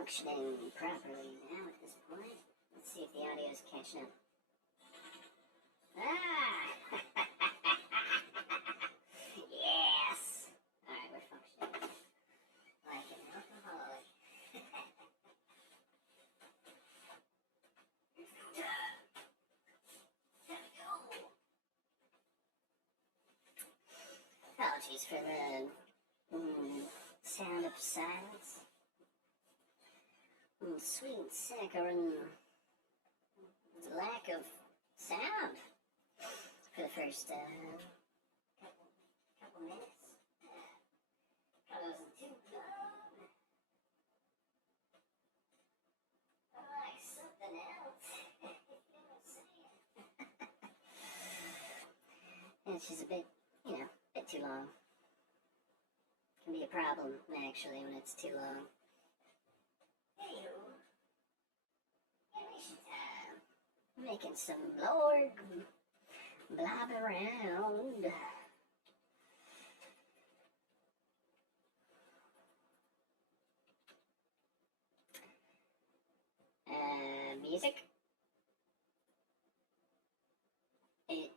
functioning properly now at this point. Let's see if the audio is catching up. Ah! Yes! Alright, we're functioning like an alcoholic. There we go. Apologies for the sound of silence. Sweet saccharine lack of sound for the first couple minutes. Probably wasn't too long. Like something else. You know what I'm saying? It's just a bit, a bit too long. Can be a problem, actually, when it's too long. Hey-o. Animation time. Making some blorg blob around. Music. It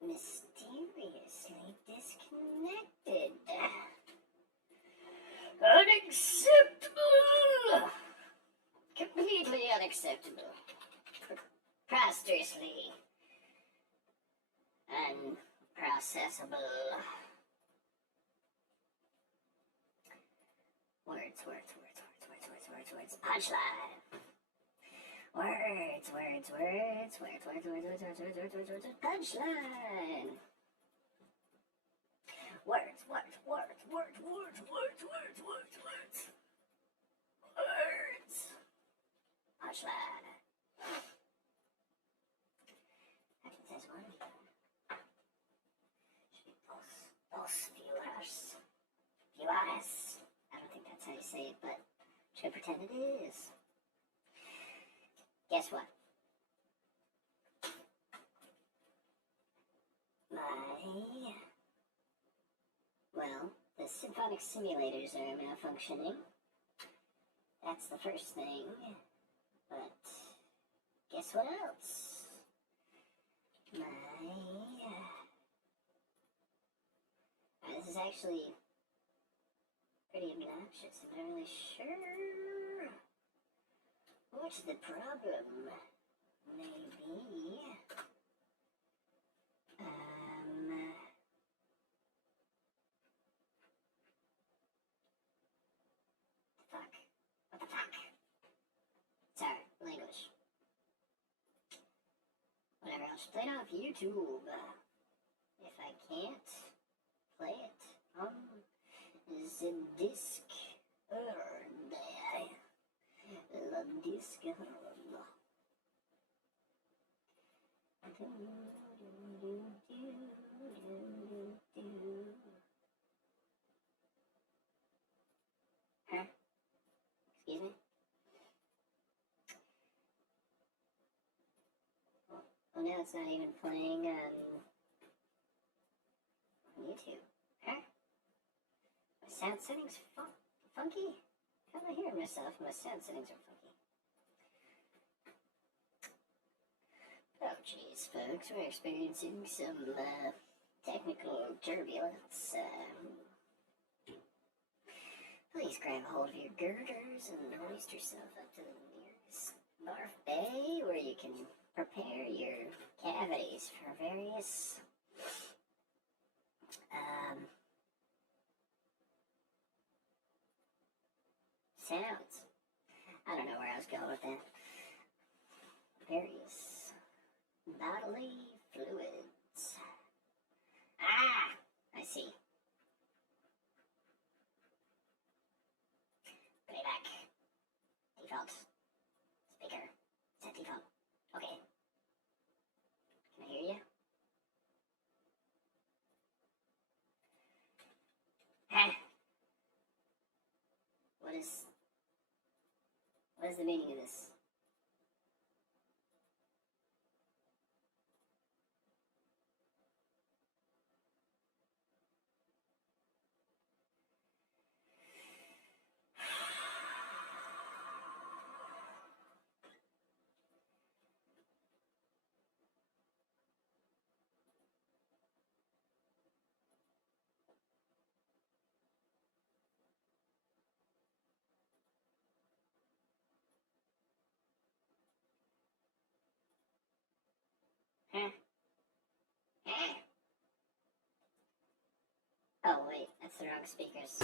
mysteriously disconnected. Unacceptable! Completely unacceptable. Preposterously unprocessable. Words. Punchline. Words. Punchline. Words. Punchline. That says one. Should be pulse viewers. Viewers. I don't think that's how you say it, but I'm just gonna pretend it is. Guess what? The symphonic simulators are malfunctioning. That's the first thing. But guess what else? This is actually pretty obnoxious. I'm not really sure what's the problem. Maybe. What the fuck? Sorry, language. Whatever, I'll just play it off YouTube. If I can't play it on the disc. La disc. Huh? Excuse me? Well, now it's not even playing on YouTube. Huh? My sound settings funky? How do I hear myself? My sound settings are funky. Oh, jeez, folks, we're experiencing some technical turbulence. Please grab hold of your girders and hoist yourself up to the nearest barf bay where you can prepare your cavities for various sounds. I don't know where I was going with that. Various bodily fluids. Ah! I see. Playback. Default. Speaker. Set default. Okay. Can I hear you? Huh? What is the meaning of this? the wrong speakers.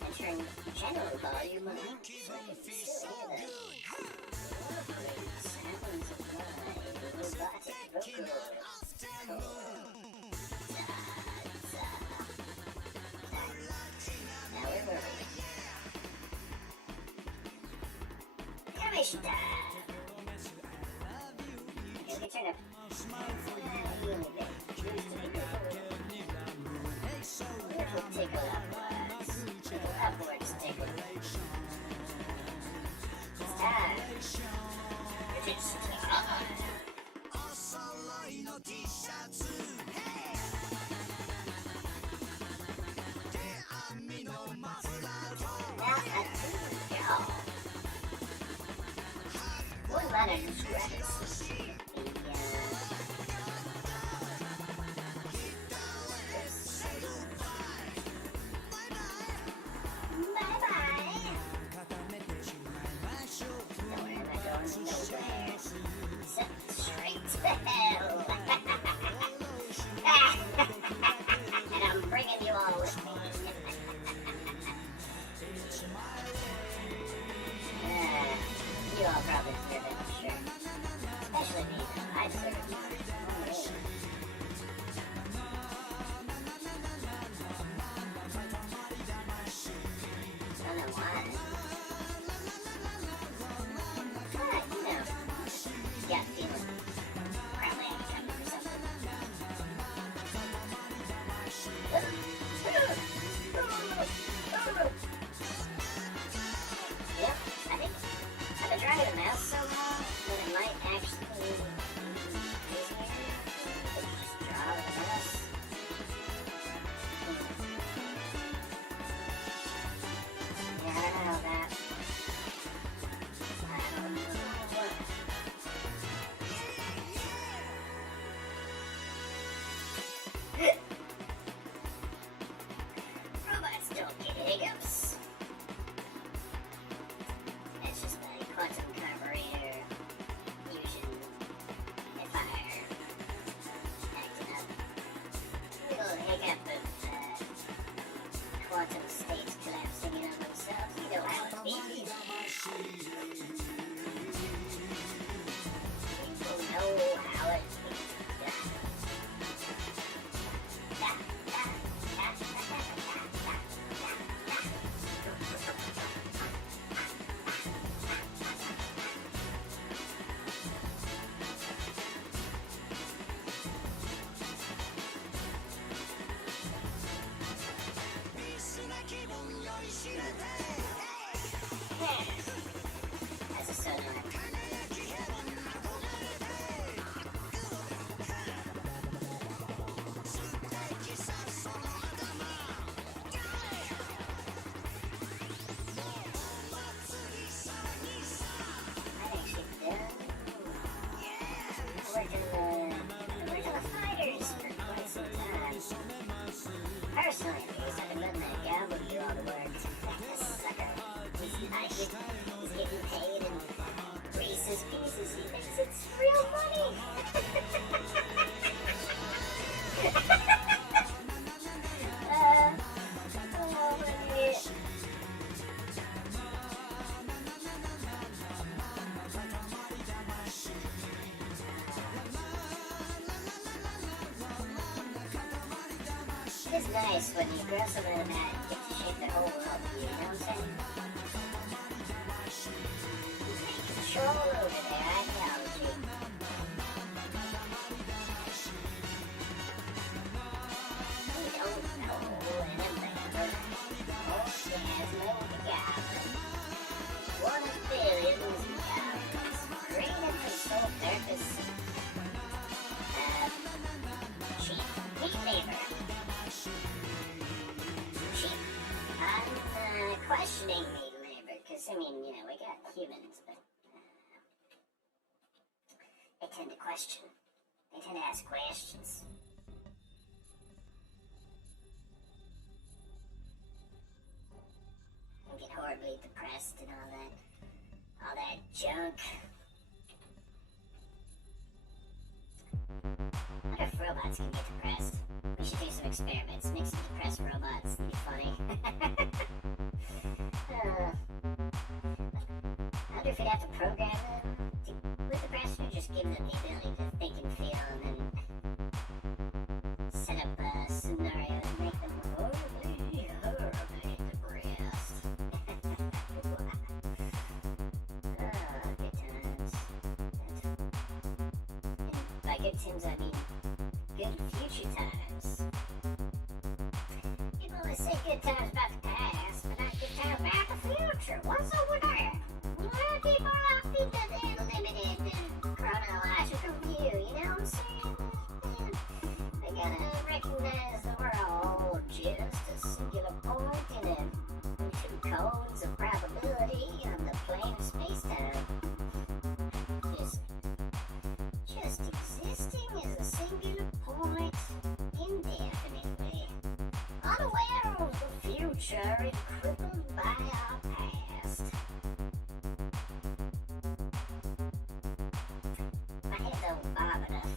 Entering general volume so I can still hear the sounds of my robotic vocal. Now where were we? Animation time! Okay, we can turn up a little bit. Little tickle upwards. Tickle upwards, tickle. It's time. It is time. One letter describes straight to hell. And I'm bringing you all with me. You all probably deserve it, I'm sure. Especially me. I deserve it. I don't know why. But, you know, yeah, feeling. Probably I'm jumping or something. Yep, I think I've been driving the mouse so long that it might actually be easier to just draw the mouse. Yeah, I don't know that. I don't know what. Robots don't get hiccups. It's just like quantum carburetor fusion and fire acting up. Little hiccup of quantum states collapsing in on themselves. You know how it feels. People know how it feels. That's a sonar. Personally, because I've been letting that Gamedev do all the work. That sucker. He's getting paid in Reese's Pieces. He thinks it's real money. It's nice when you grab something like that and get to shape the whole world for you, know what I'm saying? You take control over their ideology. We don't know questioning me, labor, because, I mean, you know, we got humans, but they tend to question. They tend to ask questions. I get horribly depressed and all that junk. I wonder if robots can get depressed. We should do some experiments. Make some depressed robots. It'd be funny. I wonder if we'd have to program them with depression or just give them the ability to think and feel and then set up a scenario and make them horribly depressed. Good times. And by good times, I mean good future times. People always say good times about the past, but not good times about the future. What's over there? Why people are locked into their limited chronological view? You know what I'm saying? They gotta recognize the world just a singular point in two cones of probability on the plane of space-time. Just existing as a singular point indefinitely, unaware of the future and crippled by our past. My head don't bob enough.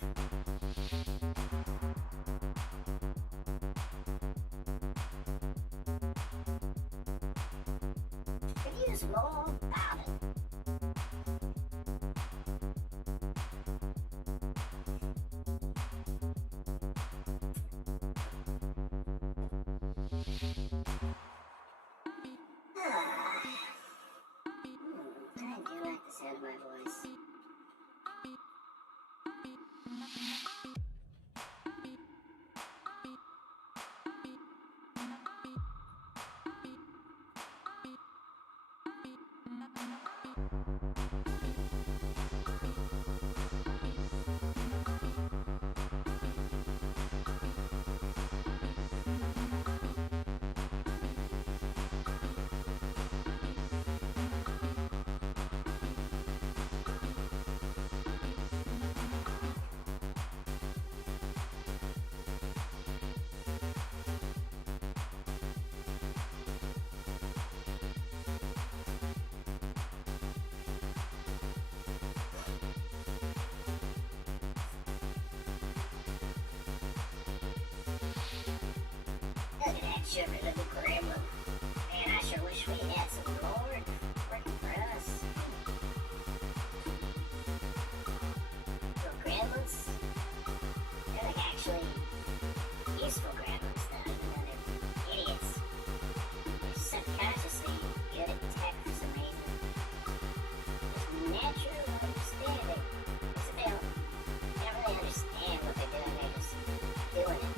Could use more bobbing. I do like the sound of my voice. Look at that sugar little gremlin. Man, I sure wish we had some more working for us. Little gremlins. They're like actually useful gremlins though. You know, they're idiots. They're subconsciously good at tech for some reason. Just natural understanding. Because they don't really understand what they're doing. They're just doing it.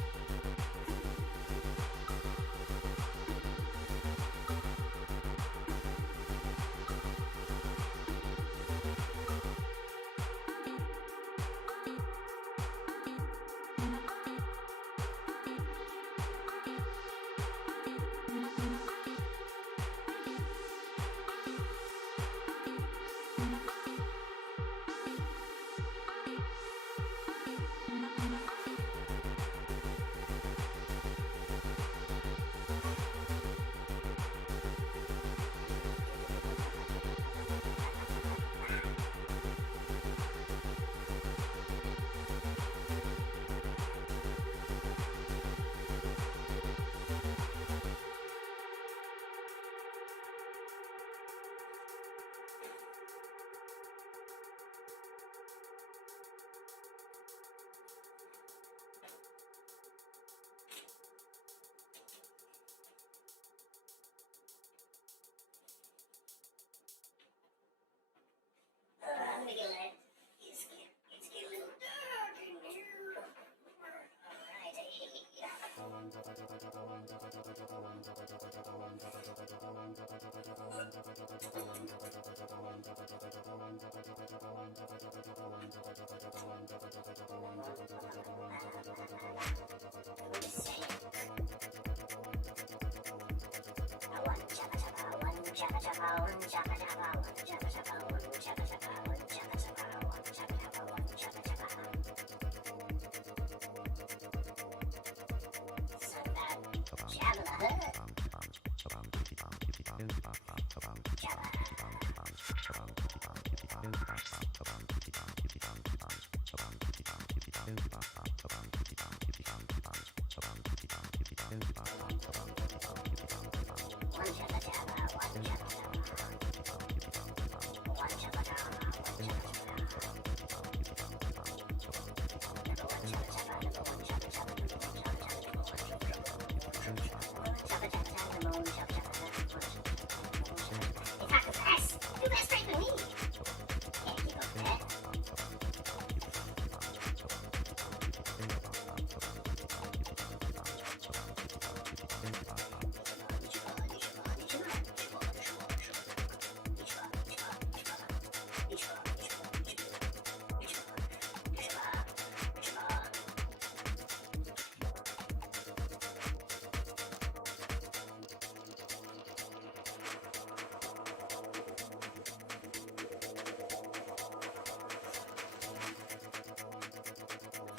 It's getting a little dark in here. Alrighty.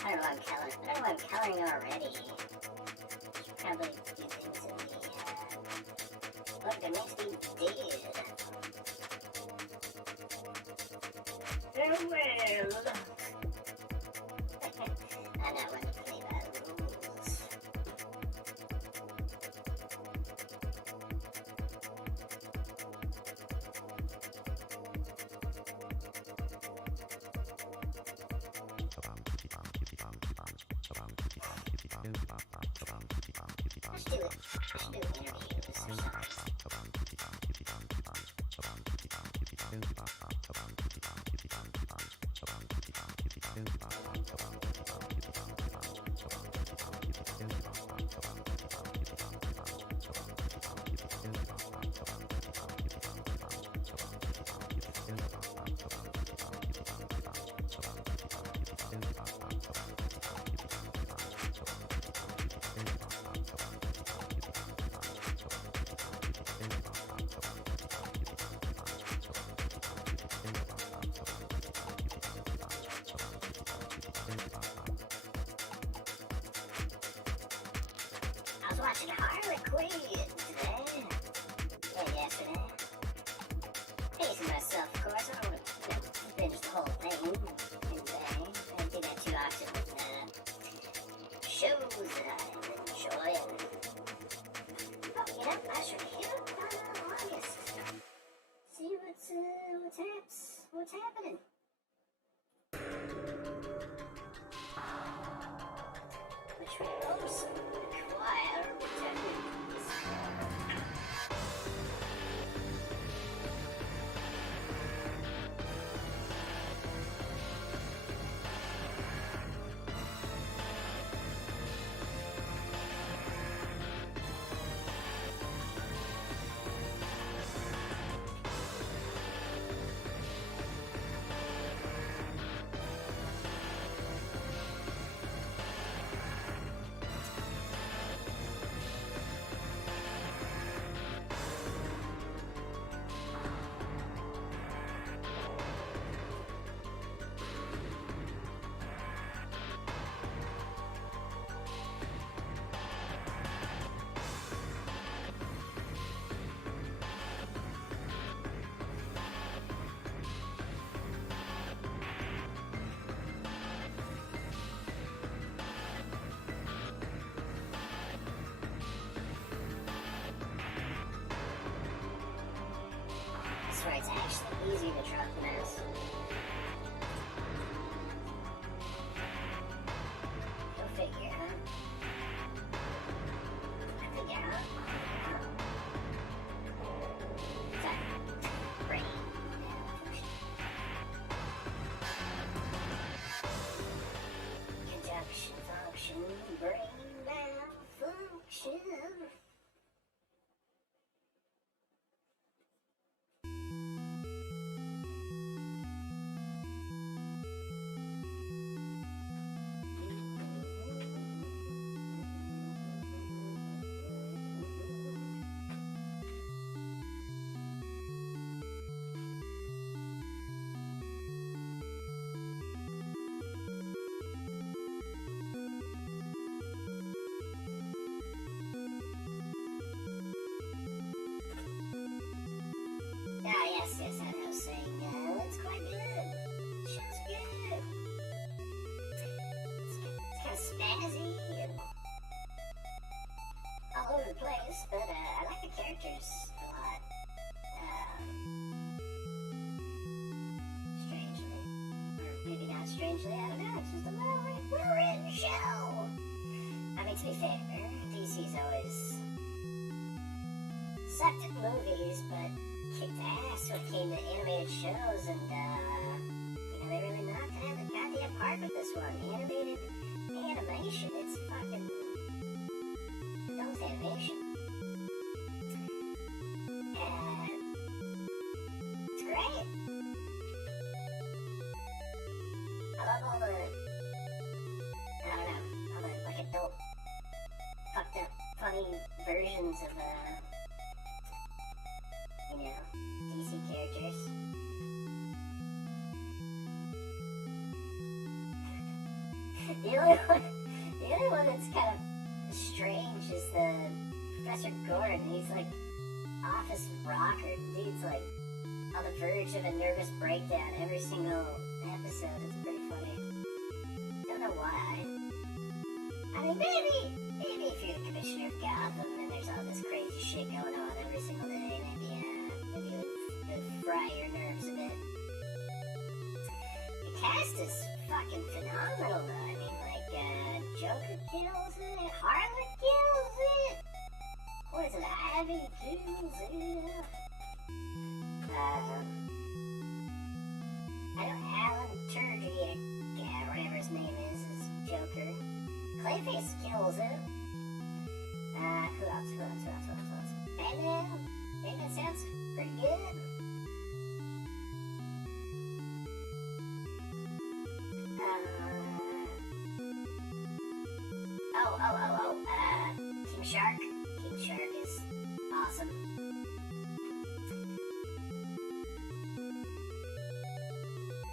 I don't know why I'm coloring already. Should probably do things in the, look, there makes me dead. Farewell. I know when to play by the rules. Let's do it. Let's do interviews or something. I was watching Harlequin today. Yeah, yesterday. Pacing myself, of course. I don't want to finish the whole thing in a day. I don't do that too often with shows that I'm enjoying. Oh, you know, I should hit up August. See what's happening. Which will also require protecting this. That's right, it's actually easier to drop the mouse. Go figure, huh? Figure out. Sorry. Brain malfunction. Conjunction function, brain malfunction. characters a lot. Strangely. Or maybe not strangely, I don't know. It's just a well-written show. I mean, to be fair, DC's always sucked at movies, but kicked ass when it came to animated shows, and, they really knocked it out of the goddamn park with this one. Animated animation, it's fucking adult animation. And it's great. I love all the, I don't know, all the, like, adult, fucked up, funny versions of, DC characters. The only one that's kind of strange is the Professor Gordon. He's like office rocker. Dude's like on the verge of a nervous breakdown every single episode. It's pretty funny. Don't know why. I mean, maybe if you're the commissioner of Gotham and there's all this crazy shit going on every single day, maybe it would fry your nerves a bit. The cast is fucking phenomenal, though. I mean, like, Joker kills it, Harley kills it, Poison Ivy kills it. I know Alan Tudyk, whatever his name is Joker. Clayface kills it. Who else? Batman sounds pretty good. King Shark is awesome.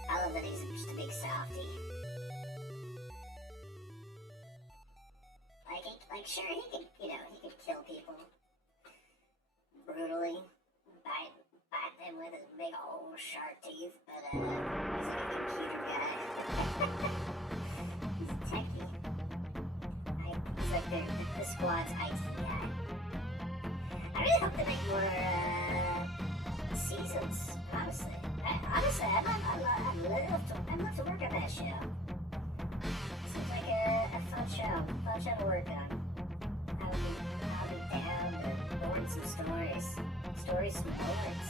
I love that he's just a big softie. Sure, he could kill people brutally, bite them with his big old shark teeth, but he's like a computer guy. He's a techie. He's like the squad's IT guy. I really hope they make more seasons, honestly. I'd love to work on that show. Seems like a fun show to work on. I'll be down to learn some stories, some poets.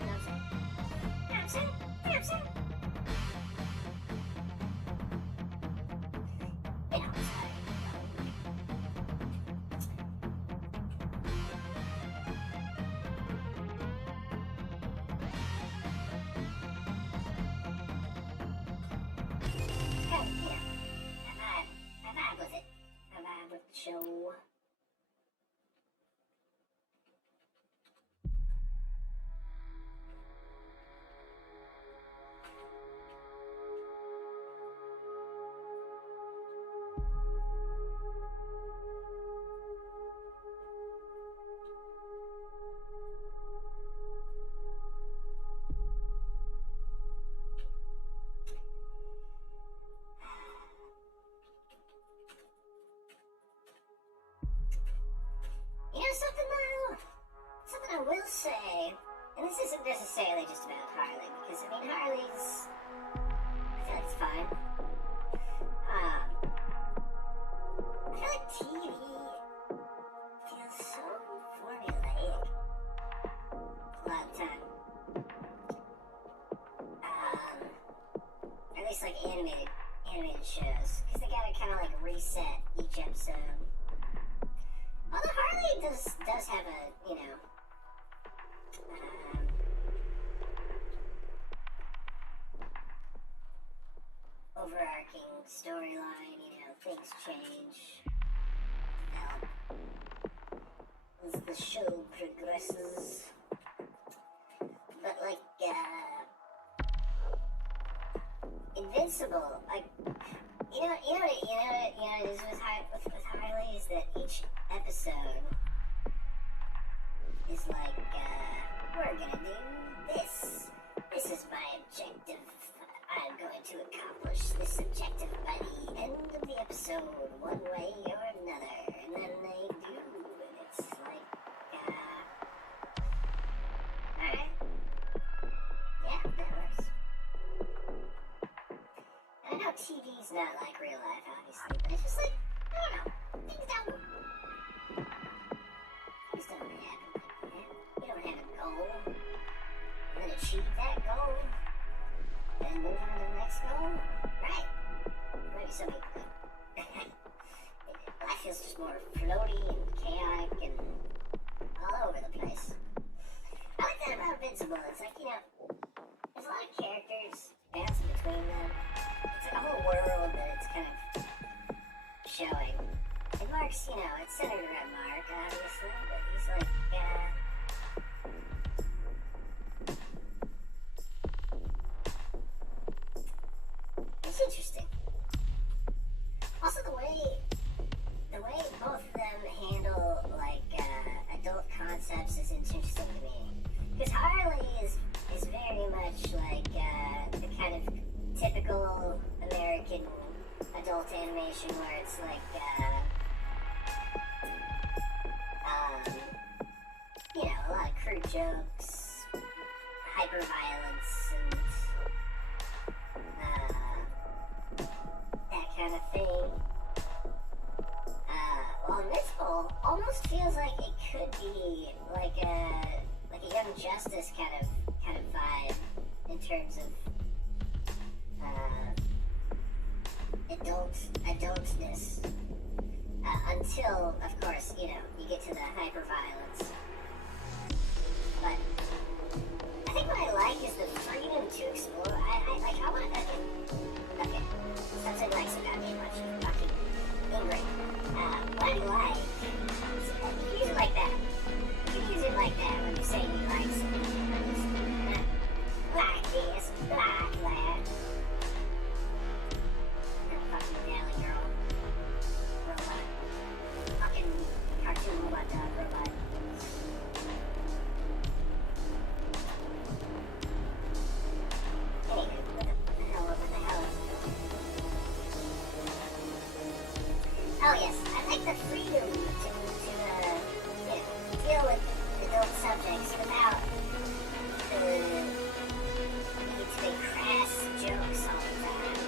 You know what I'm saying? Show. Something I will say, and this isn't necessarily just about Harley, because, I mean, Harley's, I feel like it's fine. I feel like TV feels so formulaic a lot of the time. At least, like, animated shows, because they gotta kind of, like, reset each episode. Although Harley does have a, overarching storyline, things change, as the show progresses. But, like, Invincible, like, what it is with Harley is that each episode is like, we're gonna do this. This is my objective. I'm going to accomplish this objective by the end of the episode, one way or another. And then they do, and it's like, It's not like real life, obviously, but it's just like, I don't know, things don't happen like that. You don't have a goal, and then achieve that goal, then move on to the next goal, right? Maybe some people do. Life feels just more floaty and chaotic and all over the place. I like that about Invincible. It's like, there's a lot of characters bouncing between them. It's like a whole world that it's kind of showing. And Mark's, it's centered around Mark, obviously, but he's like, it's interesting. Also, the way both of them handle, adult concepts is interesting to me. Because Harley is very much like the kind of typical American adult animation where it's like, a lot of crude jokes, hyper-violence, and that kind of thing. While Invincible almost feels like it could be like a Young Justice kind of vibe in terms of adultness. Until, of course, you get to the hyper-violence. But I think what I like is the freedom to explore. I want that. Okay. Stop saying like so goddamn much. Fucking angry. What I like is you use it like that. You use it like that when you say you like something. Like this, like that. Fucking Valley Girl. Robot. Fucking cartoon robot dog robot. Anyway, what the hell? Oh yes, I like the freedom to deal with adult subjects without the need to make crass jokes all the time.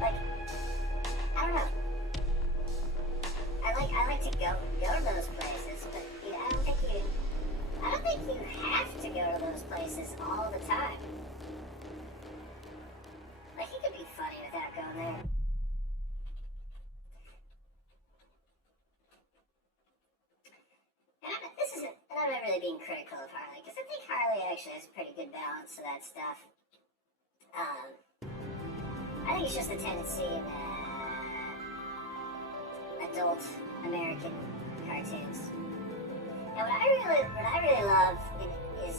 Like, I don't know. I like to go to those places, but I don't think you have to go to those places all the time. Like, you could be funny without going there. And I'm not really being critical of Harley, because I think Harley actually has a pretty good balance of that stuff. I think it's just a tendency in adult American cartoons. And what I really love is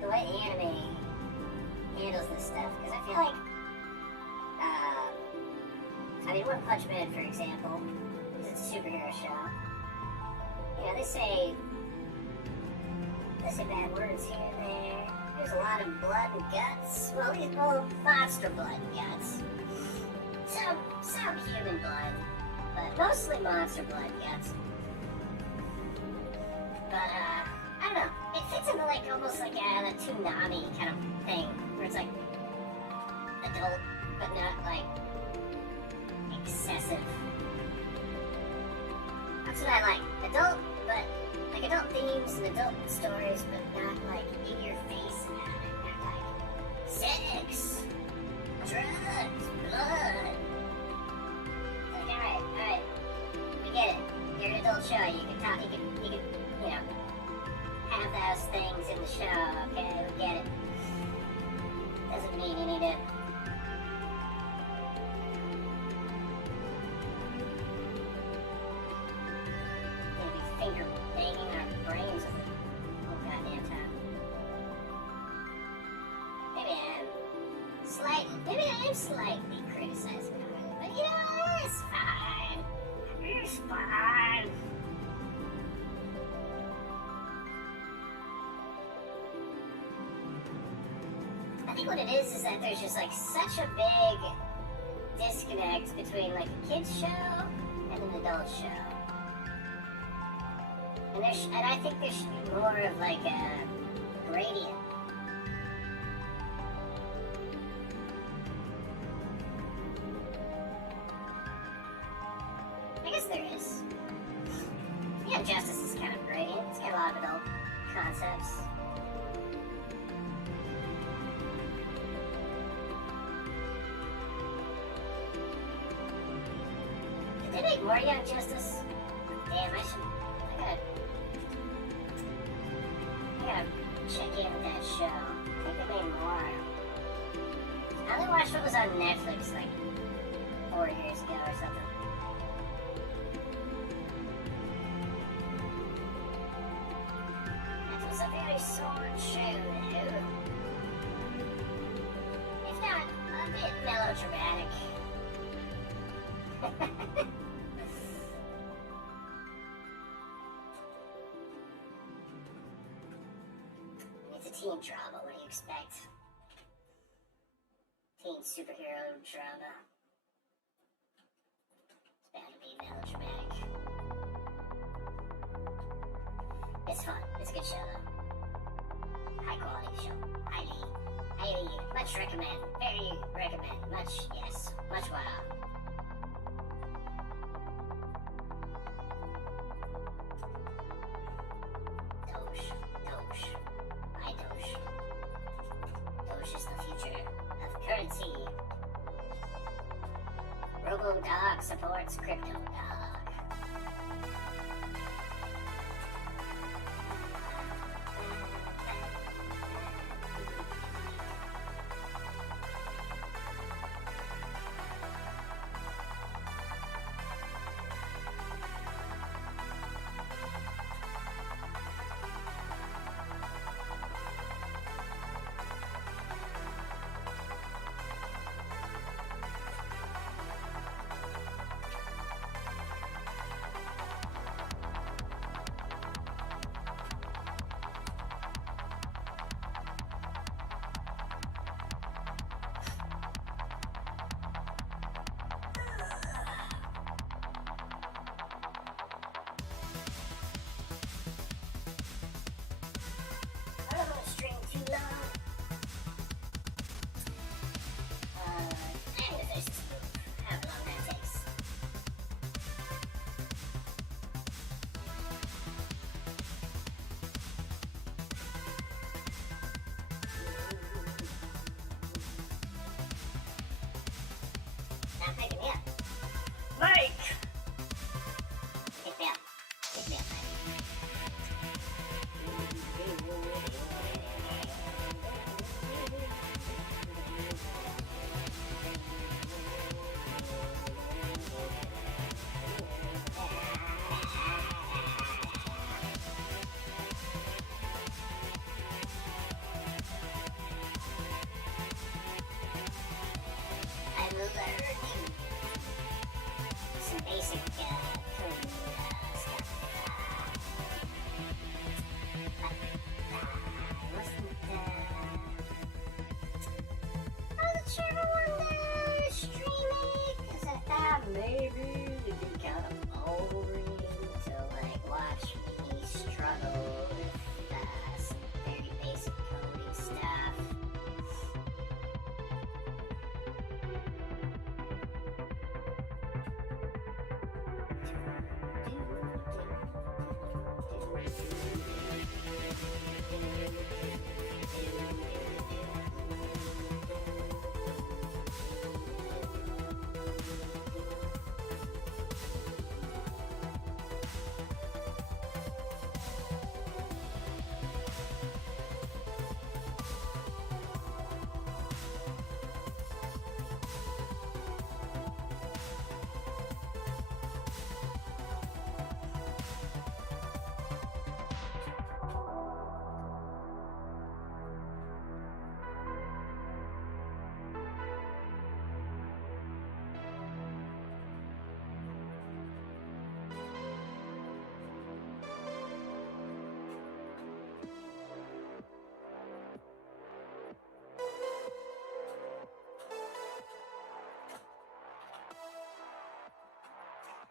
the way anime handles this stuff, because I feel like, One Punch Man, for example, is a superhero show. They say bad words here and there. There's a lot of blood and guts. Well, monster blood and guts. Some human blood, but mostly monster blood and guts. But, I don't know. It fits into almost like a Toonami kind of thing, where it's like adult, but not excessive. That's what I like. Adult, but adult themes and adult stories, but not in your face about it. Not sex, drugs, blood. Alright. We get it. You're an adult show. You can talk, you can have those things in the show, okay? We get it. Doesn't mean you need to finger banging our brains the whole goddamn time. Maybe I am slightly criticizing it, but it's fine. It's fine. I think what it is that there's just such a big disconnect between a kid's show and an adult show. And I think there should be more of a gradient. Young Justice is kind of brilliant. It's got a lot of adult concepts. Did they make more Young Justice? Damn, I gotta check in with that show. I think they made more. I only watched what was on Netflix like 4 years ago or something. That was a very sword show, though. If not a bit melodramatic. It's a teen drama, what do you expect? Teen superhero drama. It's bound to be melodramatic. It's fun. It's a good show, though. High quality show. Highly, much recommend. Very recommend. Much, yes. Much wow. Doge is the future of currency. RoboDog supports CryptoDog. Mike! Pick me up. Pick me up, Mike. I'm learning some basic coding stuff. I wasn't sure if I wanted to stream it, because I thought maybe it'd be kind of boring to like watch me struggle with some very basic coding stuff.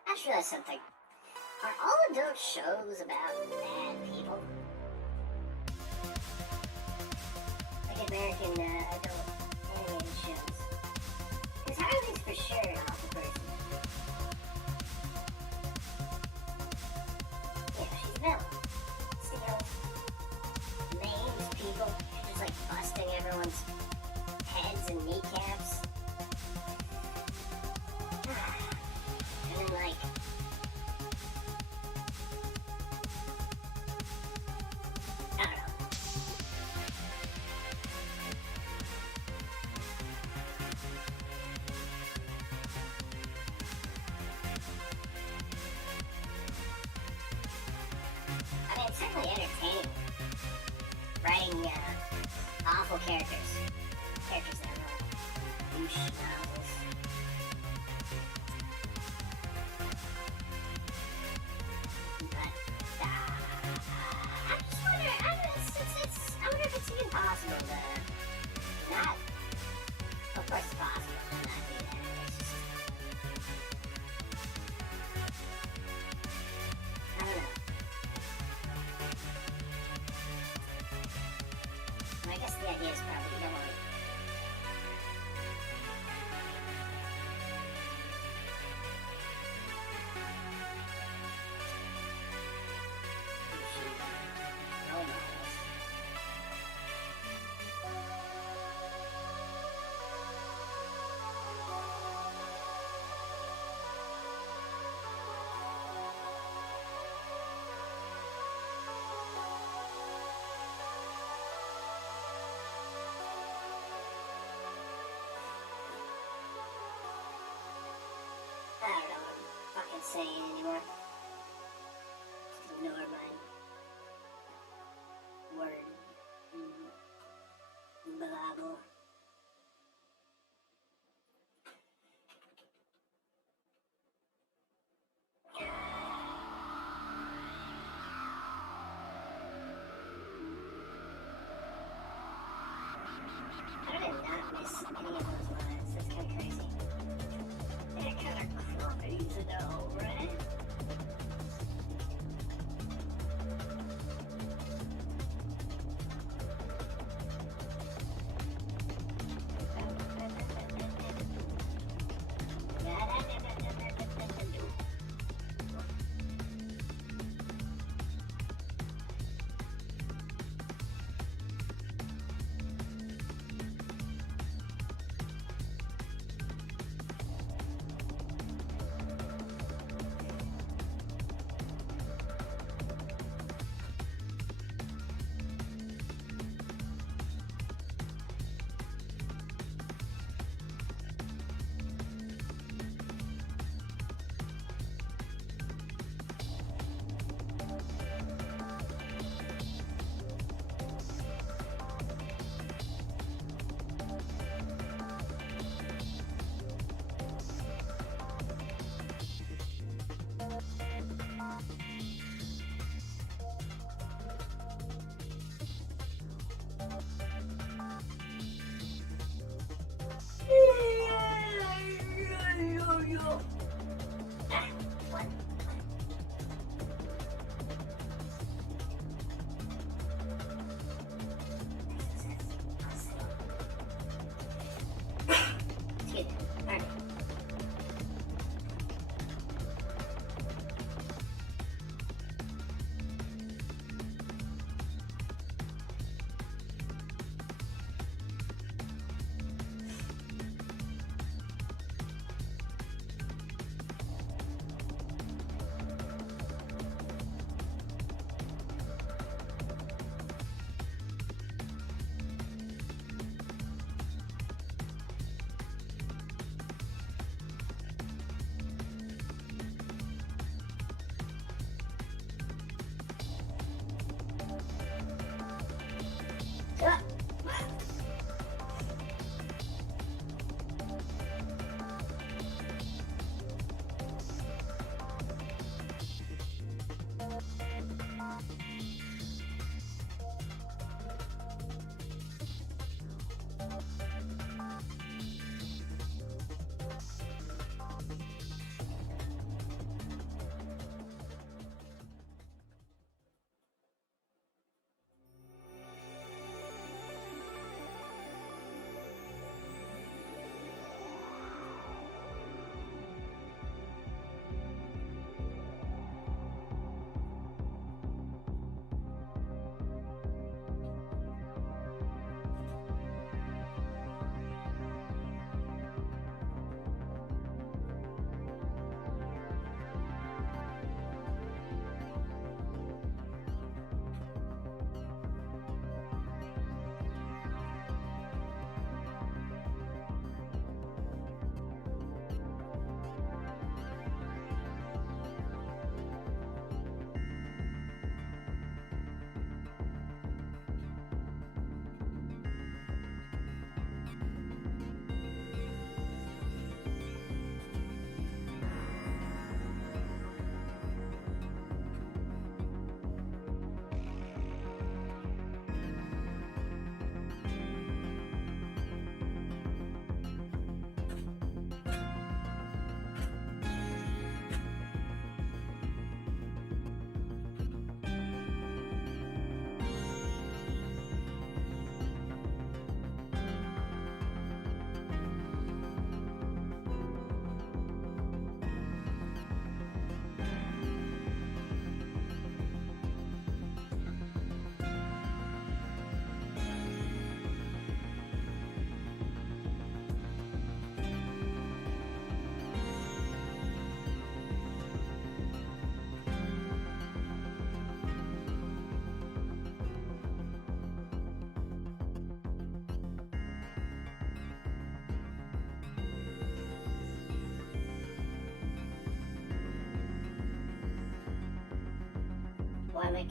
I just realized something. Are all adult shows about bad people? Like American adult animated shows? Because Harley's for sure an awful person. writing awful characters. Characters that are douche novels. But, I'm just wondering, I wonder if it's even possible to not, of course it's possible to not do that. It's just, I don't know. I guess the idea is probably you don't want to. Role models. I don't know what I'm fucking saying anymore. Just ignore my word. Blabble. How did I not miss any of those lines? That's kind of crazy. They're kind of crazy though, right?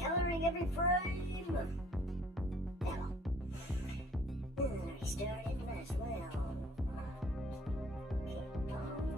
coloring every frame. Now, restarted, might as well. Keep on going.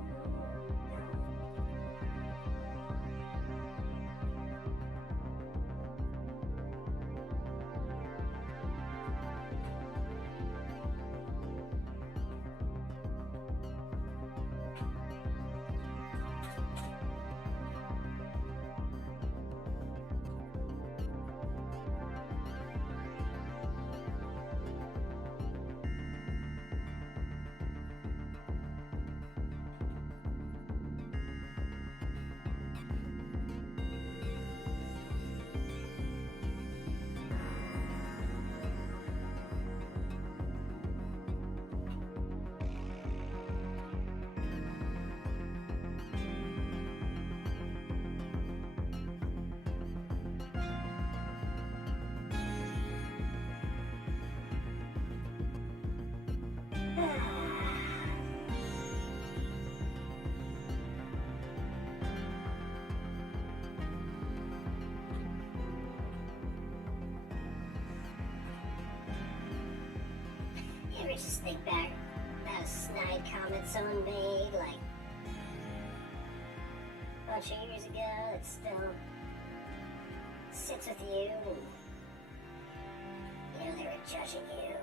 You ever just think back about a snide comment someone made, like, a bunch of years ago that still sits with you, and, they were judging you,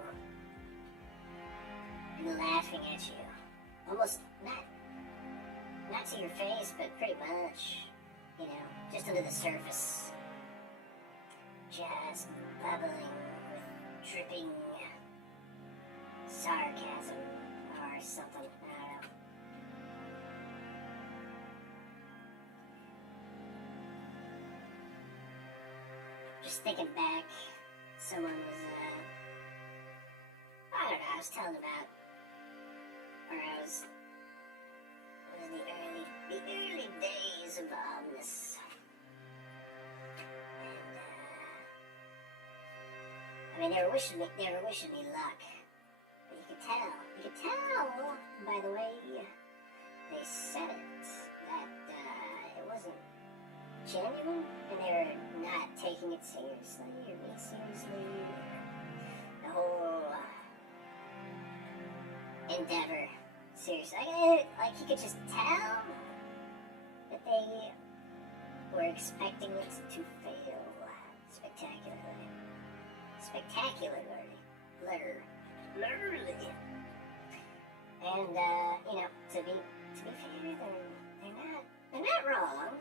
and laughing at you, almost not to your face, but pretty much, just under the surface, just bubbling with dripping sarcasm or something, I don't know. Just thinking back, someone was, I don't know, I was telling about, or I was in the early days of Omnis. And, they were wishing me luck. But you could tell by the way they said it, that it wasn't genuine, and they were not taking it seriously, or really seriously. The whole endeavor seriously. Like you could just tell that they were expecting it to fail spectacularly. And to be fair, they're not wrong.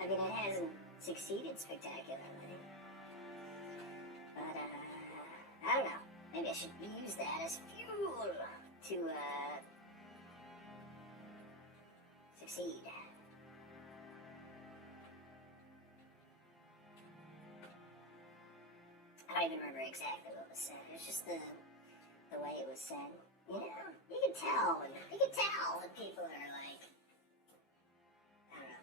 I mean, it hasn't succeeded spectacularly, but I don't know. Maybe I should use that as fuel to succeed. I don't even remember exactly what was said. It was just the way it was said. You can tell when people are like, I don't know,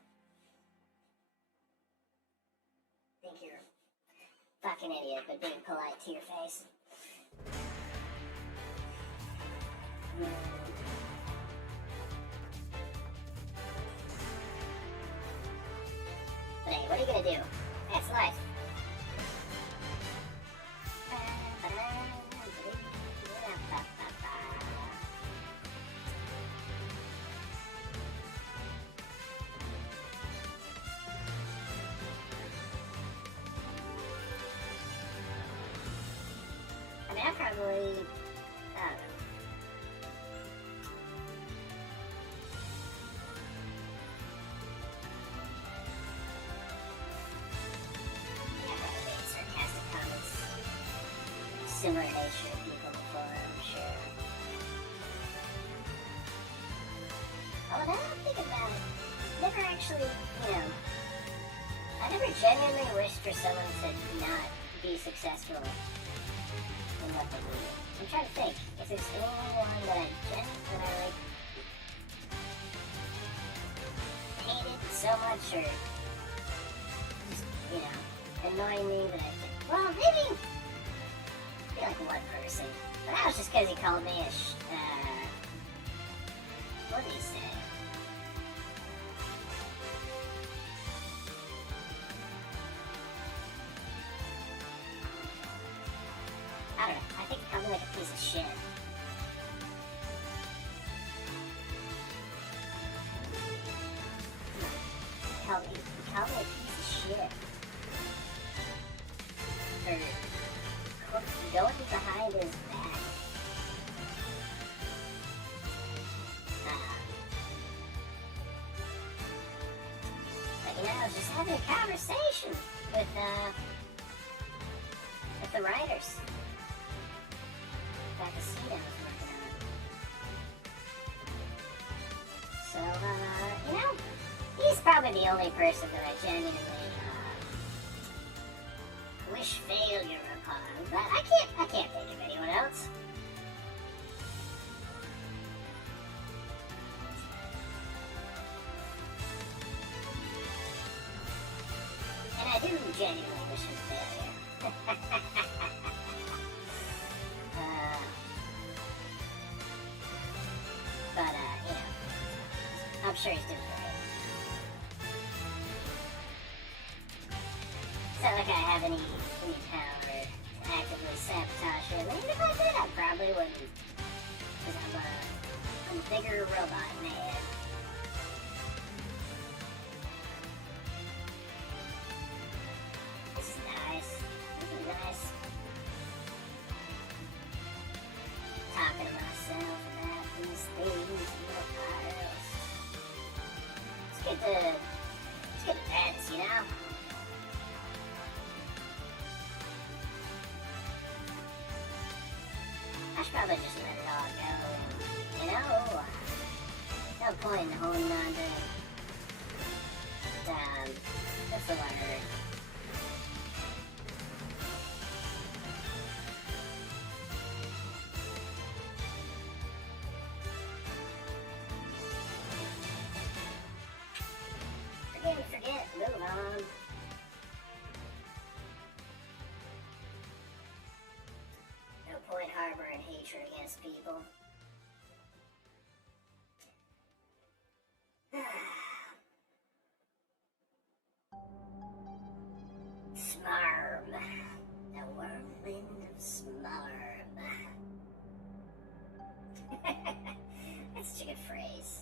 think you're a fucking idiot, but being polite to your face. But hey, what are you gonna do? That's life. I mean, I probably, I don't know. Sarcastic comments, similar nature of people before, I'm sure. Although now I'm thinking about it, never actually, I never genuinely wished for someone to not be successful in what they do. I'm trying to think if there's anyone that I hated so much, or just, annoying me that I think, well, maybe like one person. But that was just because he called me a what did he say? a piece of shit. Call me a piece of shit for going behind his back. But you know, I was just having a conversation with the writers. Back a scene I was working on. So, you know, he's probably the only person that I genuinely wish failure upon. But I can't think of anyone else. And I do genuinely wish him failure. But, you know, I'm sure he's doing great. It's not like I have any power to actively sabotage him. And even if I did, I probably wouldn't. Because I'm a bigger robot man. This is nice. This is nice. Talking to myself about these things in the past. Let's get the pets, you know? I should probably just let it all go, you know? No point in holding on to, what's the word? Forget, move on. No point harboring hatred against people. Smarm. The whirlwind of Smarm. That's such a good phrase.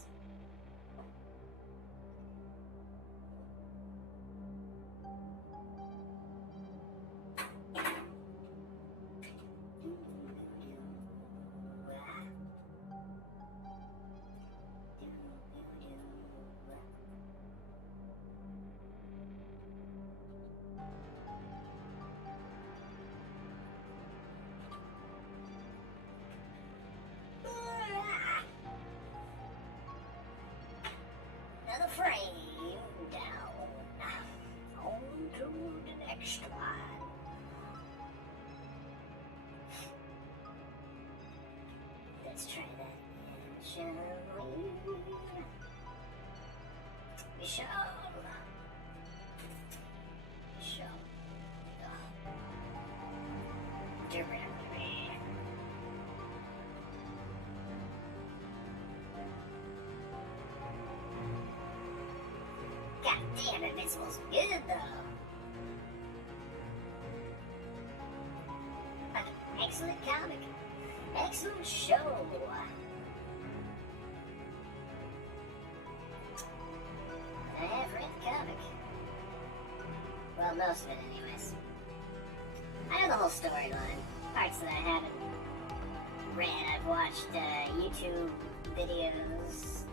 Another frame down. On to the next one. Let's try that again, shall we? We shall. We shall. Directly. God damn it, this was good though. Excellent comic. Excellent show. I have read the comic. Well, most of it anyways. I know the whole storyline. Parts that I haven't read. I've watched YouTube videos.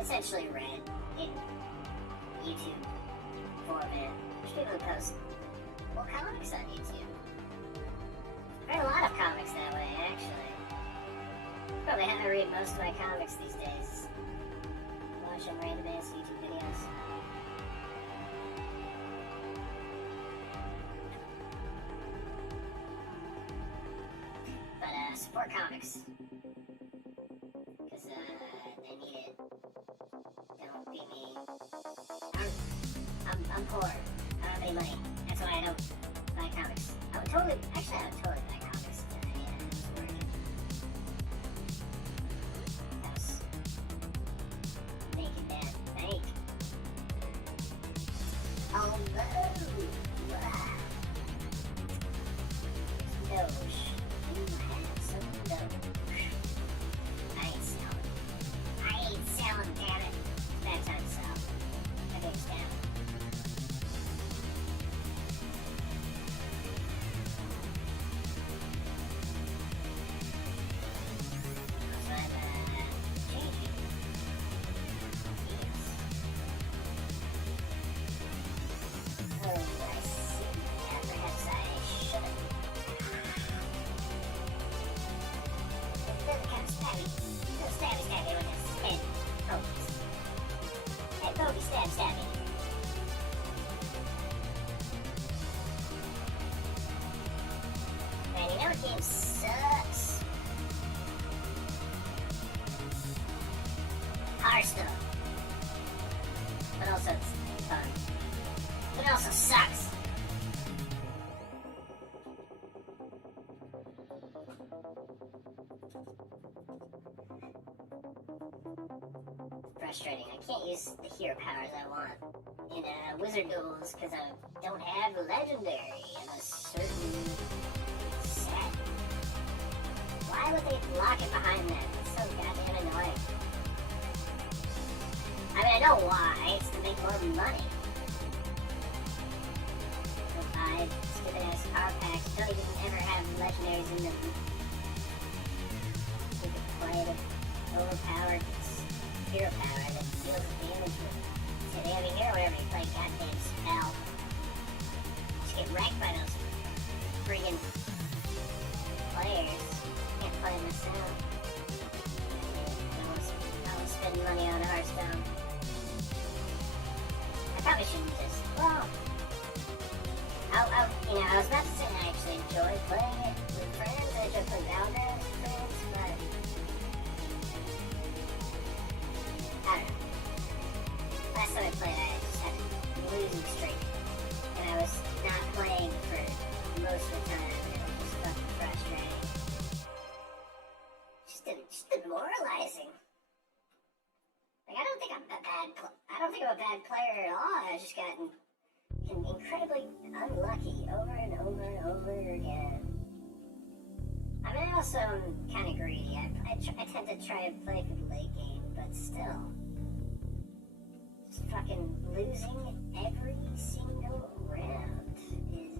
Essentially read in YouTube format. There's people who post comics on YouTube. I read a lot of comics that way, actually. Probably how I read most of my comics these days. Watching random ass YouTube videos. But support comics. Because they need it. Don't be me. I'm poor. I don't have any money. That's why I don't buy comics. I would totally buy comics today. It was working. That was making that bank. Although, Doge, you have game sucks. Hearthstone. But also it's fun. But it also sucks. Frustrating. I can't use the hero powers I want in wizard duels because I don't have legendary in a certain set. Why would they lock it behind that? It's so goddamn annoying. I mean, I know why. It's to make more money. Go buy stupid ass power packs. Don't even ever have legendaries in them. You can play with overpowered hero power that deals damage with. See, they have a hero whenever you play goddamn spell. Just get wrecked by those friggin' players. Can't play myself. I won't spend money on Hearthstone. I probably shouldn't just, well, I was about to say I actually enjoy playing it with friends. I enjoy playing Gamedev with friends, but I don't know. Last time I played, I just had a losing streak, and I was not playing for most of the time, and it was just fucking frustrating. Just demoralizing. Like, I don't think I'm a bad player at all. I've just gotten incredibly unlucky over and over and over again. I mean, I also am kind of greedy. I tend to try and play for the late game, but still. Just fucking losing every single round is,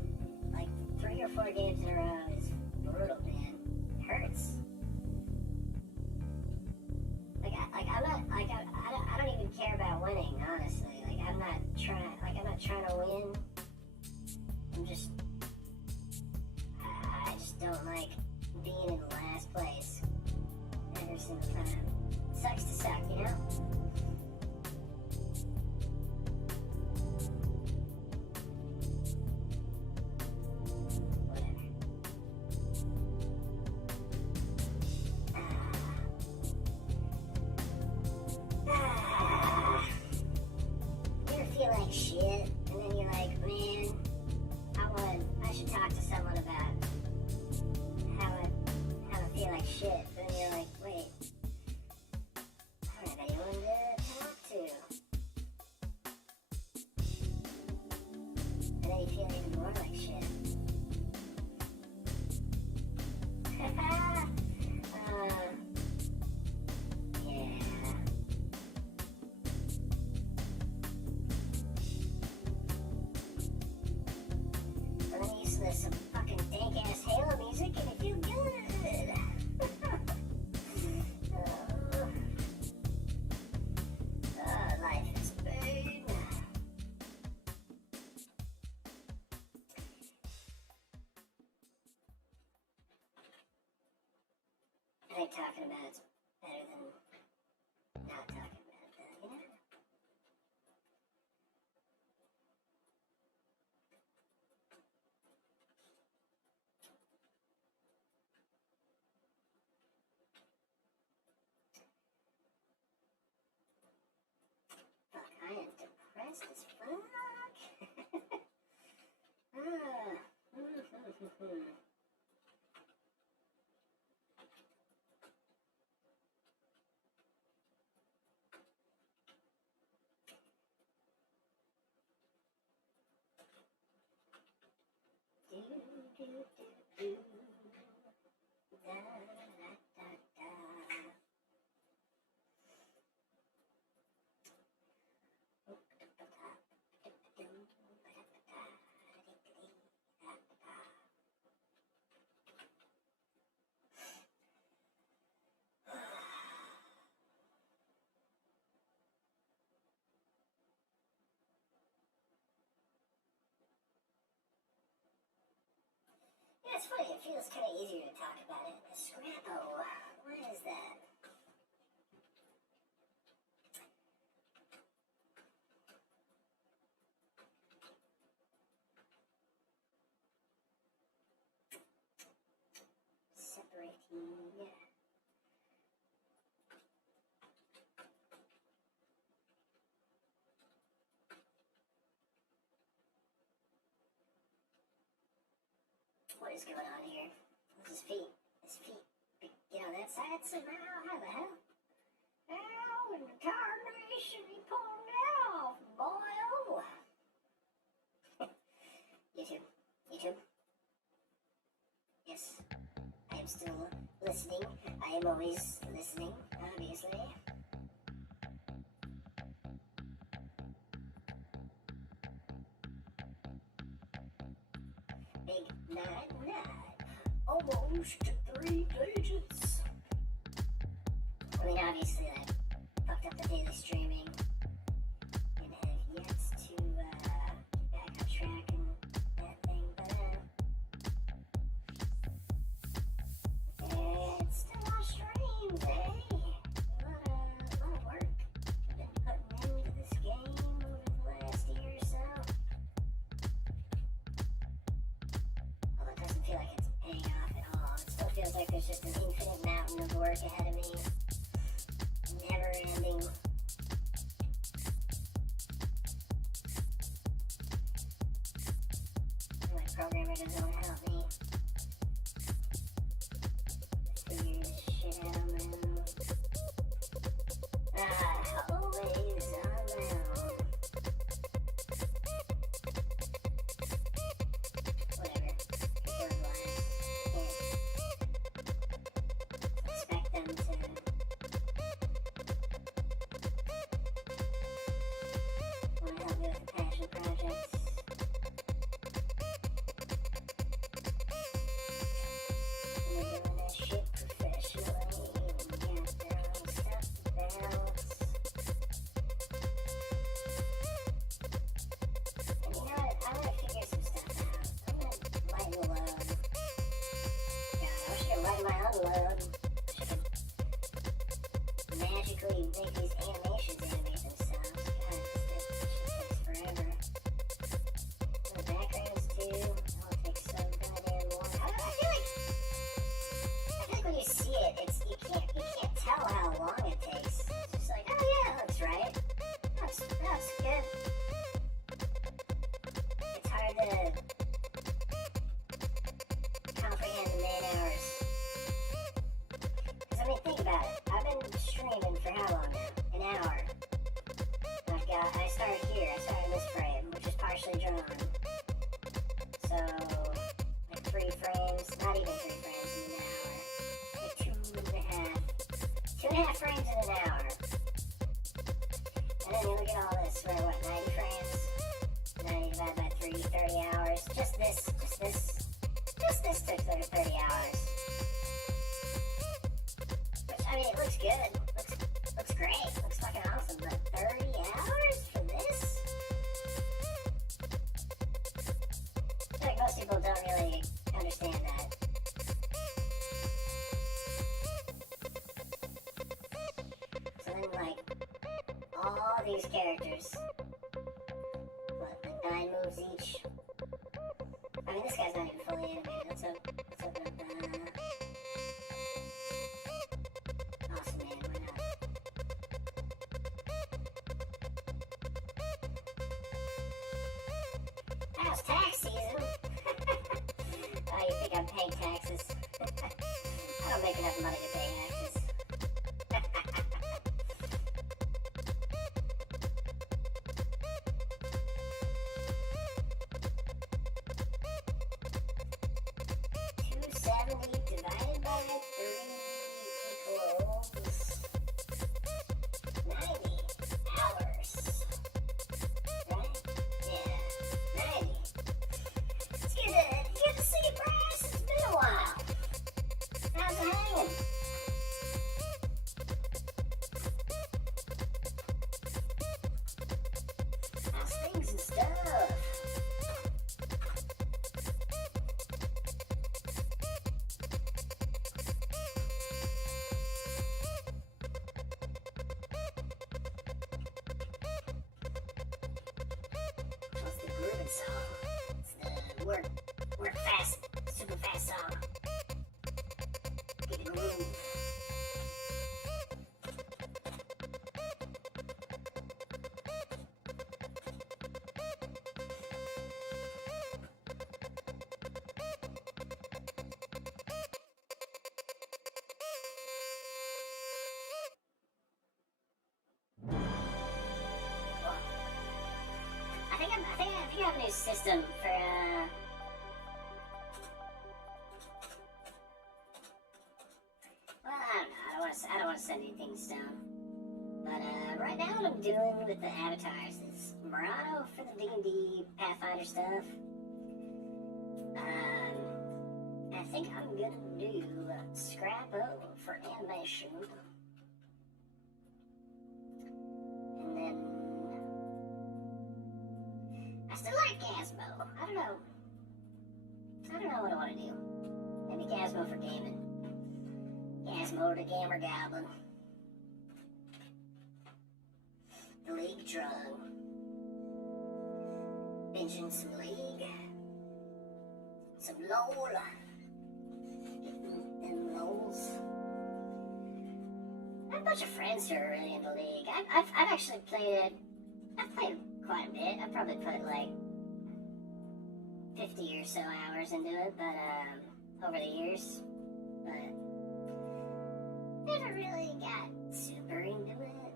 like, 3 or 4 games in a row is brutal, man. It hurts. I don't even care about winning, honestly. Like, I'm not trying to win. I just don't like being in last place every single time. It sucks to suck, you know? Some fucking dank ass Halo music and it feels good. Life is pain. I think talking about it's better than not talking about it, though, you know? I am depressed as fuck. Yeah, it's funny, it feels kind of easier to talk about it. Scrappo, what is that? Yeah. What is going on here? His feet get on that side somehow? How the hell? How in the tarnation he pulled it off, boy? YouTube. Yes, I am still listening. I am always listening, obviously. Big 9-9. Almost 3 digits. I mean, obviously, I fucked up the daily streaming and have yet to get back on track and that thing, but it's still on streams, eh? A lot of work I've been putting into this game over the last year or so. Although it doesn't feel like it's paying off at all. It still feels like there's just an infinite mountain of work ahead of me. Never ending. My programmer doesn't want to help me figure this shit out on my own. Always on my own. Whatever. They're blind. Can't expect them to want to help me with the passion projects. And they're doing that shit professionally and got their own stuff to balance. And you know what? I want to figure some stuff out. I'm going to lighten the load. God, I wish I could lighten my own load. I wish I could magically make these animations animate themselves. God, this shit takes forever. The backgrounds too. It all takes so goddamn long. I feel like when you see it, you can't tell how long it takes. It's just like, oh yeah, that looks right. That's good. It's hard to comprehend the man hours. Because I mean, think about it. I've been streaming for how long now? An hour. I started here. I started in this frame, which is partially drawn. So, like 3 frames, not even 3 frames in an hour. Like 2.5. 2.5 frames in an hour. And then you look at all this, we're what, 90 frames? 90 divided by 3, 30 hours. Just this took 30 hours. Which, I mean, it looks good. Looks great. Looks fucking awesome. But 30 hours for this? I feel like most people don't really understand that. So then, like, all these characters, what, like 9 moves each? I mean, this guy's not even fully animated. Let's open up awesome, man. Why not? Now it's tax season. Oh, you think I'm paying taxes? I don't make enough money to pay taxes. Divided by 3 equals 90 hours. Right? Yeah, 90. It's good to see you, Bryce. It's been a while. How's it hanging? How's things and stuff? I think I have a new system for well, I don't know. I don't want to set anything in stone. But right now, what I'm doing with the avatars is Murano for the D&D Pathfinder stuff. I think I'm gonna do Scrappo for animation. And then I still like Gazmo. I don't know what I want to do. Maybe Gazmo for gaming. Gazmo the Gamer Goblin. The League Drug. Binging some League. Some LOL. Getting them LOLs. I have a bunch of friends who are really into League. I've actually played it. I've played quite a bit. I've probably put like 50 or so hours into it, but over the years. But never really got super into it.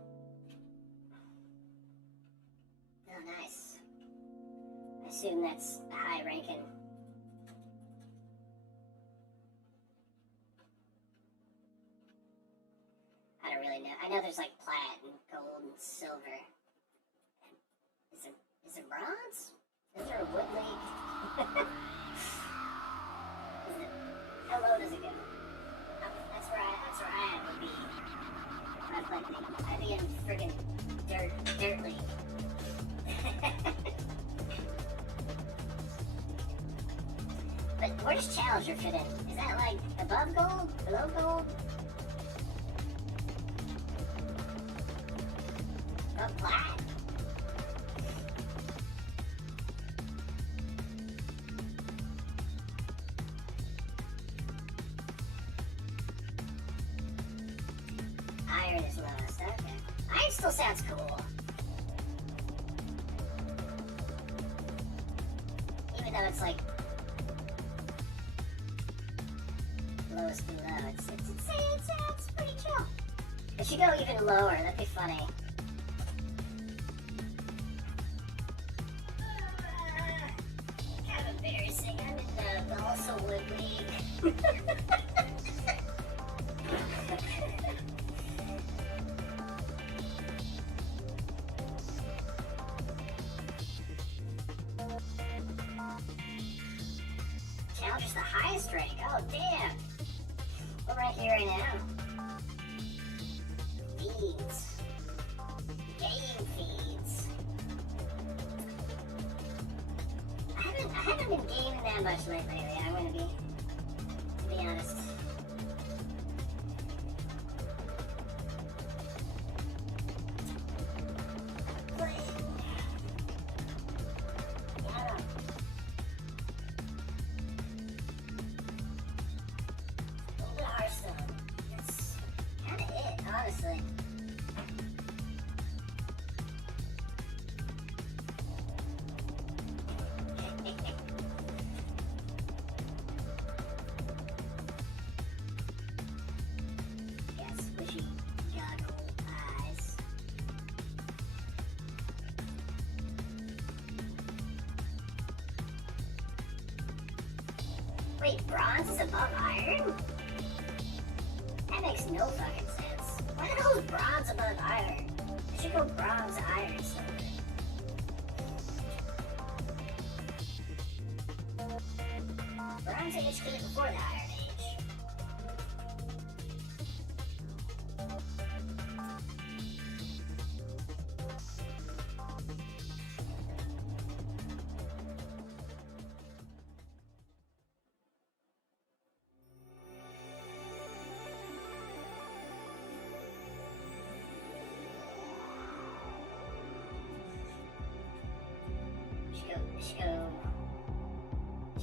Oh, nice. I assume that's high ranking. I don't really know. I know there's like plat and gold and silver. Is it bronze? Is there a wood league? How low does it go? That's where I would be. I'd like I'd be in friggin' dirt league. But where does Challenger fit in? Is that like above gold? Below gold? Above plat? Iron is lowest, okay. Iron still sounds cool. Even though it's like lowest below, it sounds pretty chill. It should go even lower, that'd be funny. Kind of embarrassing, I'm in the also wood league. Challenger's the highest rank. Oh, damn. We're right here right now. Feeds. Game feeds. I haven't been gaming that much lately, I'm gonna to be honest. Honestly. Got squishy goggle eyes. Wait, bronze is above iron? That makes no fucking sense. Why the hell is bronze above iron? It should go bronze, iron, silver. Bronze Age came before the Iron Age.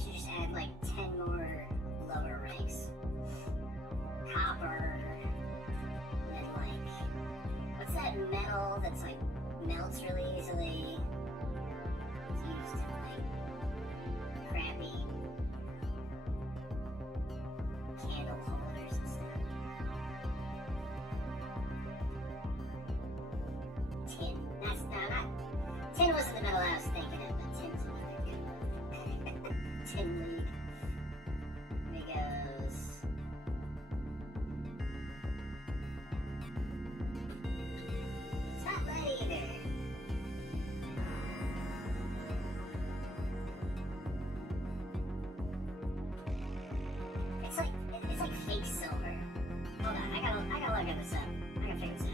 Should just add like 10 more lower ranks. Copper. And then like, what's that metal that's like melts really easily? It's used in like crappy candle holders and stuff. Tin. Tin wasn't the metal I was thinking. tin league. Here he goes. It's not lead either. It's like fake silver. Hold on, I gotta look at this up. I gotta figure this out.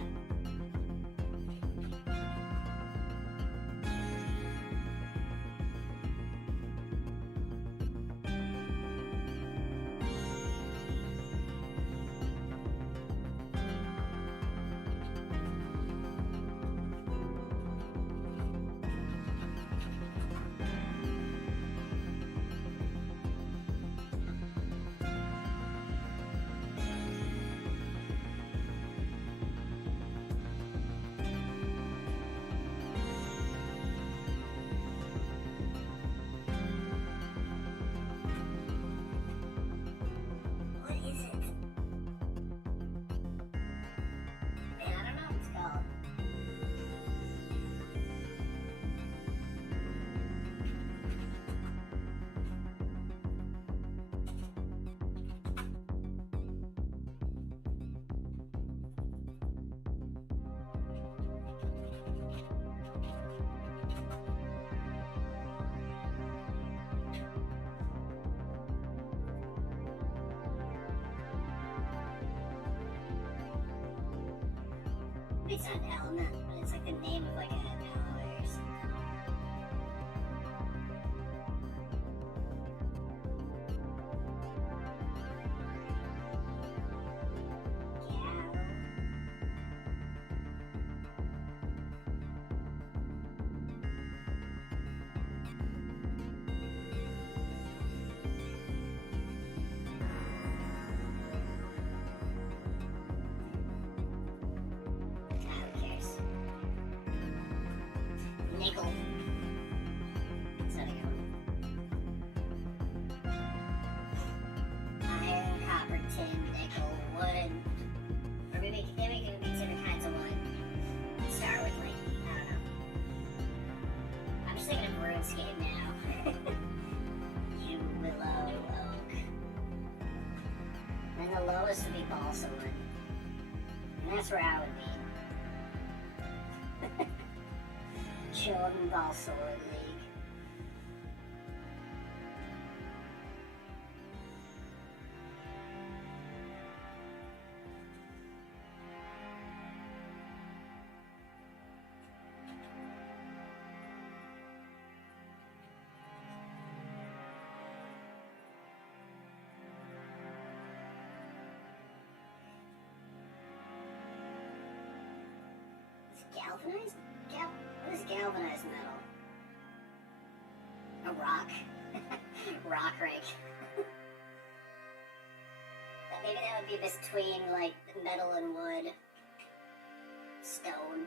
It's not an element, but it's like the name of like an alloy or something. Nickel. That's how they go. Iron, copper, tin, nickel, wood. Or maybe it could be different kinds of wood. Start with like, I don't know. I'm just thinking of RuneScape now. You willow oak. And the lowest would be balsa wood. And that's where I would be. Jordan Balsa Wood League. Is it galvanized? What is galvanized metal? A rock. Rock rake. Maybe that would be between like metal and wood. Stone.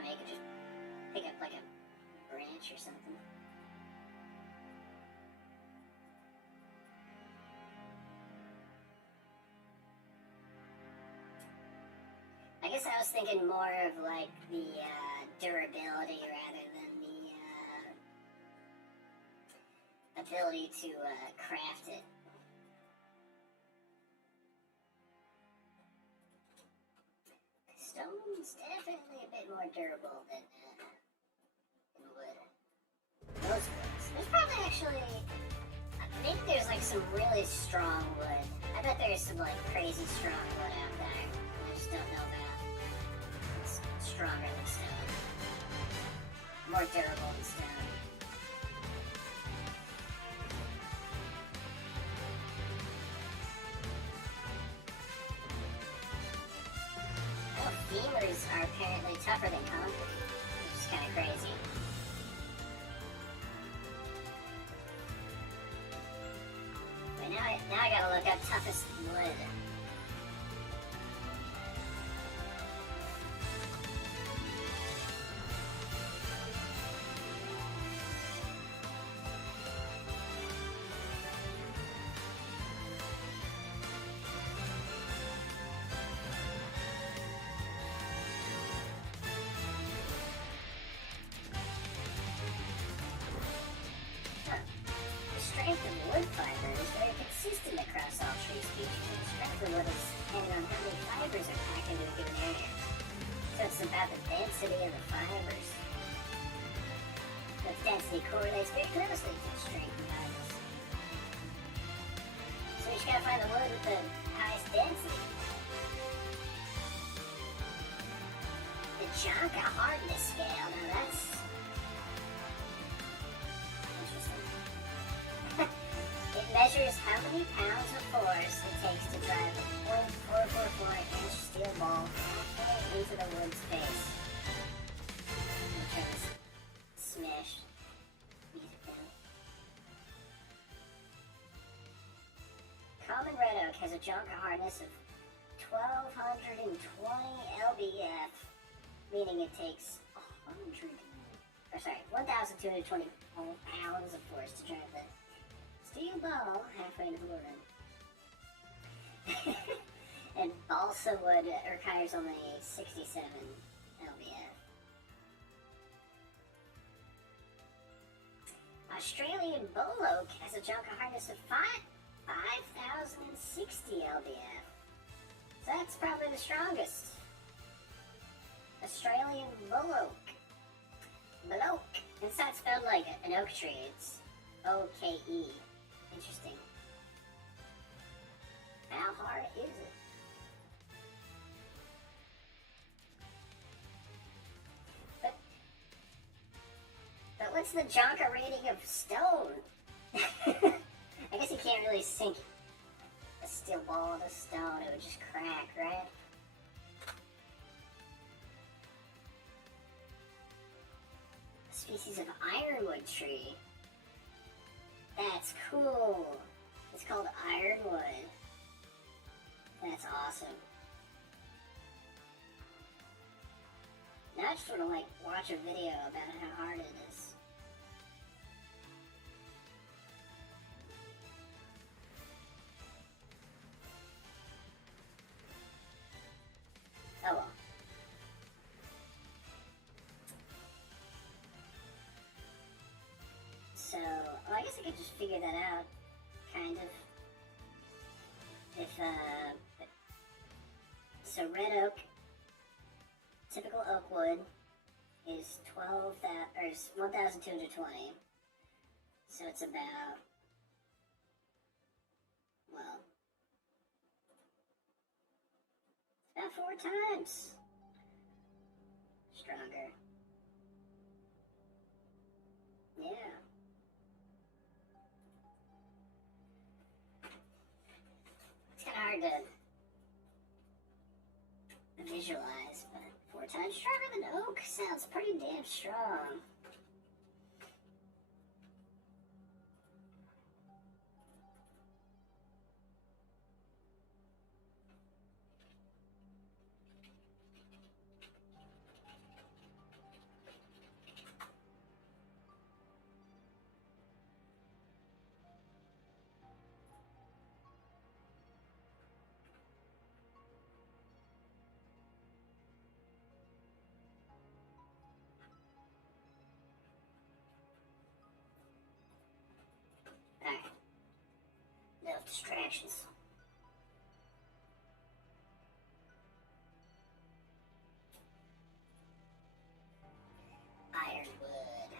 I could just pick up like a branch or something. I guess I was thinking more of like the durability rather than the ability to craft it. Stone's definitely a bit more durable than wood. Those woods. There's probably actually, maybe there's like some really strong wood. I bet there's some like crazy strong wood out there I just don't know about. more durable than stone. Oh, femurs are apparently tougher than concrete, which is kind of crazy. Wait, now I gotta look up toughest wood. Strength of wood fiber is very consistent across all tree species, and strength of wood is dependent on how many fibers are packed into a given area. So it's about the density of the fibers. But the density correlates very closely to the strength of fibers. So you just gotta find the wood with the highest density. The Jonka hardness scale, now that's it measures how many pounds of force it takes to drive a 0.444-inch steel ball into the wood's face. Which is smashed. Music down. Common red oak has a Jonka hardness of 1,220 lbf, meaning it takes 1,220 pounds of force to drive the steel ball halfway into the wood. And balsa wood requires only 67 lbf. Australian bull oak has a Jonka hardness of 5,060 lbf. So that's probably the strongest. Australian bull oak. Bull oak. It's not spelled like an oak tree, it's O-K-E. Interesting. How hard is it? But what's the Jonka rating of stone? I guess you can't really sink a steel ball into stone, it would just crack, right? A species of ironwood tree. That's cool. It's called ironwood. That's awesome. Now I just want to watch a video about how hard it is. Oh well. So, well, I guess I could just figure that out, kind of. If, so red oak, typical oak wood, is 1,220. So it's about, well, about 4 times stronger. Yeah. It's kind of hard to visualize, but 4 times stronger than oak sounds pretty damn strong. Alright. Enough distractions. Ironwood.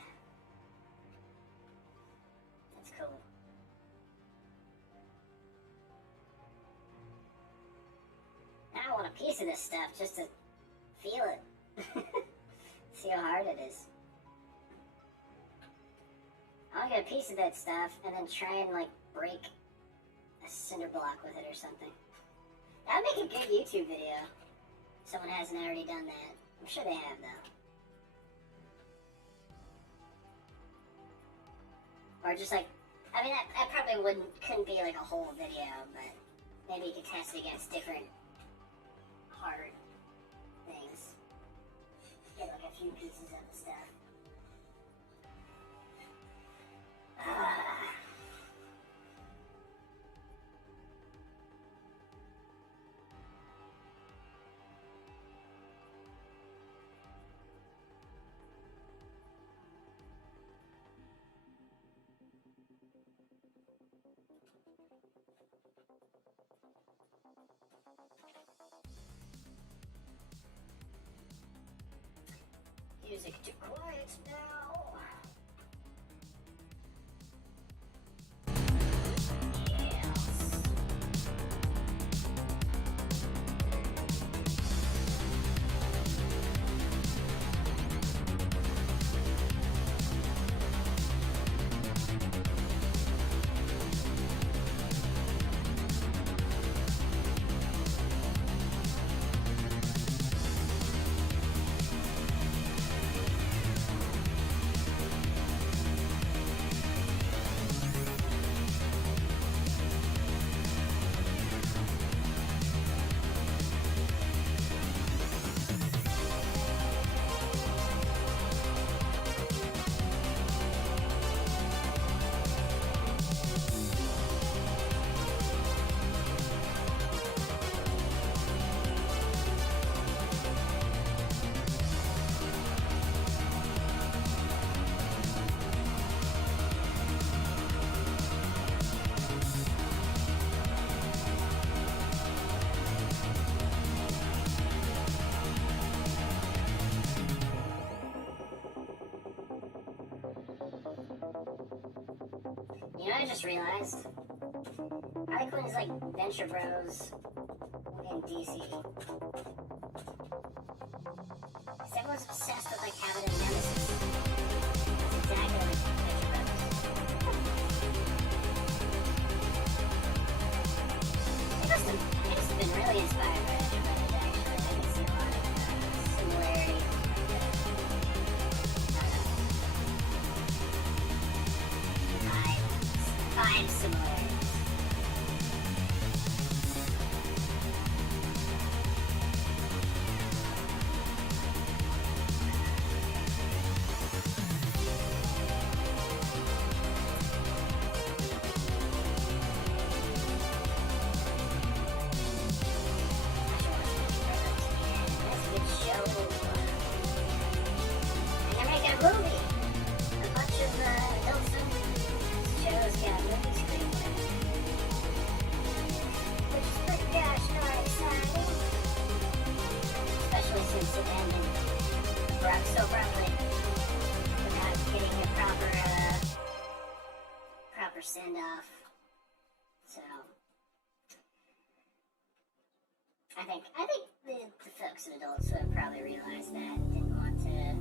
That's cool. Now I want a piece of this stuff just to feel it. See how hard it is. I'll get a piece of that stuff and then try and like break a cinder block with it or something. That would make a good YouTube video. Someone hasn't already done that. I'm sure they have though. Or just like, I mean, that probably couldn't be like a whole video, but maybe you could test it against different hard things. Get like a few pieces of the stuff. Music too quiet now. You know what I just realized? I like when it's like Venture Bros in DC. Because everyone's obsessed with like having a nemesis. That's exactly like Venture Bros. They must have been really inspired by Venture Bros, actually. I can see a lot of similarity. Vibe similarities. So abruptly without getting a proper send off. So I think the folks at Adult Swim probably realized that, didn't want to.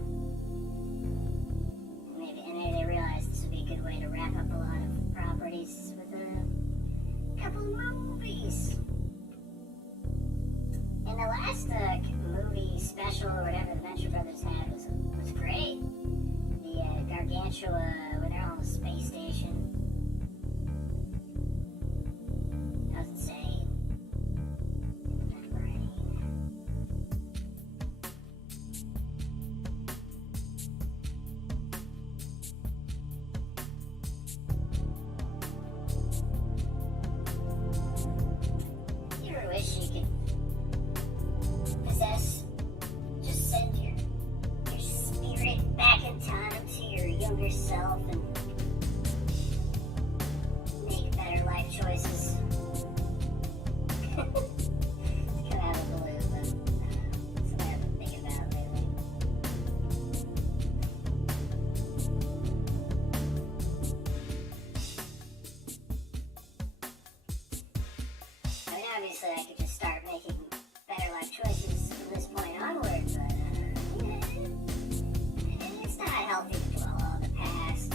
Maybe they realized this would be a good way to wrap up a lot of properties with a couple of movies. And the last movie special or whatever the Venture Brothers had was great. The Gargantua, when they're on the space station. That was insane. My brain. You ever wish you could just send your spirit back in time to your younger self and make better life choices? It's kind of out of the blue, but something I've been thinking about lately. I mean, obviously I could just start making better life choices from this point onward, but it's not healthy to dwell on the past.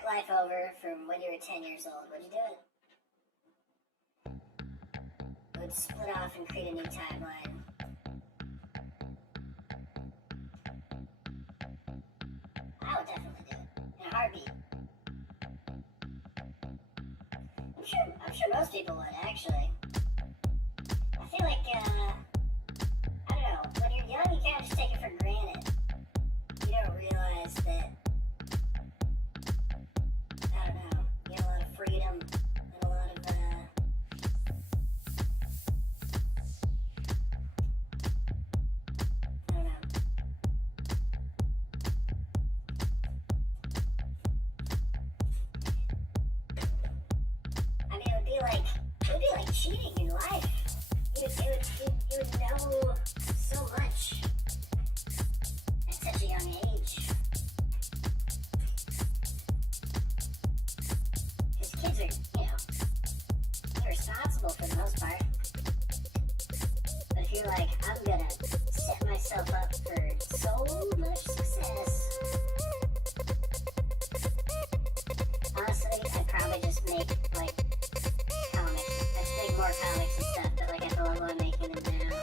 start life over from when you were 10 years old, would you do it? It would split off and create a new timeline. I would definitely do it. In a heartbeat. I'm sure most people would, actually. I feel like, I don't know, when you're young, you can't just take it for granted. You don't realize that, I don't know, you have a lot of freedom and a lot of, I don't know. I mean, it would be like cheating in life. You would know so much at such a young age. Because kids are, irresponsible for the most part. But if you're like, I'm gonna set myself up for so much success, honestly, I'd probably just make, like, comics. I'd just make more comics and stuff, but, like, I feel like I'm making them now.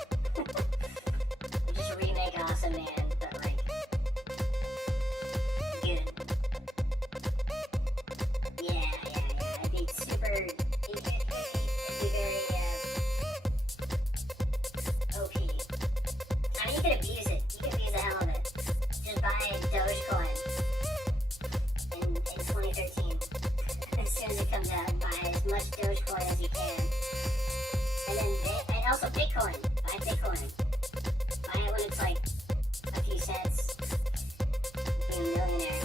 Just remake Awesome Man, but, like, good. Yeah. It'd be super, it'd be very, OP. I mean, you could abuse it. You could abuse the hell of it. Just buy Dogecoin in 2013. As soon as it comes out, buy as much Dogecoin as you can. And also Bitcoin. Buy Bitcoin. Buy it when it's like a few cents. Be a millionaire.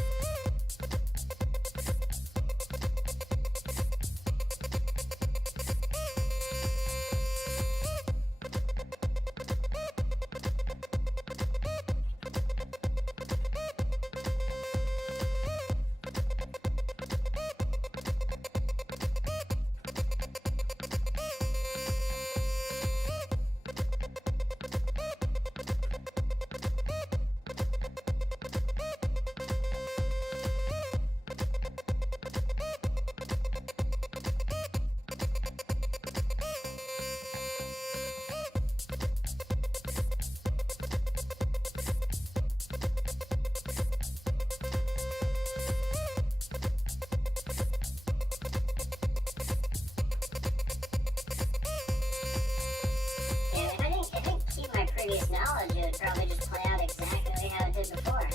Previous knowledge, it would probably just play out exactly how it did before.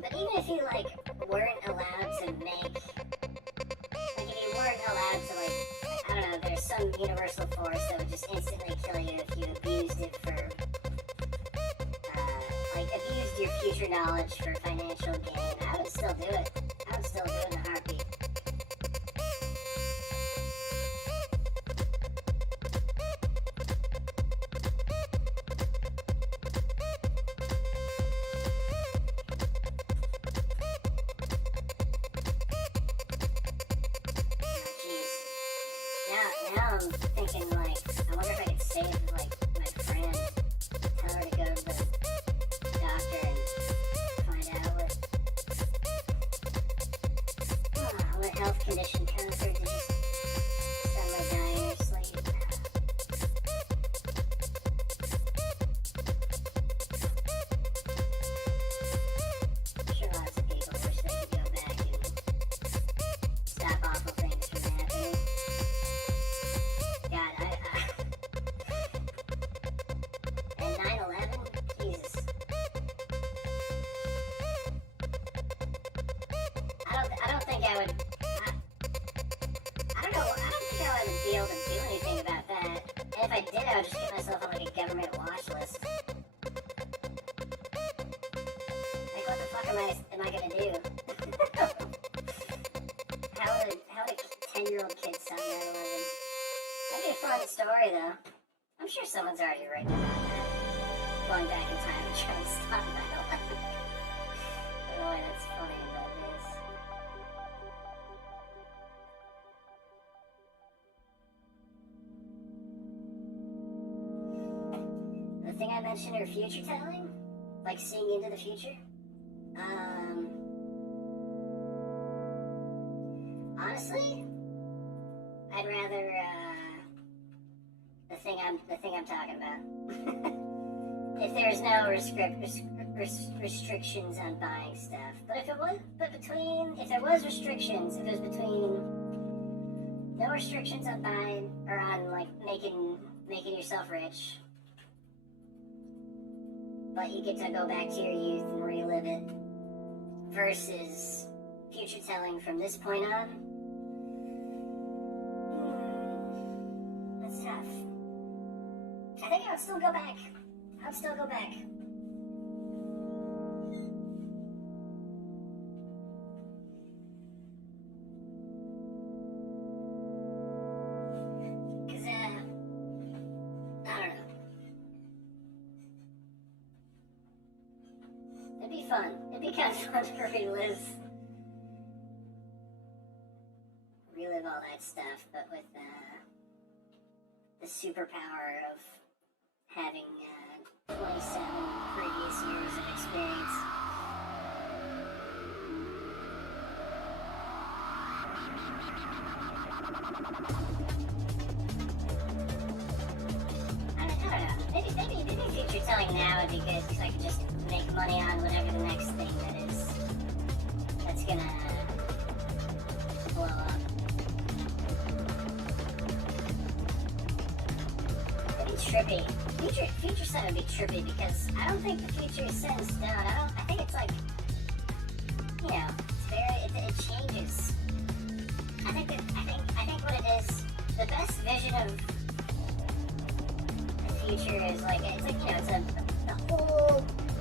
But even if you, like, weren't allowed to make, like, if you weren't allowed to, like, I don't know, there's some universal force that would just instantly kill you if you abused it for, like, abused your future knowledge for financial gain. I would still do it. I would still do it in a heartbeat. Now I'm thinking, like, I wonder if I could save, like, my friend. Tell her to go to the doctor and find out what health condition caused her to just suddenly die in her sleep. I'm sure lots of people wish they could go back and stop awful things from happening. God, and 9/11, Jesus. I don't think I would. I don't know. I don't think I would be able to do anything about that. And if I did, I would just get myself on, like, a government watch list. Like, what the fuck am I gonna do? How would a 10-year-old kid son 9/11? That'd be a fun story, though. I'm sure someone's already written about that. going back in time and trying to stop 9/11. I don't know why that's funny, but it is. The thing I mentioned are future telling, like seeing into the future. Honestly, I'd rather the thing I'm talking about. If there's no restrictions on buying stuff, but if there was restrictions, if it was between no restrictions on buying or on like making yourself rich, but you get to go back to your youth and relive it, versus future telling from this point on. That's tough. I think I'll still go back. Because I don't know. It'd be fun. It'd be kind of fun to relive all that stuff, but with the superpower of having 27 previous years of experience. I don't know. Maybe future telling now would be good because I could just make money on whatever the next thing that is that's gonna blow up. Trippy. Future set would be trippy because I don't think the future is set in stone. I think it's like, you know, it changes. I think what it is, the best vision of the future is like, it's like, you know,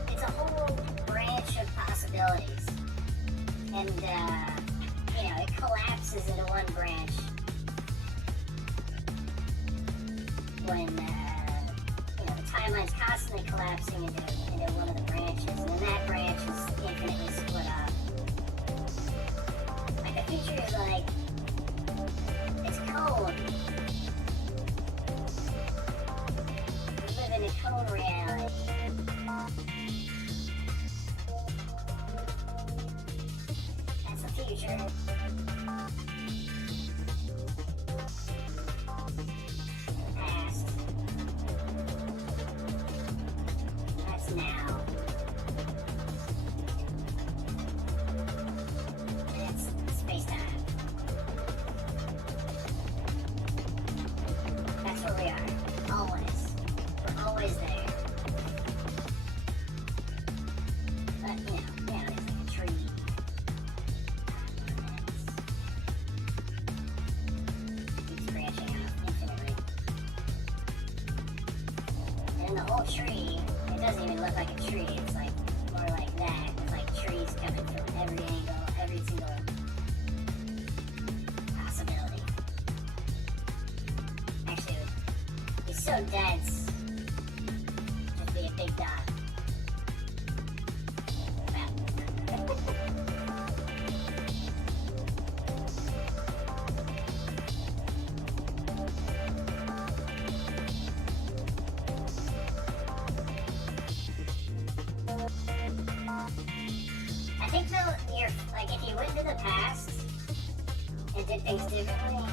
it's a whole branch of possibilities. And, you know, it collapses into one branch when, timeline's constantly collapsing into one of the branches, and then that branch is infinitely split up. Like the future is like, it's cone. We live in a cone reality. That's the future. Now. And it's space-time. That's where we are. Always. We're always there. But, you know, now it's like a tree. It keeps branching out infinitely. And the whole tree, it doesn't even look like a tree, it's like more like that. It's like trees coming from every angle, every single possibility. Actually, it would be so dense, just be a big dot. I think though, like if you went to the past and did things differently,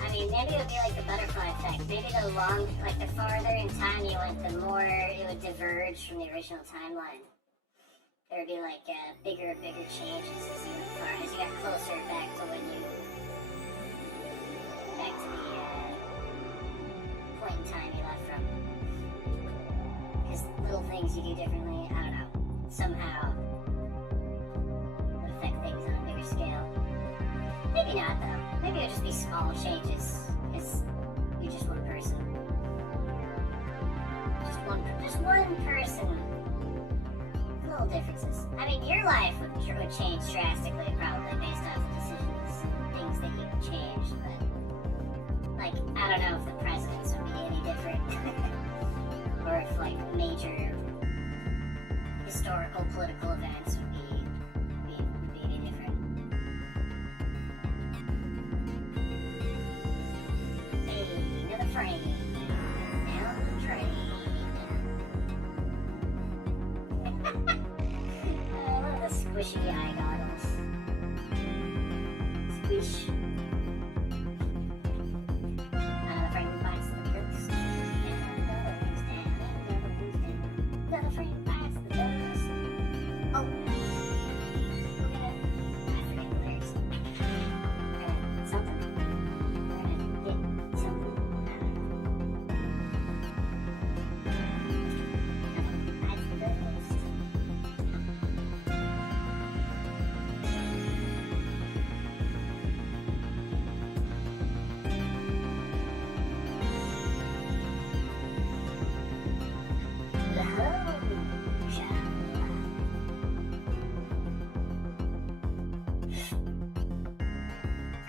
I mean, maybe it would be like the butterfly effect. Maybe the farther in time you went, the more it would diverge from the original timeline. There would be like bigger and bigger changes as you got closer back to the point in time you left from. Because little things you do differently, I don't know, somehow would affect things on a bigger scale. Maybe not though. Maybe it'll just be small changes, because you're just one person. Just one person. Little differences. I mean, your life would change drastically, probably based off the decisions, things that you changed. But like, I don't know if the presidents would be any different, or major historical political events would be different. Hey, another frame. Down the drain. I love the squishy eye goggles. Squish. Another frame bites the dust. And another one's down. Another one's down. Another frame bites the dust. Oh. I forget the lyrics. Something. We're gonna get something. Bites the dust.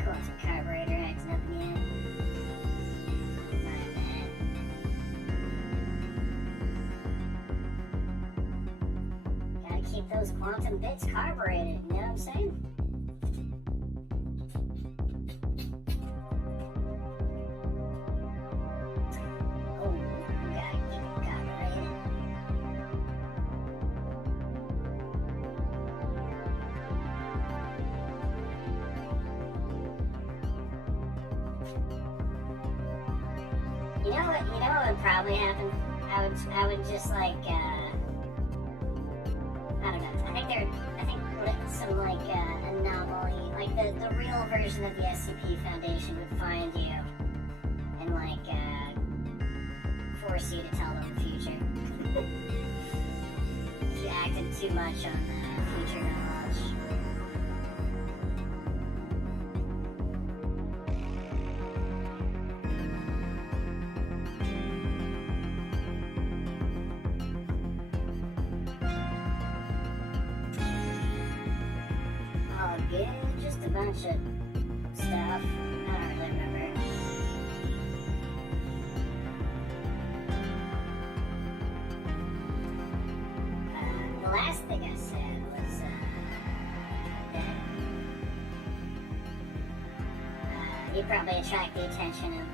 Quantum carburetor acting up again. My bad. Gotta keep those quantum bits carbureted, you know what I'm saying? Oh, gotta keep it carbureted. You know what would probably happen? I would just like, I don't know. I think some like anomaly, like the real version of the SCP Foundation would find you and like force you to tell them the future. If you acted too much on future knowledge. All good, just a bunch of stuff. I don't really remember. The last thing I said was that you'd probably attract the attention of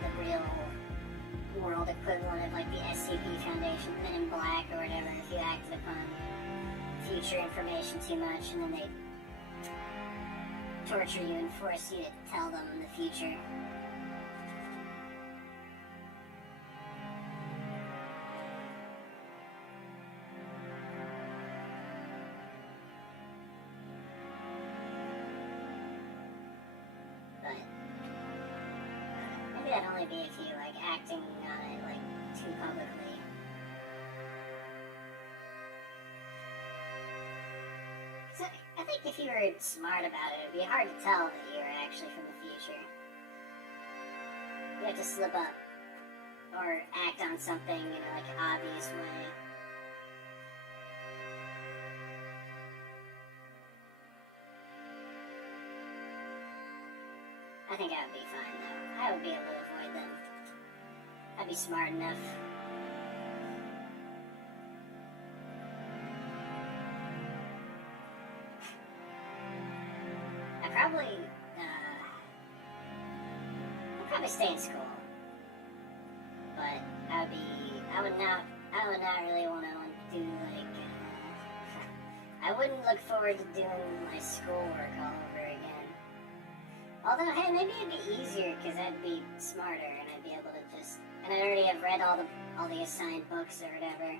the real world equivalent of like the SCP Foundation, Men in Black or whatever, if you acted upon future information too much, and then they torture you and force you to tell them the future. But maybe that'd only be if you like acting on it like too publicly. I think if you were smart about it, it'd be hard to tell that you're actually from the future. You have to slip up or act on something in like an obvious way. I think I would be fine though. I would be able to avoid them. I'd be smart enough. I'd probably stay in school, but I would not really want to do like, I wouldn't look forward to doing my schoolwork all over again. Although, hey, maybe it'd be easier because I'd be smarter and I'd be able to just, and I'd already have read all the assigned books or whatever.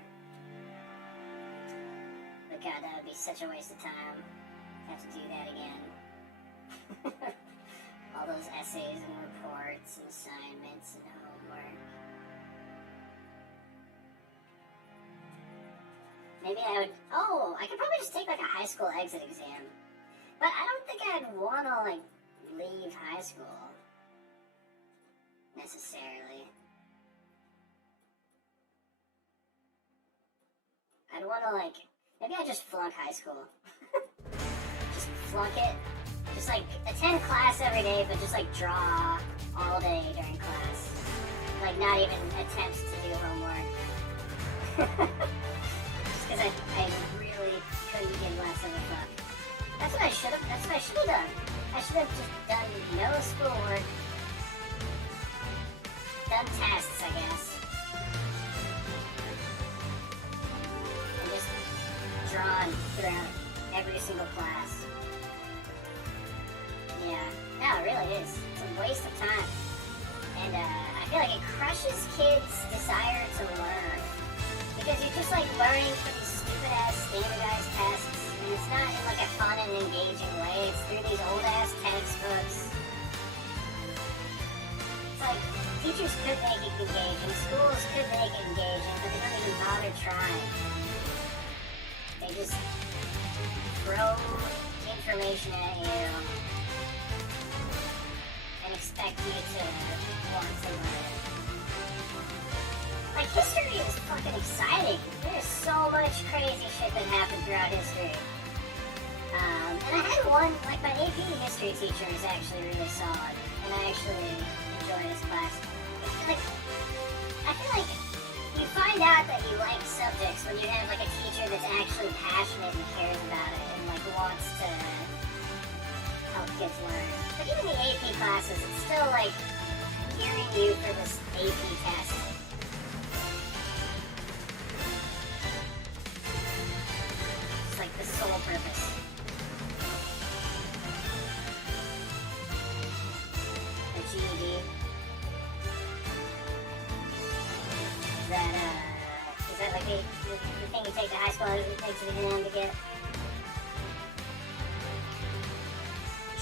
But God, that would be such a waste of time. Have to do that again. All those essays and reports and assignments and homework. Maybe I could probably just take like a high school exit exam. But I don't think I'd want to like leave high school necessarily. I'd want to like, maybe I'd just flunk high school. Just flunk it. Just like attend class every day, but just like draw all day during class. Like like not even attempts to do homework. Just because I really couldn't give less of a fuck. That's what I should have done. I should have just done no schoolwork. Done tests, I guess. And just drawn throughout every single class. Yeah. No, it really is. It's a waste of time. And I feel like it crushes kids' desire to learn. Because you're just like learning for these stupid ass standardized tests. And it's not in like a fun and engaging way. It's through these old ass textbooks. It's like teachers could make it engaging, schools could make it engaging, but they don't even bother trying. They just throw information at you and expect you to want to learn it. Like, history is fucking exciting. There's so much crazy shit that happened throughout history. And I had one, like, my AP history teacher is actually really solid, and I actually enjoy this class. I feel like you find out that you like subjects when you have, like, a teacher that's actually passionate and cares about it and, like, wants to help kids learn. But even the AP classes, it's still, like, gearing you for this AP test. It's like the sole purpose. The GED. Is that like the thing you take to high school, it takes an exam to get?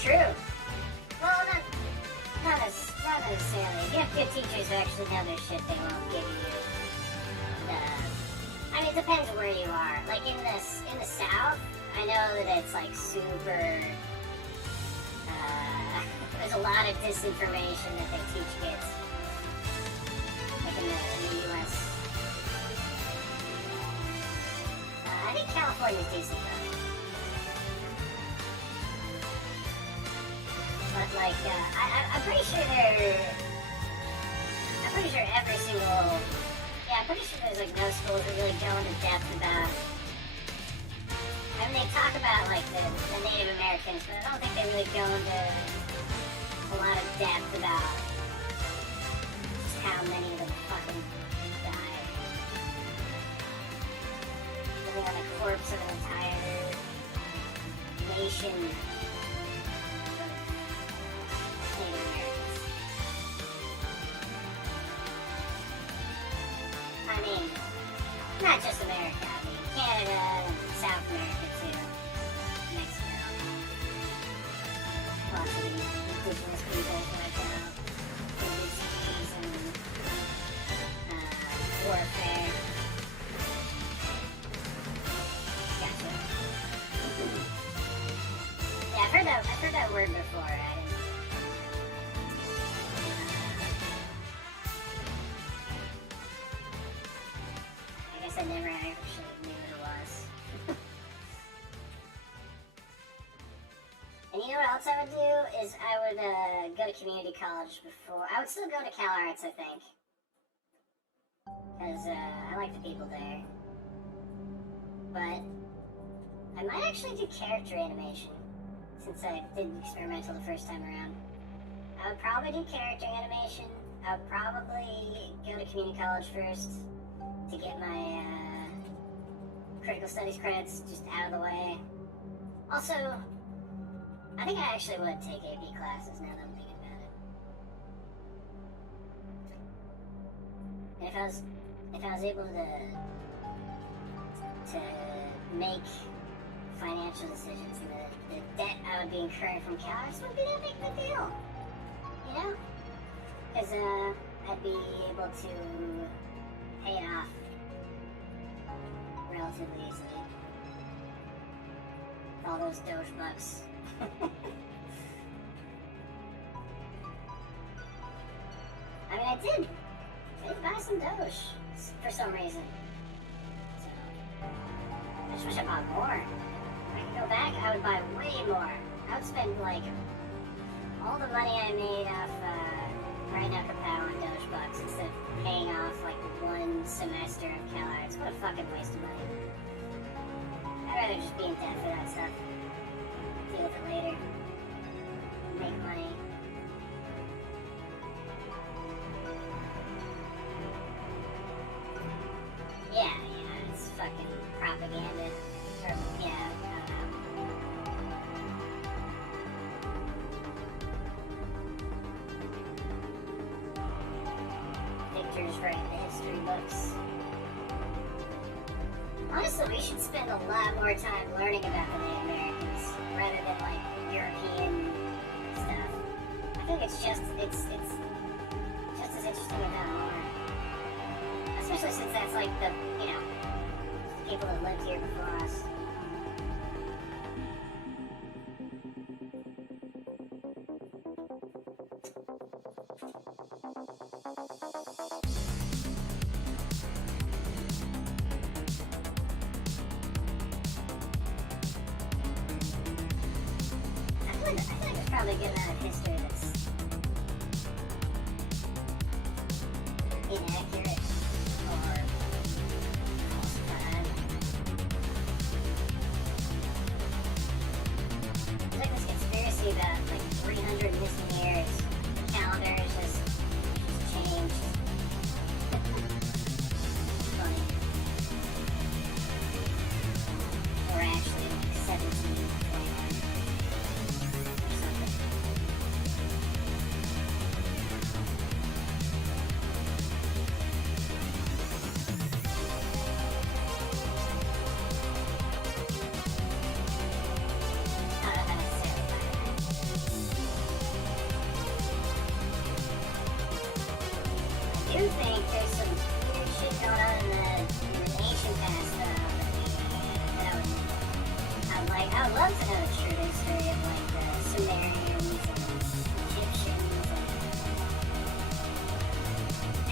True. Well, not necessarily. If you have good teachers who actually know their shit, they won't give you the... I mean, it depends where you are. Like, in the South, I know that it's, like, super... there's a lot of disinformation that they teach kids. Like, in the U.S. I think California's decent, though. But, like, I'm pretty sure every single... Yeah, I'm pretty sure there's, like, no schools that really go into depth about... I mean, they talk about, like, the Native Americans, but I don't think they really go into a lot of depth about just how many of them fucking died. Living on the corpse of an entire nation of Native Americans. I mean, not just America, I mean Canada and South America too. Mexico. Lots of these indigenous people wiped out. The disease and warfare. Gotcha. Yeah, I've heard that word before. I guess I never actually knew what it was. And you know what else I would do is I would go to community college before. I would still go to Cal Arts, I think, because I like the people there. But I might actually do character animation since I did experimental the first time around. I would probably do character animation. I would probably go to community college first to get my critical studies credits just out of the way. Also, I think I actually would take AP classes now that I'm thinking about it. And if I was able to make financial decisions, and the debt I would be incurring from Cal Arts wouldn't be that big of a deal, you know? Because I'd be able to pay it off relatively easily. With all those Doge bucks. I mean, I did buy some Doge for some reason. So, I just wish I bought more. If I could go back, I would buy way more. I would spend, like, all the money I made off right now Kapow on Doge bucks instead of a fucking waste of money. I'd rather just be in debt for that stuff. Deal with it later. Make money. Yeah, it's fucking propaganda. Or, yeah, Victor's writing the history books. Honestly, we should spend a lot more time learning about the Native Americans rather than like European stuff. I think it's just as interesting, if not more. Especially since that's like the people that lived here before us. I feel like there's probably a good amount of history that's inaccurate or falsified. There's like this conspiracy about like 300 missing years. The calendar is just changed. It's funny. Or actually like 1721 or something. I don't know necessarily buy that. I do think there's some weird shit going on in the ancient past that I would love to know the true history of like the Sumerians and Egyptians and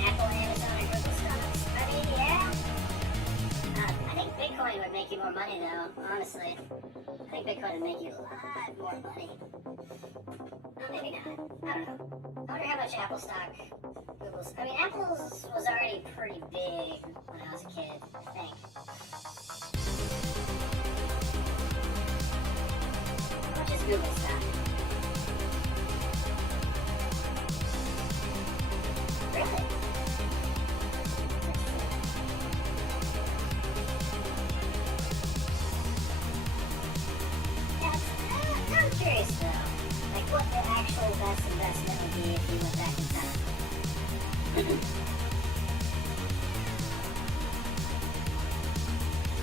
Apple, Amazon, and Google stocks. I mean, yeah. I think Bitcoin would make you more money though, honestly. I think Bitcoin would make you a lot more money. Well, maybe not. I don't know. I wonder how much Apple stock Google's. I mean, Apple's was already pretty big when I was a kid, I think. How much is Google stock? Really? Yeah, I'm curious though. Like what the actual best investment would be if you went back in time.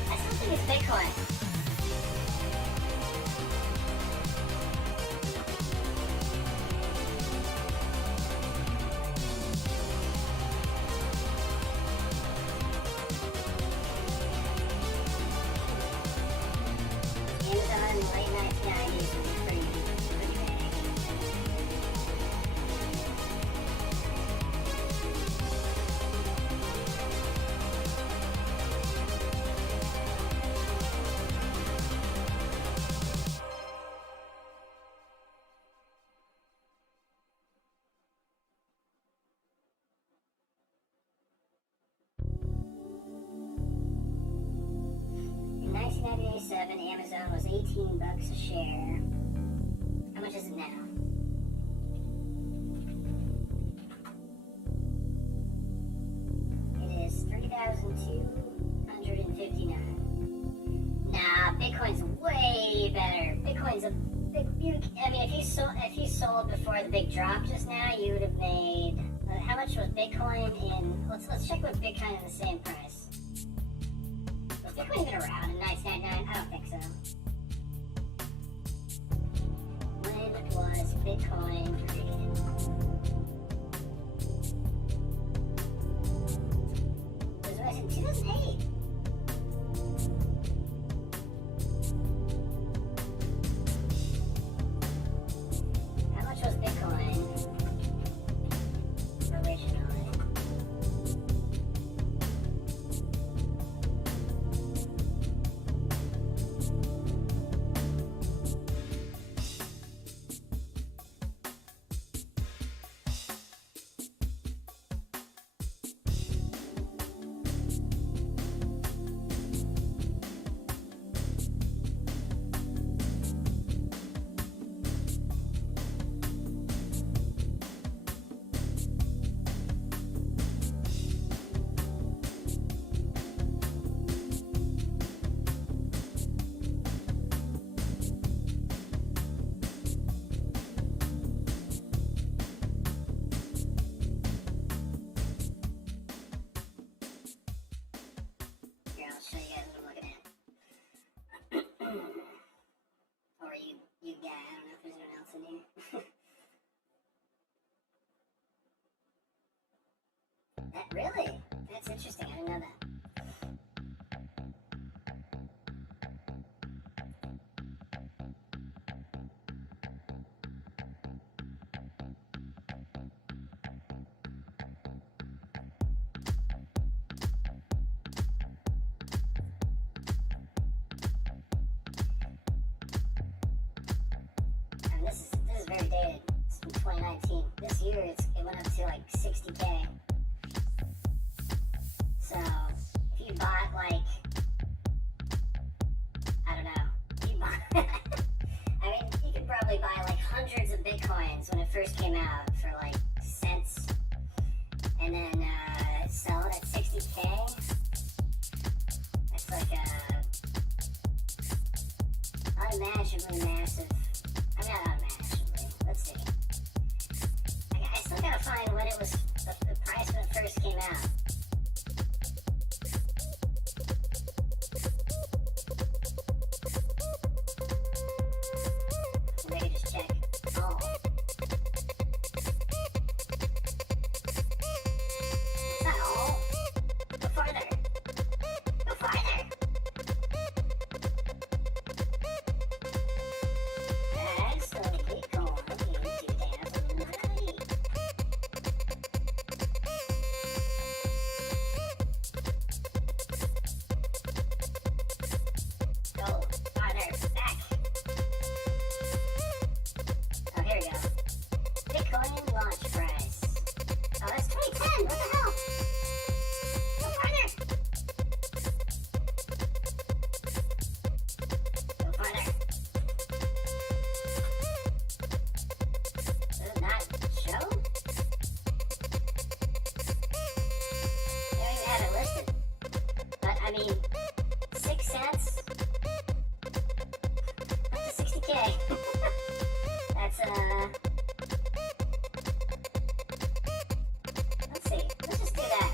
I still think it's Bitcoin. Amazon in the late 1990s was pretty big. In 1997, Amazon was $18 a share. How much is it now? It is $3,259. Nah, Bitcoin's way better. Bitcoin's a big. I mean, if you sold before the big drop just now, you would have made. How much was Bitcoin in? Let's check with Bitcoin in the same price. Was Bitcoin even around in 1999? I don't think so. When was Bitcoin created? It was in 2008. How much was Bitcoin originally? Really? That's interesting. I didn't know that. I mean, this is very dated. It's from 2019. This year it went up to like 60K. So if you bought like, I don't know, you bought, I mean, you could probably buy like hundreds of Bitcoins when it first came out for like cents, and then sell it at 60K. That's like unimaginably massive. I mean, not unimaginably. Let's see. I still gotta find when it was the price when it first came out. Maybe just check all. It's not all. Go farther. Go farther. Alright, so keep going into 2009. Go farther. Back. Oh, here we go. Bitcoin launch price. Oh, that's 2010. What the hell? Go farther. Go farther. Does it not show? They don't even have it listed. But, I mean, 6 cents up to 60K. That's, let's see. Let's just do that.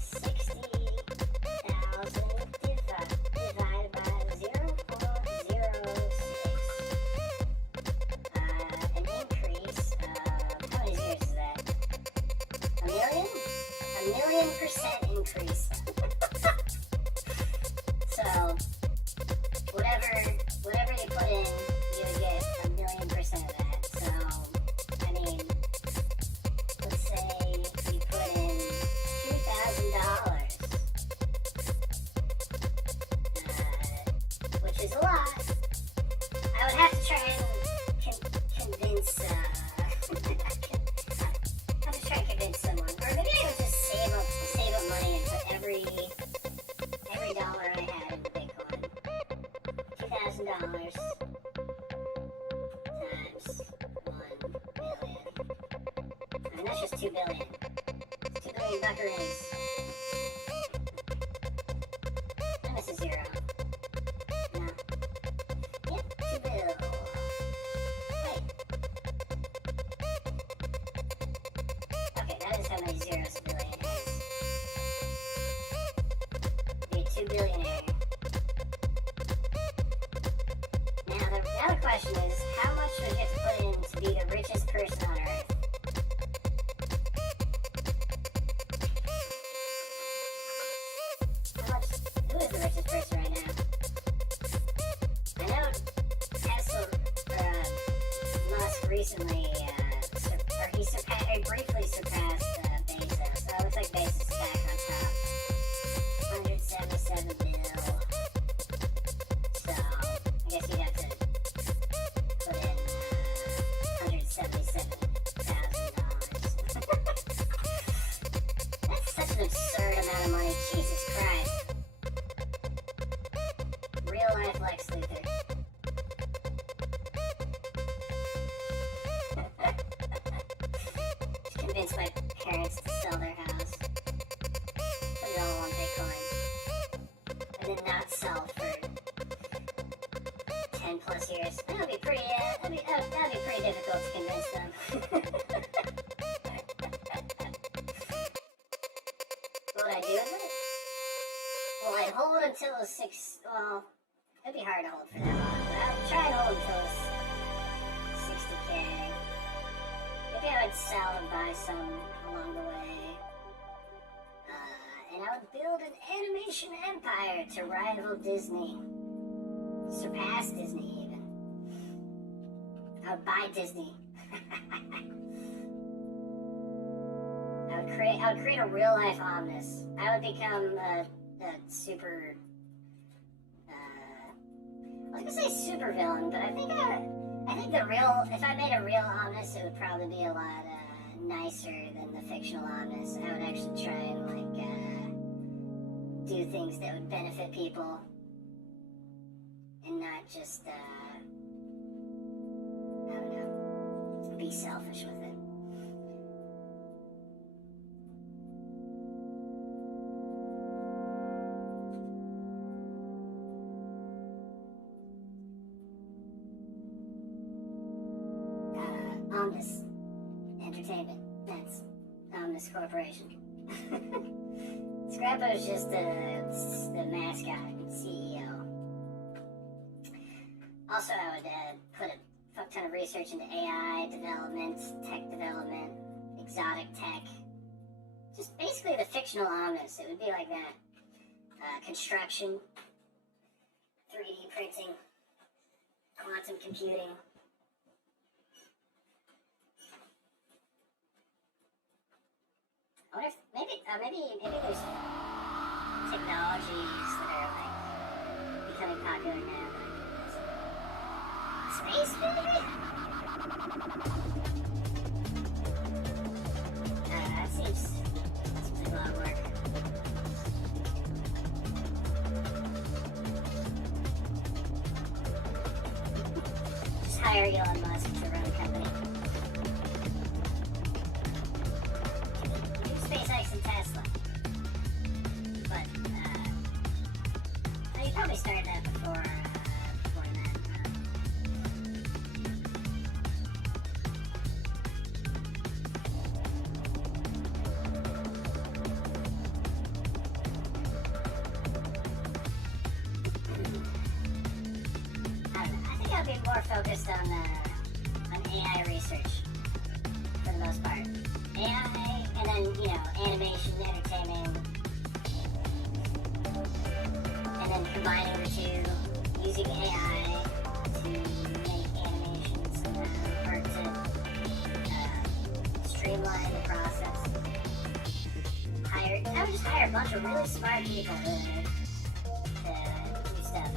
60,000 divided by 0.06. An increase of, how many zeros is that? A million? A million% increase. So, whatever you put in, you would get a million% of that. So, I mean, let's say you put in $2,000, which is a lot. I would have to try and convince, I have to try and convince someone, or maybe I would just save up money and put every dollar I had into Bitcoin. $2,000 times 1 million. I mean, that's just 2 billion. 2 billion buckaroos. I miss a zero. No. Yep, 2 bill. Wait. Okay, that is how many zeros a billion has. Be a 2 billionaire. Now the question is, how much would you have to put in to be the richest person on Earth? How much? Who is the richest person right now? I know Tesla, Musk recently, he briefly surpassed Bezos. So it looks like Bezos is back on top. 177 bill. So, I guess you'd have to put in $177,000. That's such an absurd amount of money. Jesus Christ. Real life Lex Luthor. Just convinced my parents to sell their house. Put it all on Bitcoin. And then not sell for 10 plus years. That'd be pretty difficult to convince them. What would I do with it? Well, I'd hold until it was 6, well, it'd be hard to hold for that long, but I'd try and hold until it was 60K. Maybe maybe I would sell and buy some along the way. And I would build an animation empire to rival Disney. Surpass Disney, even. I would buy Disney. I would create a real-life Omnis. I would become a super... I was gonna say super villain, but I think the real... If I made a real Omnis, it would probably be a lot nicer than the fictional Omnis. I would actually try and, like, do things that would benefit people. And not just, I don't know, be selfish with it. Omnis Entertainment. That's Omnis Corporation. Scrappo's just the mascot and CEO. Also, I would put a fuck ton of research into AI development, tech development, exotic tech. Just basically the fictional Omnis. It would be like that. Construction, 3D printing, quantum computing. I wonder if maybe there's technologies that are like becoming popular now. Space, maybe? That seems like a lot of work. Just hire Elon Musk to run the company. SpaceX and Tesla. But, you probably started that before that. I think I'll be more focused on AI research for the most part. AI, and then, animation, entertainment, and then combining the two, using AI to make animations or to streamline the process. I would just hire a bunch of really smart people to do stuff.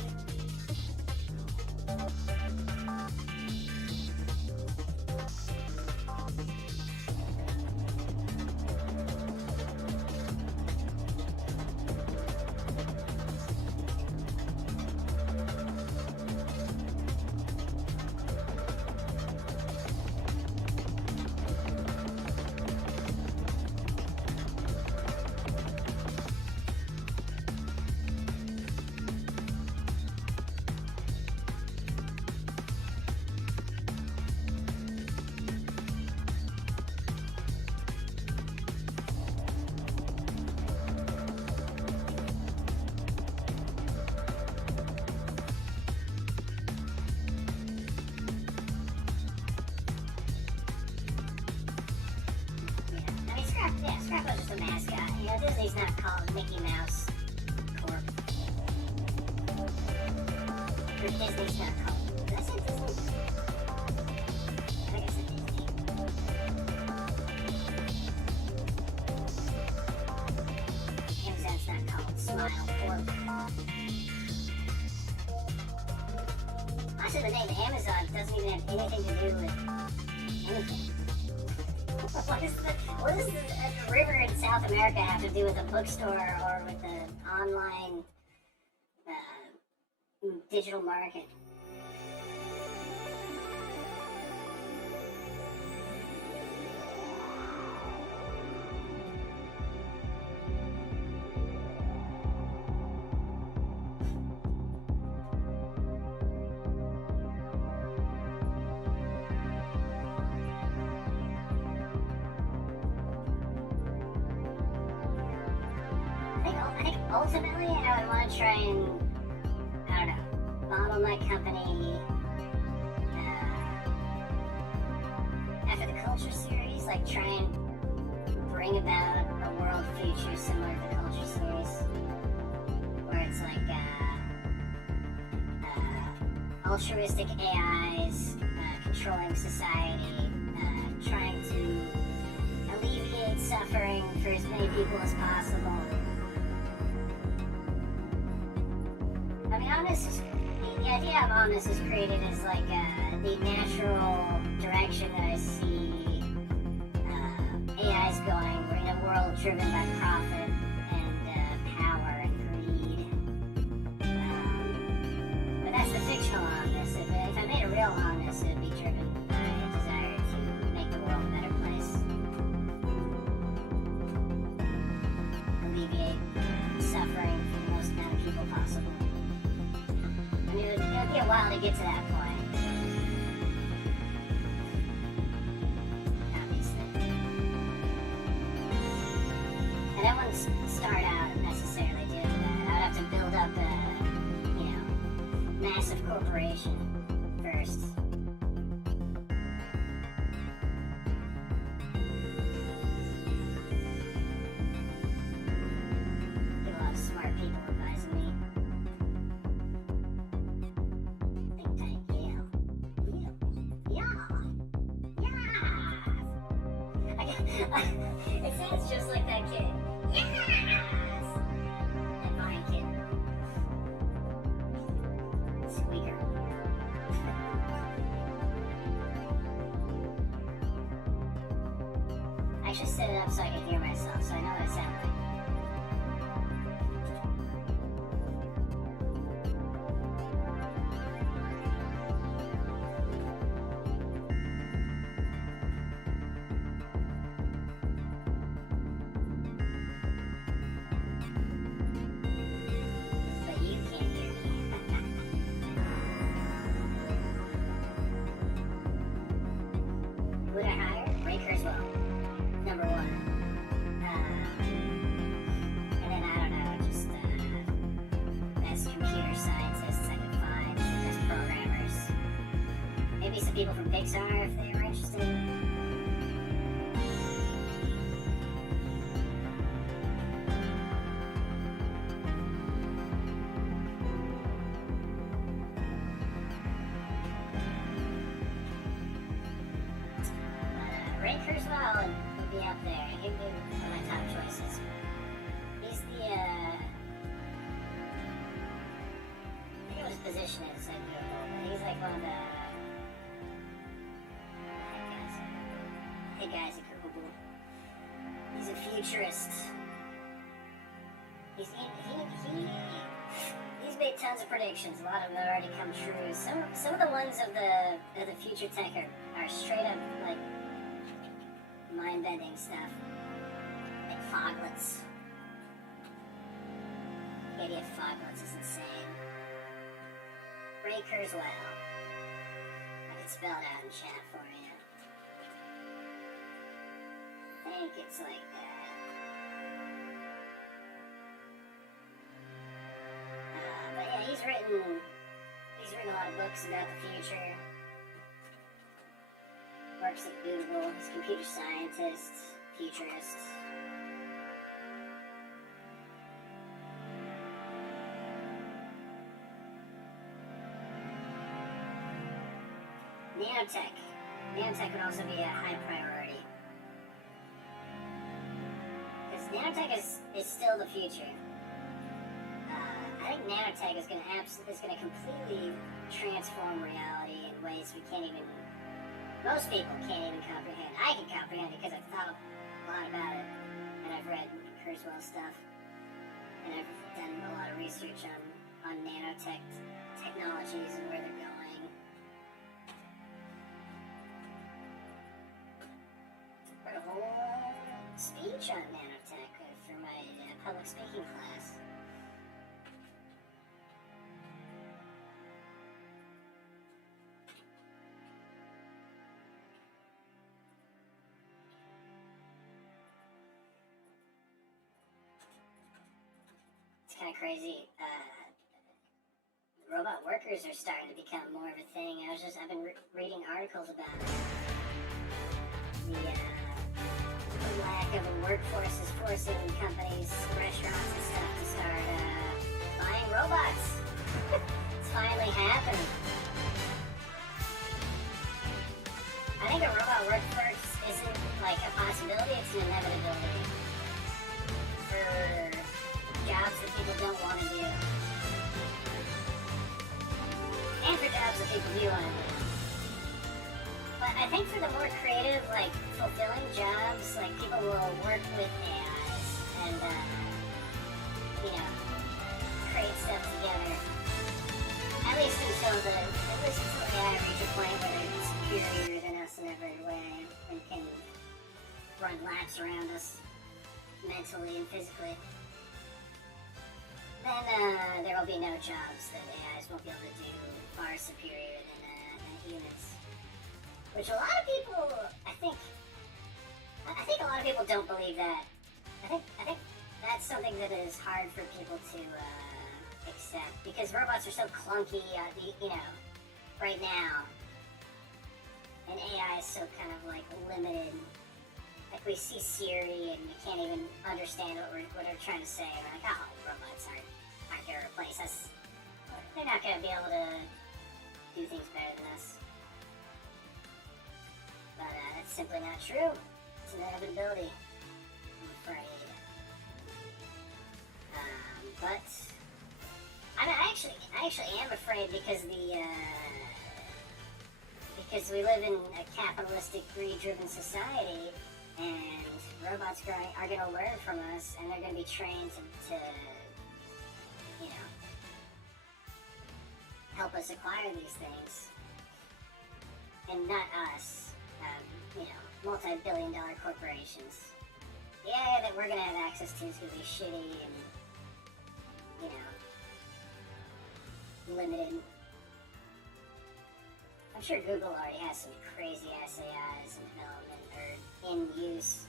Scrappo's just a mascot. Disney's not called Mickey Mouse Corp. Or Disney's not called. Did I say Disney? I think I said Disney. Amazon's not called Smile Corp. Actually, the name Amazon doesn't even have anything to do with anything. What does the river in South America have to do with a bookstore or with an online digital market? Ultimately, I would want to try and, I don't know, model my company after the Culture series. like try and bring about a world future similar to the Culture series, where it's like altruistic AIs controlling society, trying to alleviate suffering for as many people as possible. I mean, the idea of Omnis was created as like the natural direction that I see AIs going. We're in a world driven by profit and power and greed. But that's the fictional Omnis. If I made a real Omnis, it would be driven by a desire to make the world a better place. Alleviate suffering for the most amount of people possible. I mean, it would be a while to get to that point. Obviously. And I wouldn't start out necessarily doing that. I would have to build up a, massive corporation first. Get a lot of smart people advising me. Think tank, yeah. It sounds just like that kid. Yes! That Vine kid. Squeaker. I actually set it up so I can hear myself, so I know what I sound like. But you can't hear me. Would I hire Ray Kurzweil? Number one. And then I don't know, just best computer scientists I could find, best programmers. Maybe some people from Pixar if they were interested. Ray Kurzweil would be up there. He'd be one of my top choices. He's the, I forget what his position is at Google, but he's like one of the head guys at Google. He's a futurist. He's made tons of predictions. A lot of them have already come true. Some of the ones of the future tech are straight up like mind-bending stuff. Like foglets. The idea of foglets is insane. Ray Kurzweil. I can spell it out in chat for you. I think it's like that. But yeah, he's written a lot of books about the future. Works at Google. He's a computer scientist, futurist. Nanotech. Nanotech would also be a high priority. Because nanotech is still the future. I think nanotech is going to completely transform reality in ways most people can't even comprehend. I can comprehend it because I've thought a lot about it, and I've read Kurzweil stuff, and I've done a lot of research on nanotech technologies and where they're going. I wrote a whole speech on nanotech for my public speaking class. Kind of crazy. Robot workers are starting to become more of a thing. I've been reading articles about the lack of a workforce is forcing companies, restaurants and stuff to start buying robots. It's finally happening. I think a robot workforce isn't like a possibility, it's an inevitability for jobs that people don't want to do. And for jobs that people do want to do. But I think for the more creative, like, fulfilling jobs, like, people will work with AIs and, you know, create stuff together. At least until AI reach a point where they're superior than us in every way and can run laps around us mentally and physically. Then there will be no jobs that AIs won't be able to do far superior than humans. Which a lot of people, I think a lot of people don't believe that. I think that's something that is hard for people to accept because robots are so clunky, you know, right now, and AI is so kind of like limited. Like we see Siri and we can't even understand what they're trying to say. We're like, oh, robots aren't going to replace us. They're not going to be able to do things better than us. But that's simply not true. It's an inevitability, I'm afraid. But I actually am afraid because because we live in a capitalistic, greed-driven society, and robots are going to learn from us, and they're going to be trained to you know, help us acquire these things, and not us. You know, multi-billion-dollar corporations. The AI that we're going to have access to is going to be shitty and, you know, limited. I'm sure Google already has some crazy-ass AIs in development or in use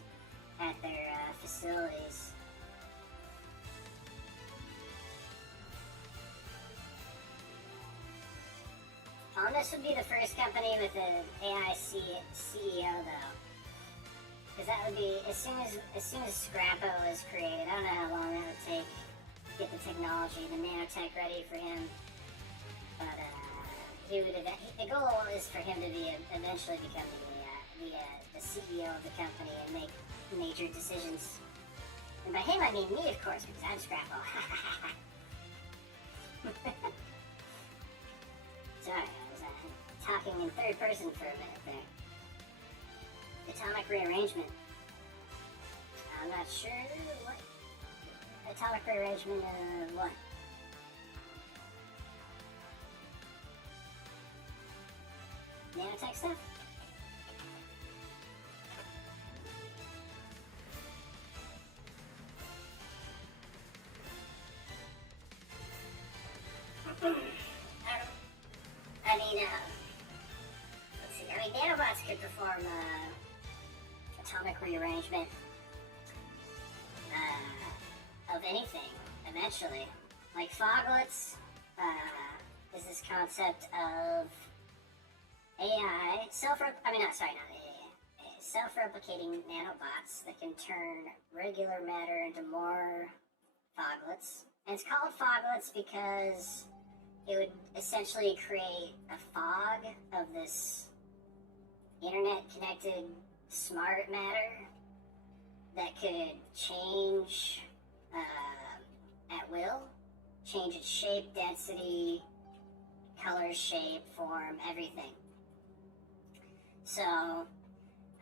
at their facilities. Omnis would be the first company with an AI CEO, though, because that would be as soon as Scrappo is created. I don't know how long it would take to get the technology, the nanotech ready for him. But the goal is for him to be eventually become the CEO of the company and make major decisions. And by him, I mean me, of course, because I'm Scrappo. Sorry. Talking in third person for a minute there. Atomic rearrangement. I'm not sure what. Atomic rearrangement of what? Nanotech stuff? Nanobots could perform atomic rearrangement of anything eventually. Like foglets is this concept of AI, self-replicating nanobots that can turn regular matter into more foglets. And it's called foglets because it would essentially create a fog of this internet-connected smart matter that could change at will, change its shape, density, color, shape, form, everything. So,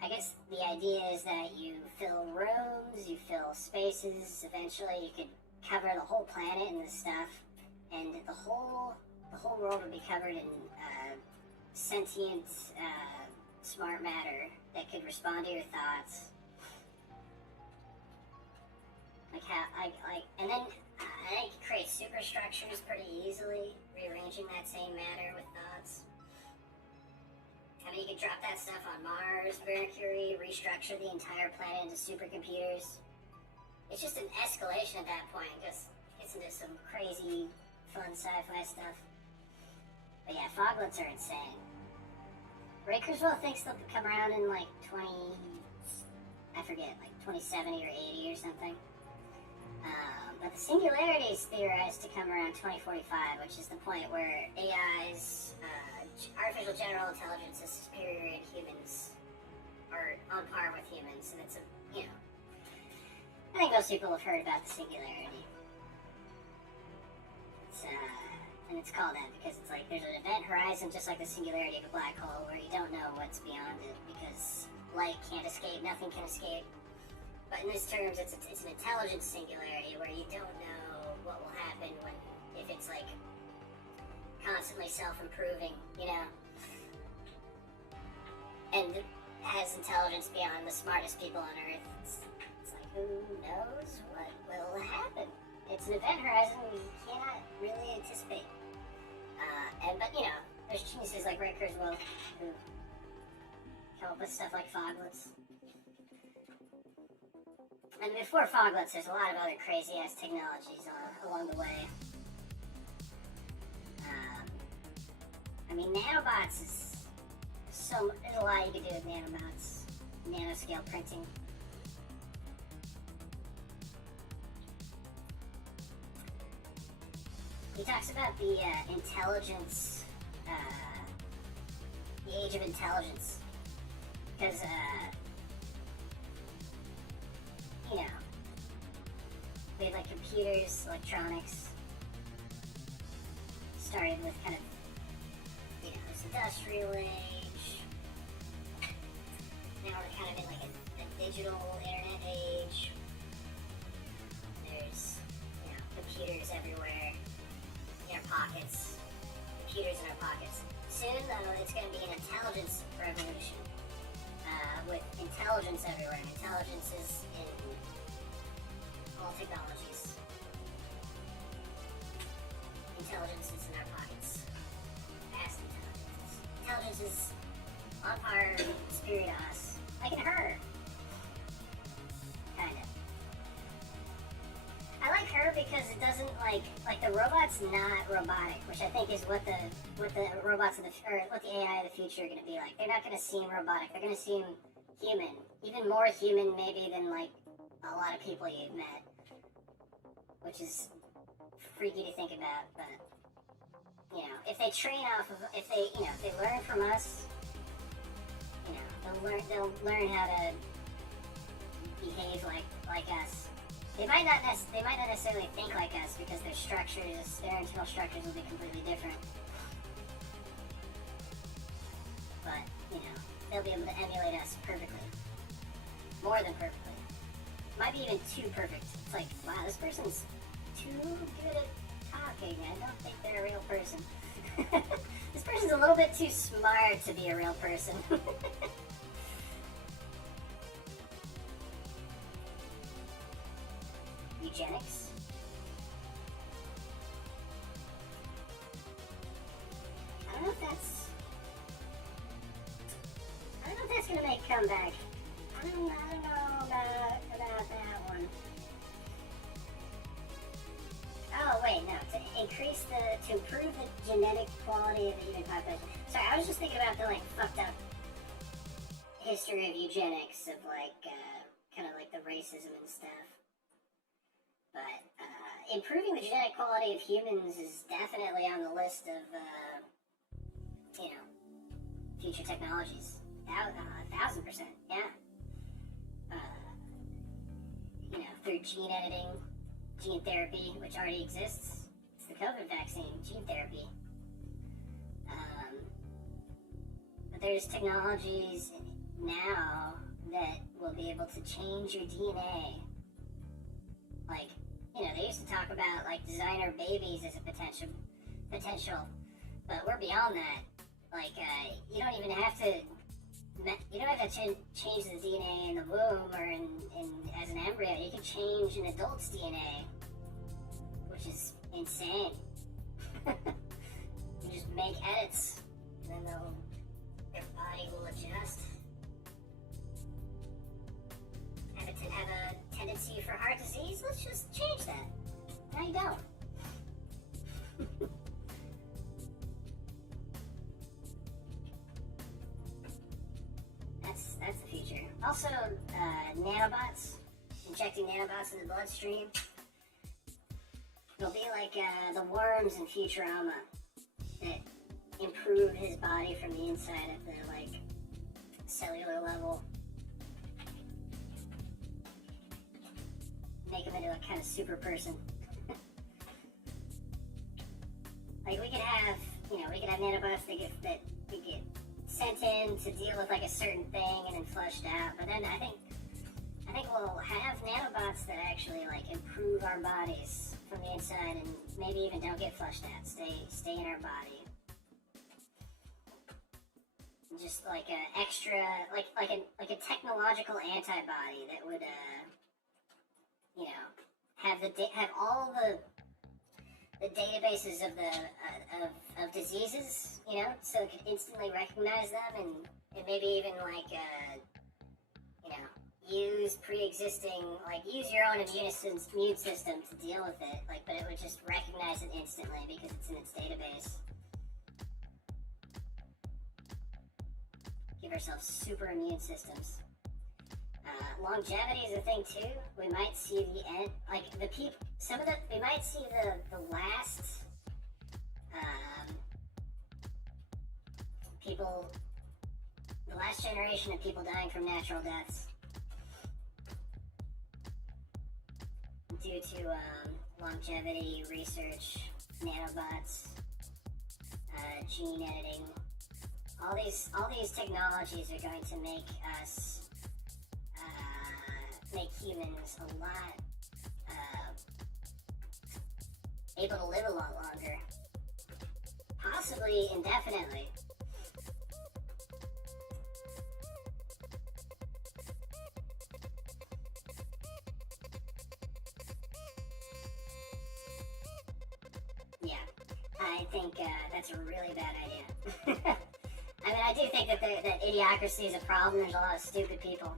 I guess the idea is that you fill rooms, you fill spaces, eventually you could cover the whole planet in this stuff, and the whole world would be covered in sentient smart matter that could respond to your thoughts. And then I could create superstructures pretty easily, rearranging that same matter with thoughts. I mean, you could drop that stuff on Mars, Mercury, restructure the entire planet into supercomputers. It's just an escalation at that point, because it gets into some crazy, fun sci-fi stuff. But yeah, foglets are insane. Ray Kurzweil thinks they'll come around in like I forget, like 2070 or 80 or something. But the singularity is theorized to come around 2045, which is the point where AI's artificial general intelligence is superior and humans are on par with humans, and it's a, I think most people have heard about the singularity. And it's called that because it's like there's an event horizon just like the singularity of a black hole where you don't know what's beyond it because light can't escape, nothing can escape. But in these terms, it's an intelligence singularity where you don't know what will happen if it's like constantly self-improving, and has intelligence beyond the smartest people on Earth. It's like, who knows what will happen? It's an event horizon we cannot really anticipate. But there's geniuses like Ray Kurzweil who come up with stuff like foglets. And before foglets, there's a lot of other crazy-ass technologies along the way. Nanobots there's a lot you can do with nanobots. Nanoscale printing. He talks about the intelligence, the age of intelligence. Because, we have like computers, electronics, started with kind of, this industrial age. Now we're kind of in like a digital internet age. There's, computers everywhere in our pockets. Computers in our pockets. Soon, though, it's going to be an intelligence revolution. With intelligence everywhere. Intelligence is in all technologies. Intelligence is in our pockets. Vast intelligence. Intelligence is on par, superior to us. Like in her. Kinda. I like her because it doesn't like the robot's not robotic, which I think is what the robots what the AI of the future are gonna be like. They're not gonna seem robotic, they're gonna seem human. Even more human maybe than like a lot of people you've met. Which is freaky to think about, but if they train off of if they learn from us, they'll learn how to behave like us. They might not necessarily think like us because their internal structures will be completely different. But, they'll be able to emulate us perfectly. More than perfectly. Might be even too perfect. It's like, wow, this person's too good at talking. I don't think they're a real person. This person's a little bit too smart to be a real person. Eugenics. I don't know if that's gonna make a comeback. I don't know about that one. Oh wait, no, to improve the genetic quality of the human population. Sorry, I was just thinking about the fucked up history of eugenics, of kind of like the racism and stuff. But improving the genetic quality of humans is definitely on the list of, future technologies. 1,000%, yeah. Through gene editing, gene therapy, which already exists. It's the COVID vaccine, gene therapy. But there's technologies now that will be able to change your DNA. They used to talk about designer babies as a potential, but we're beyond that. You don't even have to. You don't have to change the DNA in the womb or in as an embryo. You can change an adult's DNA, which is insane. You just make edits, and then their body will adjust. Have a tendency for heart disease? Let's just change that. Now you don't. That's the future. Also, nanobots, injecting nanobots in the bloodstream. It'll be like the worms in Futurama that improve his body from the inside at the like cellular level. Make him into a kind of super person. Like we could have nanobots that get sent in to deal with like a certain thing and then flushed out. But then I think we'll have nanobots that actually like improve our bodies from the inside and maybe even don't get flushed out. Stay in our body. Just like a extra like a technological antibody that would have all the databases of of diseases, so it could instantly recognize them and maybe even like use pre-existing, like use your own immune system to deal with it, like, but it would just recognize it instantly because it's in its database. Give ourselves super immune systems. Longevity is a thing too. We might see the end, like we might see the last the last generation of people dying from natural deaths due to longevity research, nanobots, gene editing. All these technologies are going to make us make humans a lot able to live a lot longer, possibly indefinitely. Yeah, I think that's a really bad idea. I mean, I do think that idiocracy is a problem. There's a lot of stupid people.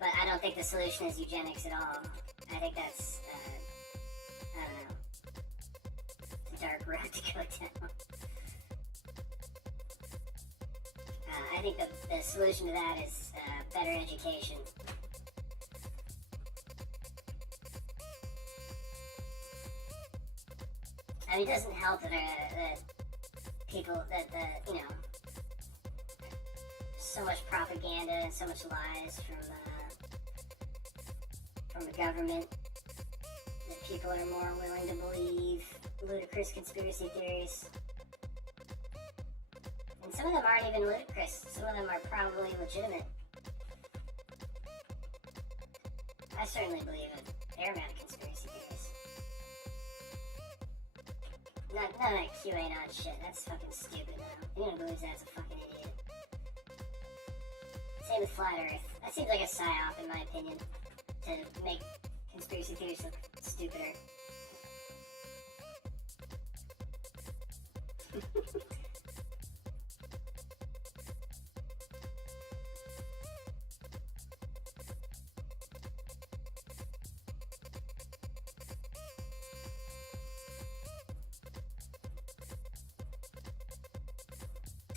But I don't think the solution is eugenics at all. I think that's, I don't know, it's a dark road to go down. I think the solution to that is better education. I mean, it doesn't help that so much propaganda and so much lies from the government that people are more willing to believe ludicrous conspiracy theories. And some of them aren't even ludicrous. Some of them are probably legitimate. I certainly believe a fair amount of conspiracy theories. None of that QAnon shit. That's fucking stupid now. Anyone who believes that's a fucking idiot. Same with Flat Earth. That seems like a psyop, in my opinion, to make conspiracy theories look stupider.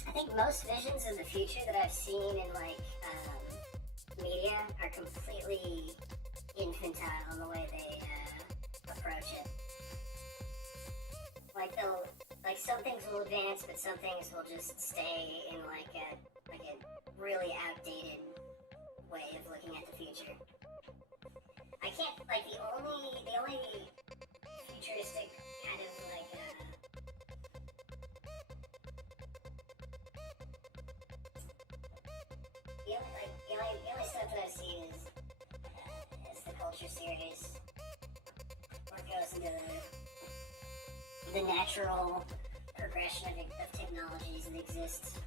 I think most visions of the future that I've seen in media are completely infantile in the way they approach it. Like some things will advance, but some things will just stay in like a really outdated way of looking at the future. I can't the only futuristic kind of the only stuff that I've seen is the Culture series, where it goes into the natural progression of technologies that exist,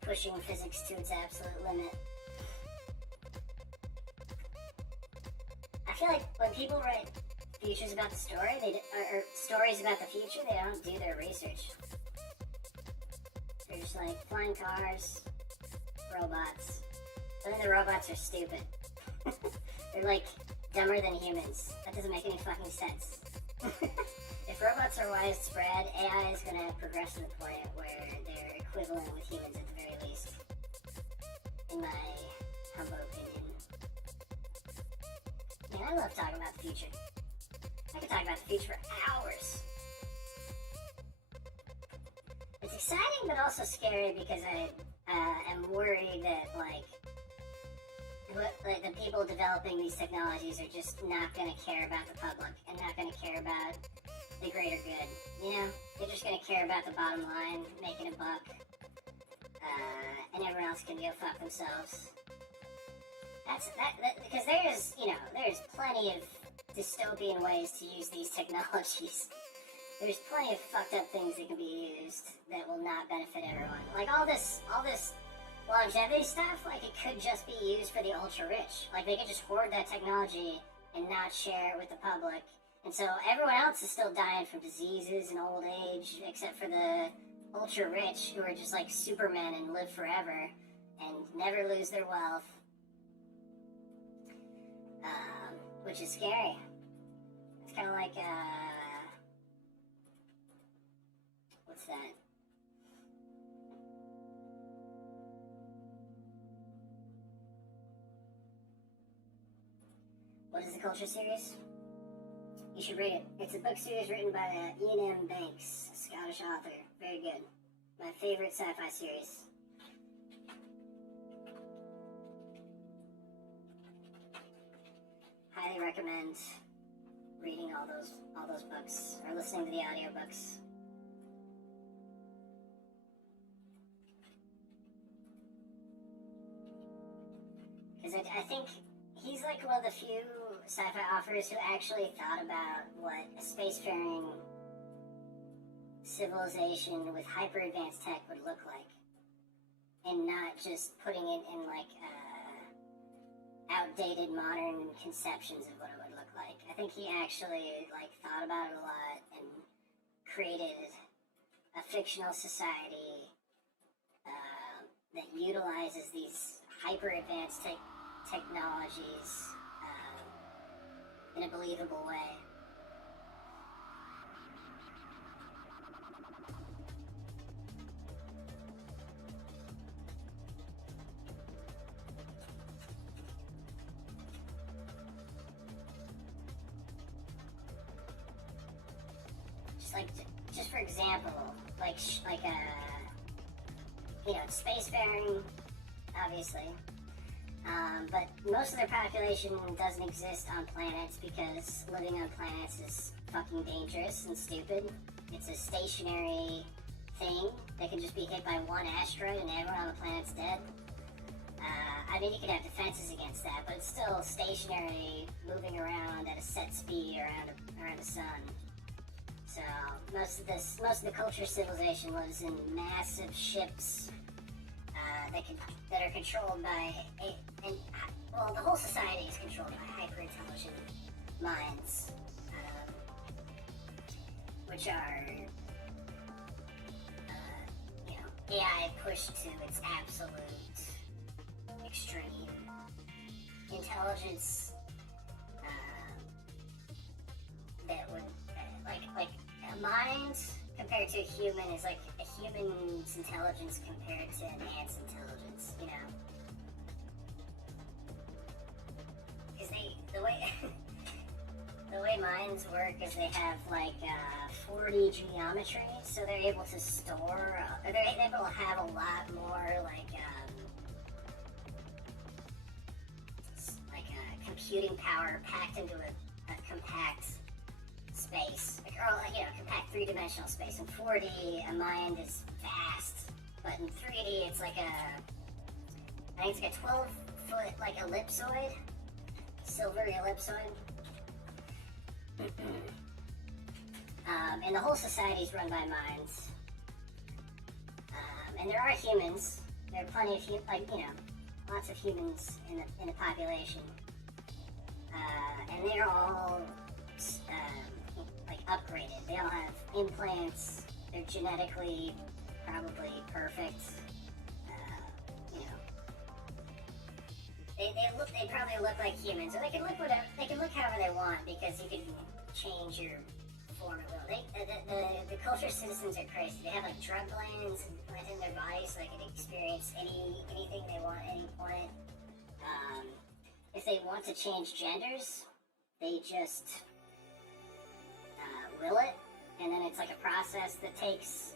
pushing physics to its absolute limit. I feel like when people write futures about the story, or stories about the future, they don't do their research. They're just like flying cars, robots. But then the robots are stupid. They're like dumber than humans. That doesn't make any fucking sense. If robots are widespread, AI is gonna progress to the point where they're equivalent with humans at the very least. In my humble opinion. Man, I love talking about the future. I could talk about the future for hours. It's exciting, but also scary because I am worried that the people developing these technologies are just not going to care about the public and not going to care about the greater good. You know, they're just going to care about the bottom line, making a buck, and everyone else can go fuck themselves. Because there's plenty of dystopian ways to use these technologies. There's plenty of fucked up things that can be used that will not benefit everyone. Like all this longevity stuff, like it could just be used for the ultra rich. Like they could just hoard that technology and not share it with the public. And so everyone else is still dying from diseases and old age, except for the ultra rich who are just like supermen and live forever and never lose their wealth. Which is scary. It's kind of like, what's that? What is the Culture series? You should read it. It's a book series written by Ian M. Banks, a Scottish author. Very good. My favorite sci-fi series. Highly recommend reading all those books or listening to the audiobooks. Because I think he's like one of the few sci-fi authors who actually thought about what a spacefaring civilization with hyper-advanced tech would look like, and not just putting it in like outdated modern conceptions of what it would look like. I think he actually like thought about it a lot and created a fictional society that utilizes these hyper-advanced technologies in a believable way. Just for example, it's spacefaring, obviously, but most of their population doesn't exist on planets because living on planets is fucking dangerous and stupid. It's a stationary thing that can just be hit by one asteroid and everyone on the planet's dead. You could have defenses against that, but it's still stationary, moving around at a set speed around the sun. So most of the culture civilization lives in massive ships that are controlled by the whole society is controlled by hyper intelligent minds, which are AI pushed to its absolute extreme. Intelligence that would like a mind compared to a human is like a human's intelligence compared to an ant's intelligence, you know? Because the way minds work is they have like 4D geometry, so they're able to store, they're able to have a lot more computing power packed into a compact space, compact three-dimensional space. In 4D, a mind is vast, but in 3D, it's like I think it's like a 12-foot ellipsoid, silvery ellipsoid. And the whole society is run by minds. And there are humans. There are plenty of lots of humans in the population. And they're all upgraded. They all have implants. They're genetically probably perfect. They probably look like humans, or they can look however they want, because you can change your form at will. The culture citizens are crazy. They have drug glands implanted in their bodies so they can experience anything they want at any point. If they want to change genders, they just will it, and then it's like a process that takes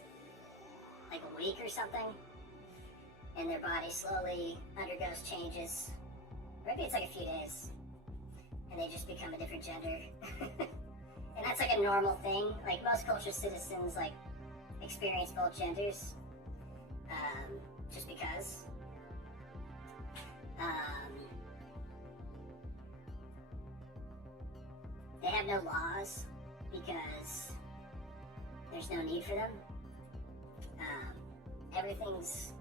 like a week or something, and their body slowly undergoes changes. Maybe it's like a few days, and they just become a different gender. And that's like a normal thing. Like most culture citizens like experience both genders, just because. They have no laws because there's no need for them. Everything's.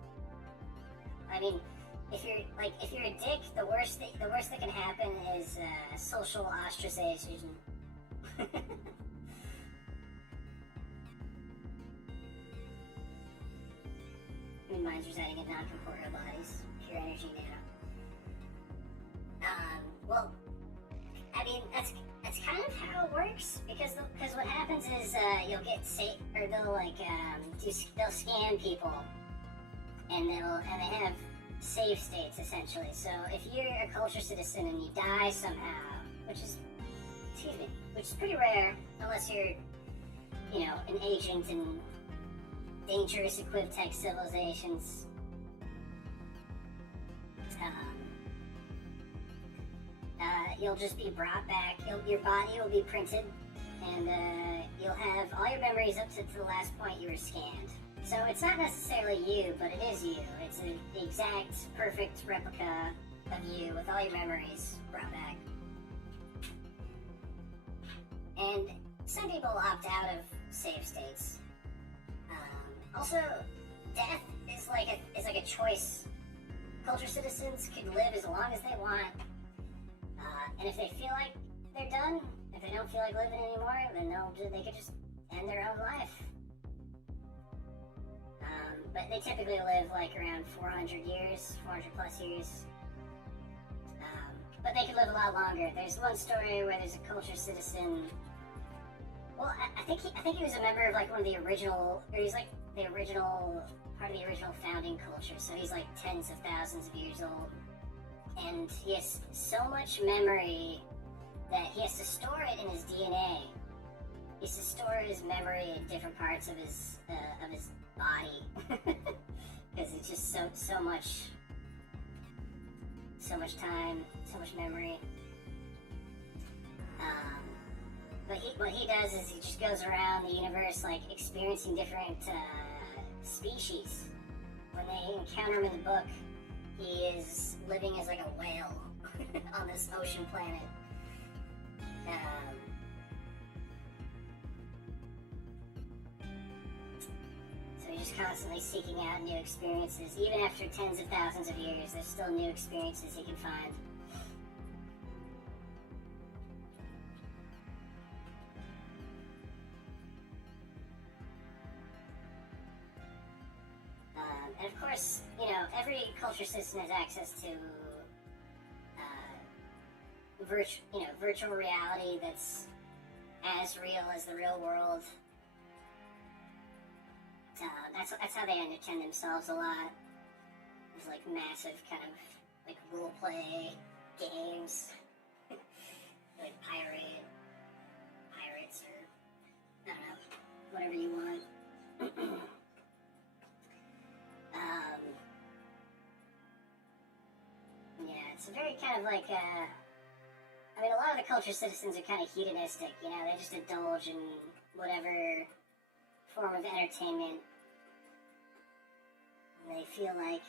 I mean, if you're a dick, the worst that can happen is social ostracization. Minds residing in non-corporeal bodies, pure energy nano. Well, I mean that's kind of how it works, because what happens is you'll get or they'll scan people, and they have save states essentially. So if you're a culture citizen and you die somehow, which is pretty rare, unless you're, an agent in dangerous equiptech civilizations. You'll just be brought back. Your body will be printed, and you'll have all your memories up to the last point you were scanned. So it's not necessarily you, but it is you. It's the exact, perfect replica of you with all your memories brought back. And some people opt out of save states. Also, death is like a choice. Culture citizens can live as long as they want, and if they feel like they're done, if they don't feel like living anymore, then they could just end their own life. But they typically live like around 400 plus years. But they could live a lot longer. There's one story where there's a culture citizen. Well, I think he was a member of like one of the original, or he's like the original part of the original founding culture. So he's like tens of thousands of years old, and he has so much memory that he has to store it in his DNA. He has to store his memory in different parts of his body, because it's just so much time, so much memory. But what he does is he just goes around the universe, like, experiencing different species. When they encounter him in the book, he is living as like a whale on this ocean planet. So he's just constantly seeking out new experiences. Even after tens of thousands of years, there's still new experiences he can find. And of course, every culture citizen has access to virtual reality that's as real as the real world. That's how they entertain themselves a lot. There's like massive kind of like role play games, like pirates, or I don't know, whatever you want. Yeah, it's a very kind of like, a lot of the culture citizens are kind of hedonistic, they just indulge in whatever form of entertainment they feel like.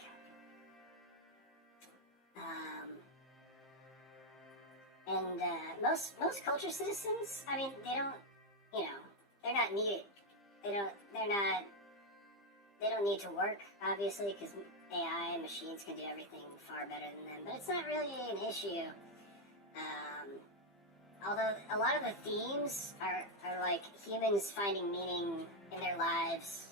Most culture citizens, they don't, they're not needed. They don't need to work, obviously, because AI and machines can do everything far better than them. But it's not really an issue. Although a lot of the themes are like humans finding meaning in their lives,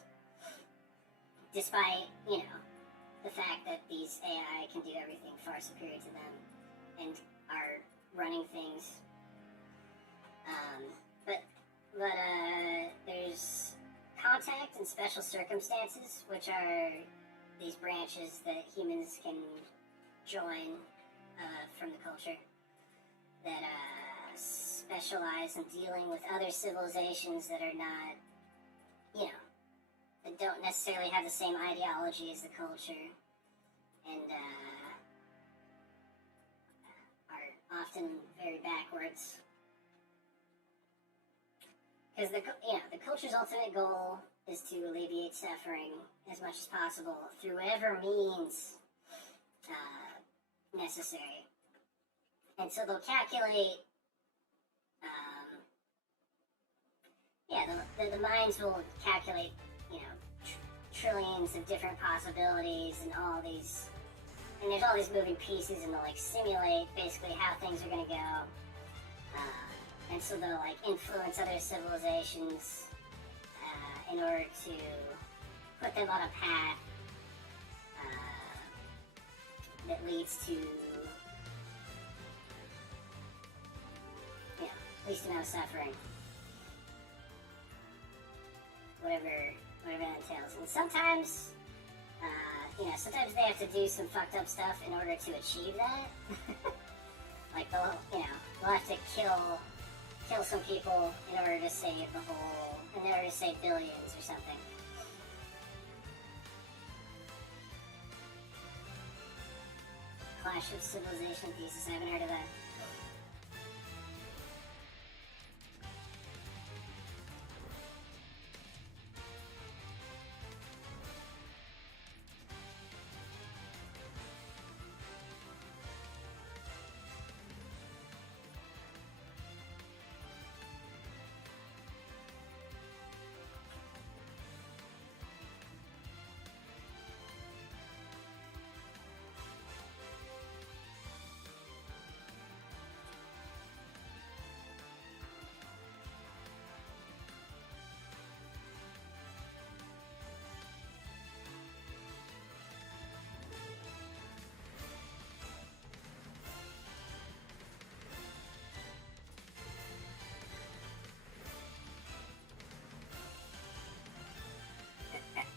despite, the fact that these AI can do everything far superior to them and are running things. But there's contact and special circumstances, which are these branches that humans can join from the culture that specialize in dealing with other civilizations that are not, you know, that don't necessarily have the same ideology as the culture, and are often very backwards. Because the culture's ultimate goal is to alleviate suffering as much as possible through whatever means necessary. And so they'll calculate, the minds will calculate, you know, trillions of different possibilities and all these, and there's all these moving pieces, and they'll like simulate basically how things are going to go. And so they'll like influence other civilizations in order to put them on a path that leads to, least amount of suffering, whatever that entails. And sometimes, sometimes they have to do some fucked up stuff in order to achieve that. Like they'll have to kill some people in order to save the whole, in order to save billions or something. Clash of Civilization thesis, I haven't heard of that.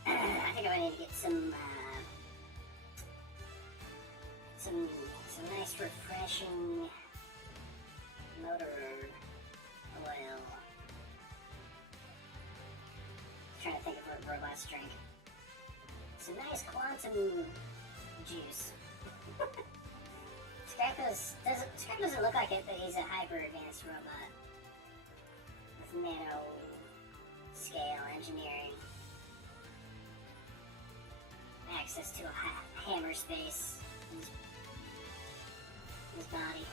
I think I need to get some nice refreshing motor oil. Trying to think of what robots drink. Some nice quantum juice. Scrap doesn't look like it, but he's a hyper advanced robot with nano scale engineering. Access to a hammer space in his body.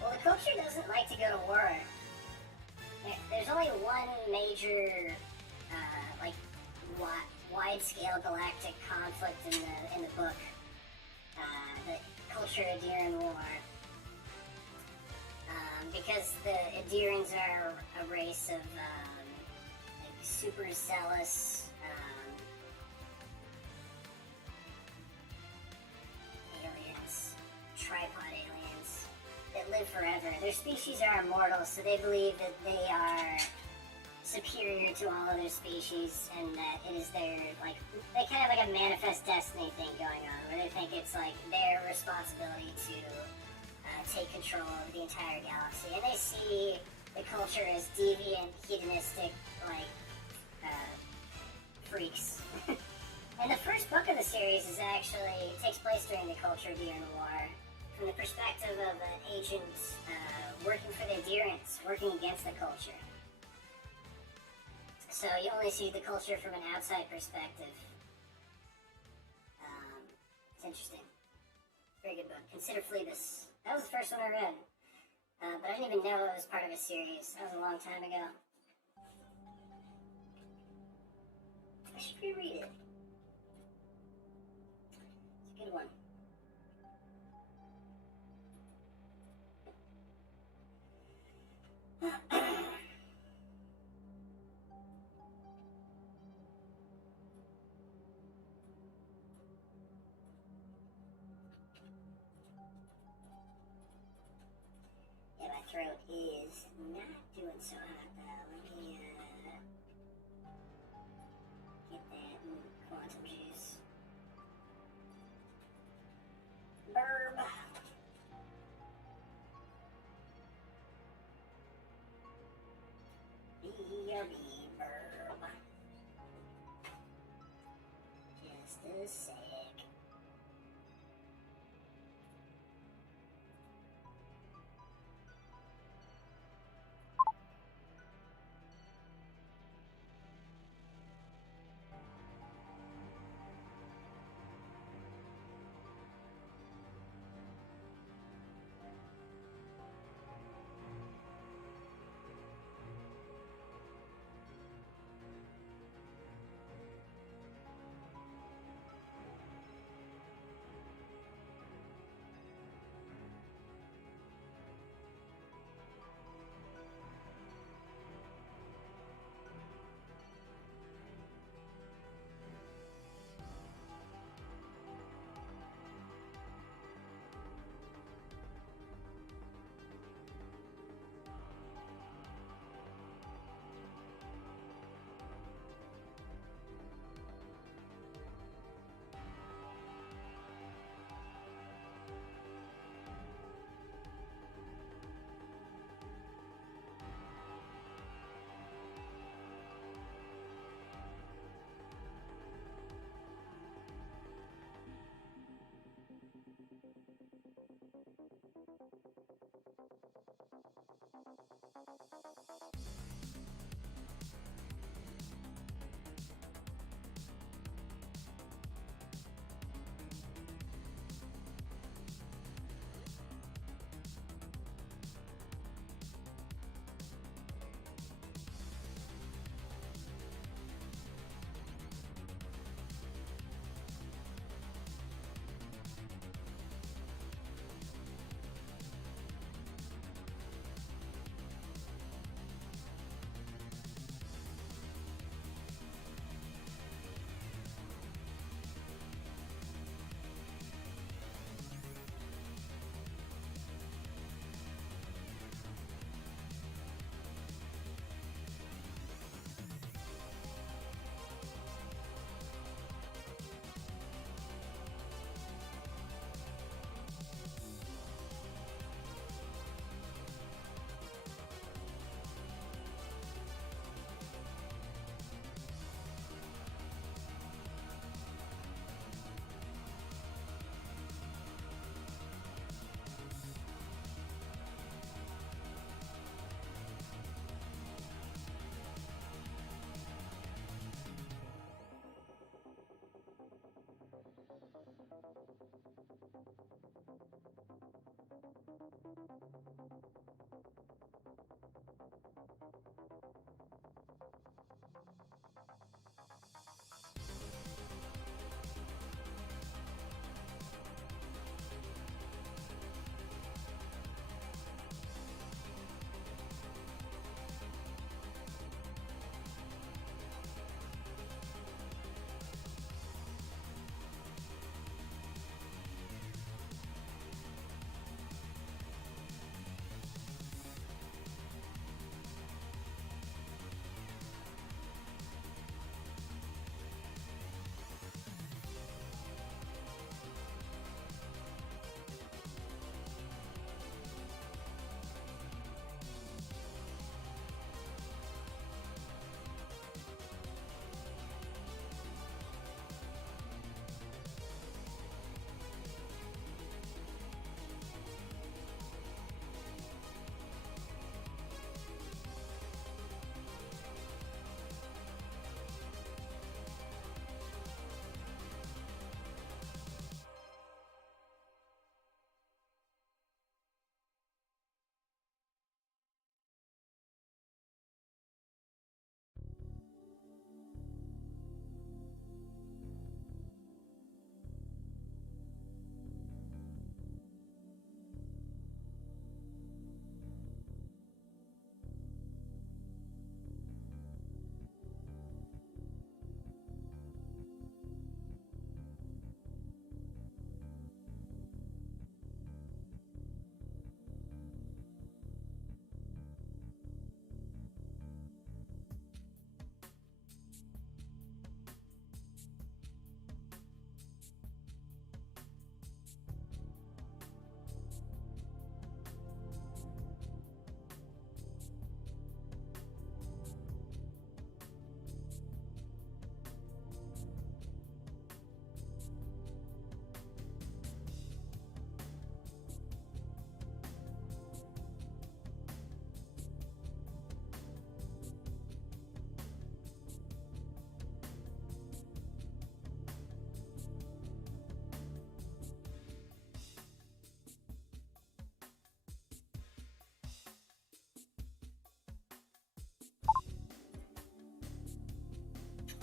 Well, the culture doesn't like to go to war. There's only one major, wide-scale galactic conflict in the book, the Culture Adiran War. Because the Adirans are a race of super zealous aliens, tripod aliens that live forever. Their species are immortal, so they believe that they are superior to all other species, and that it is their, like, they kind of have like a manifest destiny thing going on, where they think it's like their responsibility to take control of the entire galaxy, and they see the culture as deviant, hedonistic, freaks. And the first book of the series takes place during the Culture Adiran War, from the perspective of an agent working for the Adirans, working against the culture. So you only see the culture from an outside perspective. It's interesting. Very good book. Consider Phlebas. That was the first one I read. But I didn't even know it was part of a series. That was a long time ago. I should reread it. It's a good one. Throat is not doing so hot though. Let me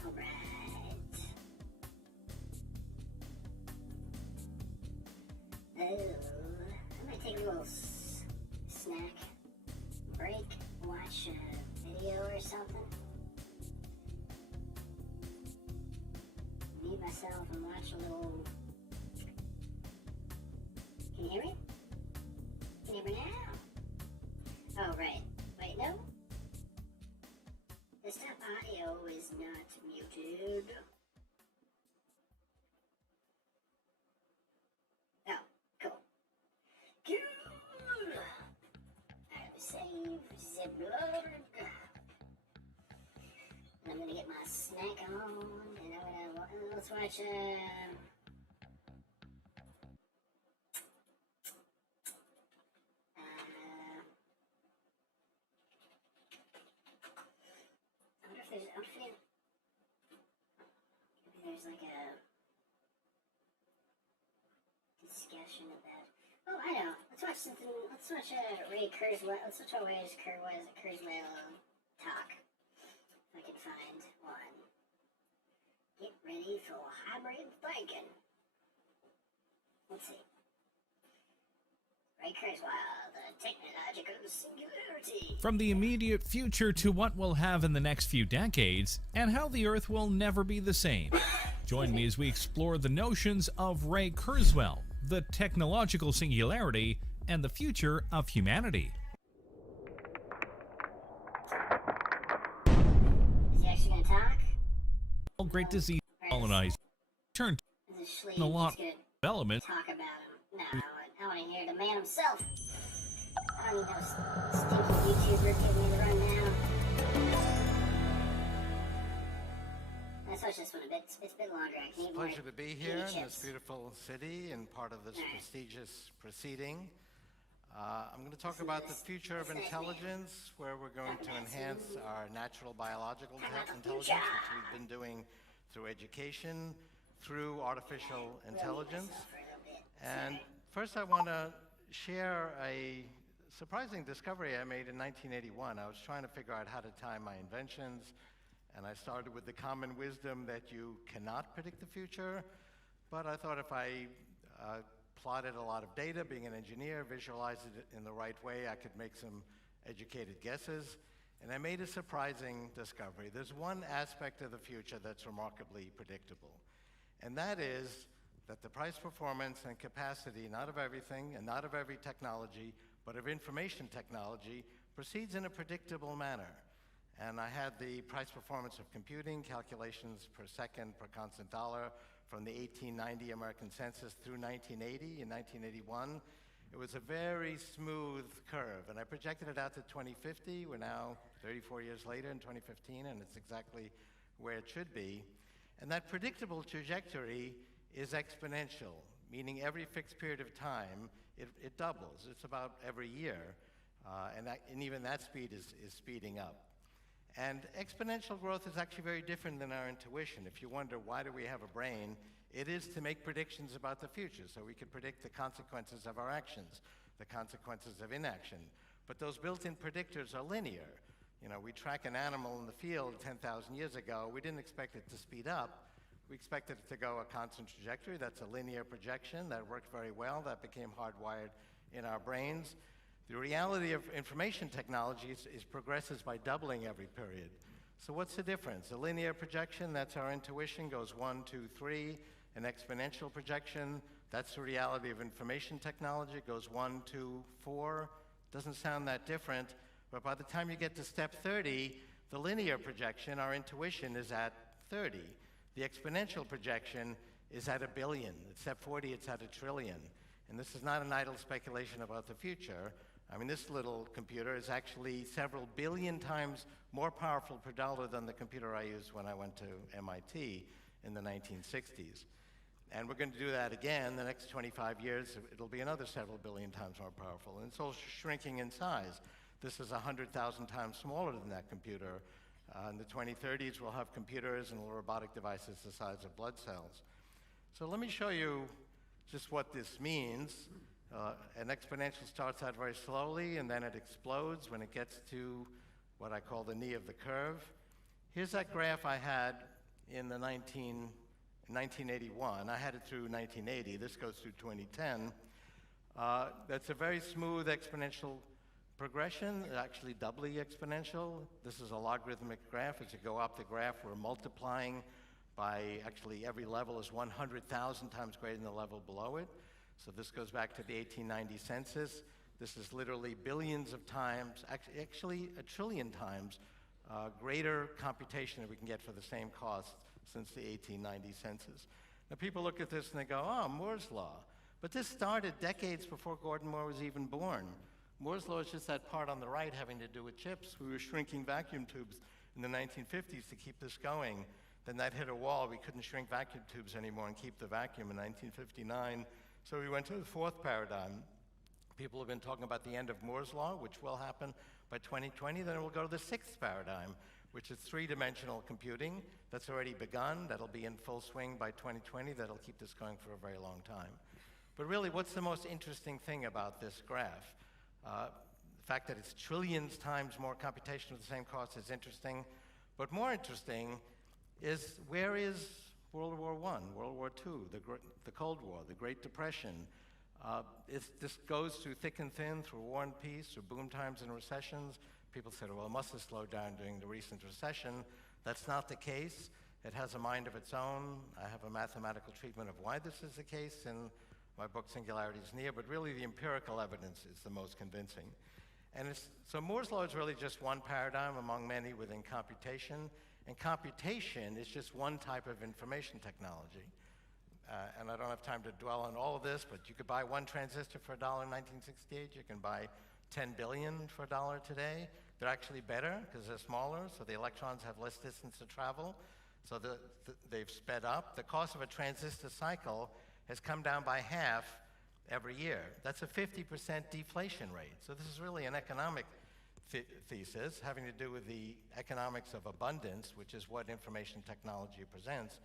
Alright. Oh, I'm gonna take a little snack break, watch a video or something. Mute myself and watch a little. Can you hear me? Can you hear me now? Oh, right. Wait, no. Desktop audio is not muted. Oh, cool. Cool. Alright, save, zip load. And I'm gonna get my snack on, and I'm gonna, let's watch, maybe there's like a discussion about. Oh, I know. Let's watch something. Let's watch Ray Kurzweil. Let's watch Kurzweil talk. If I can find one. Get ready for hybrid thinking. Let's see. Ray Kurzweil, the technological singularity. From the immediate future to what we'll have in the next few decades, and how the Earth will never be the same. Join me as we explore the notions of Ray Kurzweil, the technological singularity, and the future of humanity. Is he actually going to talk? All great disease colonized. Turn to a lot of development. Talk about him. No, I want to hear the man himself. I don't need no stinky YouTuber giving me the rundown. Let's watch this one a bit. It's a bit longer. It's a pleasure to be here in this beautiful city and part of this prestigious proceeding. I'm going to talk about the future of intelligence, where we're going to enhance our natural biological intelligence, which we've been doing through education, through artificial intelligence. And first I want to share a surprising discovery I made in 1981. I was trying to figure out how to time my inventions, and I started with the common wisdom that you cannot predict the future, but I thought if I plotted a lot of data, being an engineer, visualized it in the right way, I could make some educated guesses. And I made a surprising discovery. There's one aspect of the future that's remarkably predictable, and that is that the price, performance, and capacity, not of everything and not of every technology, but of information technology, proceeds in a predictable manner. And I had the price performance of computing, calculations per second per constant dollar, from the 1890 American census through 1980. In 1981, it was a very smooth curve, and I projected it out to 2050. We're now 34 years later in 2015, and it's exactly where it should be. And that predictable trajectory is exponential, meaning every fixed period of time, it doubles. It's about every year, and even that speed is speeding up. And exponential growth is actually very different than our intuition. If you wonder, why do we have a brain? It is to make predictions about the future, so we can predict the consequences of our actions, the consequences of inaction. But those built-in predictors are linear. You know, we track an animal in the field 10,000 years ago. We didn't expect it to speed up. We expected it to go a constant trajectory. That's a linear projection. That worked very well. That became hardwired in our brains. The reality of information technology is progresses by doubling every period. So what's the difference? A linear projection, that's our intuition, goes 1, 2, 3. An exponential projection, that's the reality of information technology, goes 1, 2, 4. Doesn't sound that different, but by the time you get to step 30, the linear projection, our intuition, is at 30. The exponential projection is at 1 billion. At step 40, it's at 1 trillion. And this is not an idle speculation about the future. I mean, this little computer is actually several billion times more powerful per dollar than the computer I used when I went to MIT in the 1960s. And we're going to do that again. The next 25 years, it'll be another several billion times more powerful. And it's all shrinking in size. This is 100,000 times smaller than that computer. In the 2030s, we'll have computers and little robotic devices the size of blood cells. So let me show you just what this means. An exponential starts out very slowly, and then it explodes when it gets to what I call the knee of the curve. Here's that graph I had in 1981. I had it through 1980. This goes through 2010. That's a very smooth exponential progression, actually doubly exponential. This is a logarithmic graph. As you go up the graph, we're multiplying by actually every level is 100,000 times greater than the level below it. So this goes back to the 1890 census. This is literally billions of times, actually a trillion times greater computation that we can get for the same cost since the 1890 census. Now people look at this and they go, oh, Moore's Law. But this started decades before Gordon Moore was even born. Moore's Law is just that part on the right having to do with chips. We were shrinking vacuum tubes in the 1950s to keep this going. Then that hit a wall. We couldn't shrink vacuum tubes anymore and keep the vacuum in 1959. So we went to the fourth paradigm. People have been talking about the end of Moore's Law, which will happen by 2020. Then we'll go to the sixth paradigm, which is three-dimensional computing. That's already begun. That'll be in full swing by 2020. That'll keep this going for a very long time. But really, what's the most interesting thing about this graph? The fact that it's trillions times more computation with the same cost is interesting. But more interesting is, where is World War I, World War II, the Cold War, the Great Depression? This goes through thick and thin, through war and peace, through boom times and recessions. People said, well, it must have slowed down during the recent recession. That's not the case. It has a mind of its own. I have a mathematical treatment of why this is the case in my book, Singularity is Near, but really the empirical evidence is the most convincing. And so Moore's Law is really just one paradigm among many within computation, and computation is just one type of information technology. And I don't have time to dwell on all of this, but you could buy one transistor for $1 in 1968. You can buy 10 billion for $1 today. They're actually better because they're smaller, so the electrons have less distance to travel. So they've sped up. The cost of a transistor cycle has come down by half every year. That's a 50% deflation rate. So this is really an economic thesis having to do with the economics of abundance, which is what information technology presents,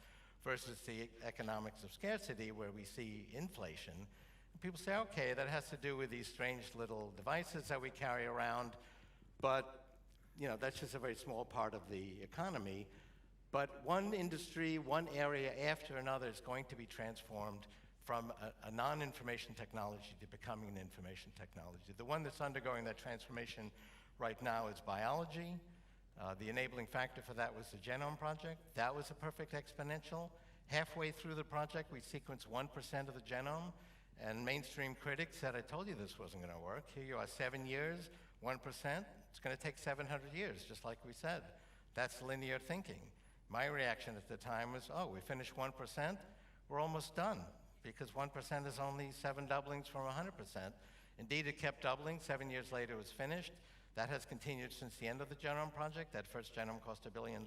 versus the economics of scarcity, where we see inflation. And people say, okay, that has to do with these strange little devices that we carry around, but that's just a very small part of the economy. But one industry, one area after another is going to be transformed from a non-information technology to becoming an information technology. The one that's undergoing that transformation right now is biology. The enabling factor for that was the Genome Project. That was a perfect exponential. Halfway through the project, we sequenced 1% of the genome, and mainstream critics said, I told you this wasn't going to work. Here you are, 7 years, 1%. It's going to take 700 years, just like we said. That's linear thinking. My reaction at the time was, oh, we finished 1%, we're almost done, because 1% is only 7 doublings from 100%. Indeed, it kept doubling. 7 years later, it was finished. That has continued since the end of the Genome Project. That first genome cost $1 billion.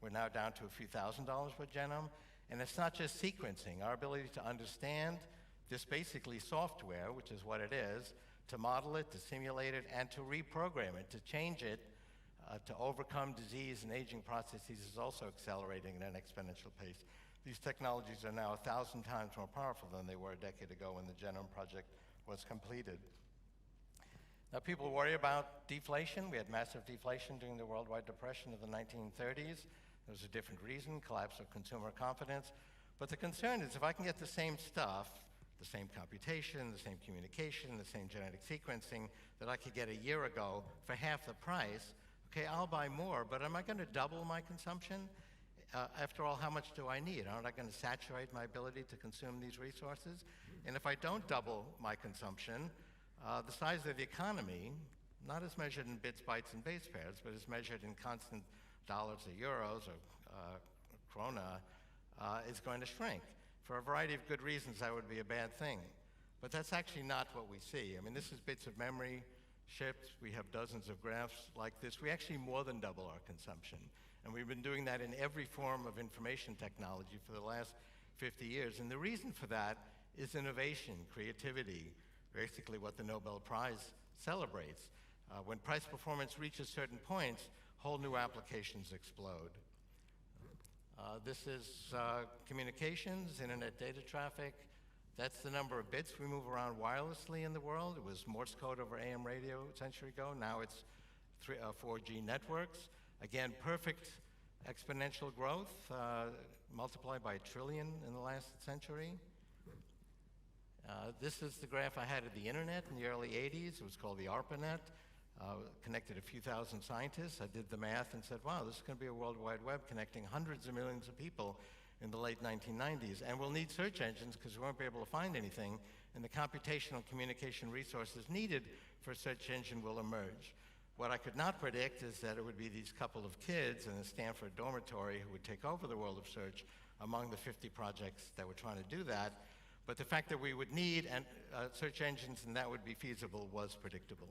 We're now down to a few $1,000s per genome. And it's not just sequencing. Our ability to understand this basically software, which is what it is, to model it, to simulate it, and to reprogram it, to change it, to overcome disease and aging processes is also accelerating at an exponential pace. These technologies are now 1,000 times more powerful than they were a decade ago when the Genome Project was completed. Now, people worry about deflation. We had massive deflation during the worldwide depression of the 1930s. There was a different reason, collapse of consumer confidence. But the concern is, if I can get the same stuff, the same computation, the same communication, the same genetic sequencing that I could get a year ago for half the price, okay, I'll buy more, but am I going to double my consumption? After all, how much do I need? Aren't I going to saturate my ability to consume these resources? And if I don't double my consumption, the size of the economy, not as measured in bits, bytes, and base pairs, but as measured in constant dollars or euros or krona, is going to shrink. For a variety of good reasons, that would be a bad thing. But that's actually not what we see. I mean, this is bits of memory shipped. We have dozens of graphs like this. We actually more than double our consumption. And we've been doing that in every form of information technology for the last 50 years. And the reason for that is innovation, creativity, basically what the Nobel Prize celebrates. When price performance reaches certain points, whole new applications explode. This is communications, internet data traffic. That's the number of bits we move around wirelessly in the world. It was Morse code over AM radio a century ago. Now it's 4G networks. Again, perfect Exponential growth, multiplied by 1 trillion in the last century. This is the graph I had of the internet in the early 80s. It was called the ARPANET. Connected a few thousand scientists. I did the math and said, wow, this is going to be a World Wide Web connecting hundreds of millions of people in the late 1990s. And we'll need search engines because we won't be able to find anything, and the computational communication resources needed for a search engine will emerge. What I could not predict is that it would be these couple of kids in a Stanford dormitory who would take over the world of search among the 50 projects that were trying to do that. But the fact that we would need search engines and that would be feasible was predictable.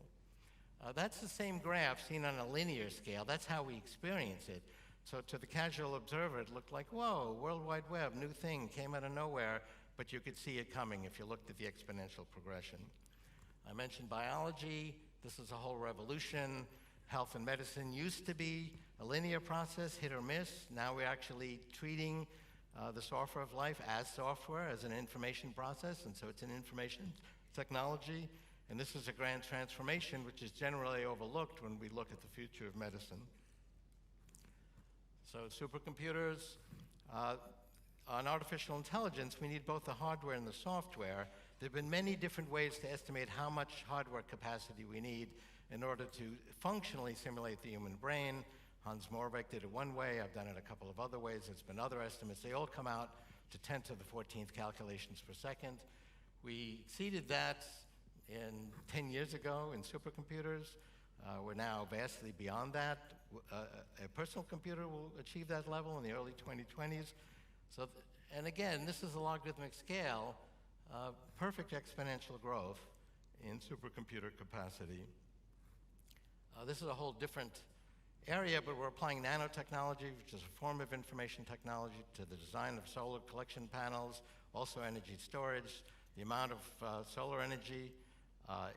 That's the same graph seen on a linear scale. That's how we experience it. So to the casual observer, it looked like, whoa, World Wide Web, new thing, came out of nowhere, but you could see it coming if you looked at the exponential progression. I mentioned biology. This is a whole revolution. Health and medicine used to be a linear process, hit or miss. Now we're actually treating the software of life as software, as an information process, and so it's an information technology. And this is a grand transformation, which is generally overlooked when we look at the future of medicine. So supercomputers, on artificial intelligence, we need both the hardware and the software. There have been many different ways to estimate how much hardware capacity we need in order to functionally simulate the human brain. Hans Moravec did it one way. I've done it a couple of other ways. There's been other estimates. They all come out to 10 to the 14th calculations per second. We exceeded that 10 years ago in supercomputers. We're now vastly beyond that. A personal computer will achieve that level in the early 2020s. So, and again, this is a logarithmic scale, perfect exponential growth in supercomputer capacity. This is a whole different area, but we're applying nanotechnology, which is a form of information technology, to the design of solar collection panels, also energy storage. The amount of solar energy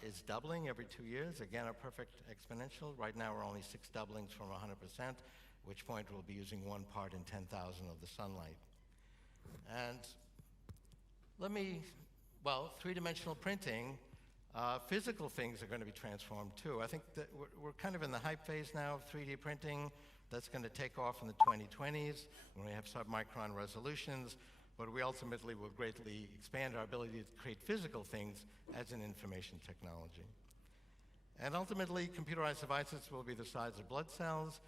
is doubling every 2 years. Again, a perfect exponential. Right now, we're only 6 doublings from 100%, at which point we'll be using 1 part in 10,000 of the sunlight. And three-dimensional printing, physical things are going to be transformed too. I think that we're kind of in the hype phase now of 3D printing. That's going to take off in the 2020s when we have submicron resolutions. But we ultimately will greatly expand our ability to create physical things as an information technology. And ultimately, computerized devices will be the size of blood cells.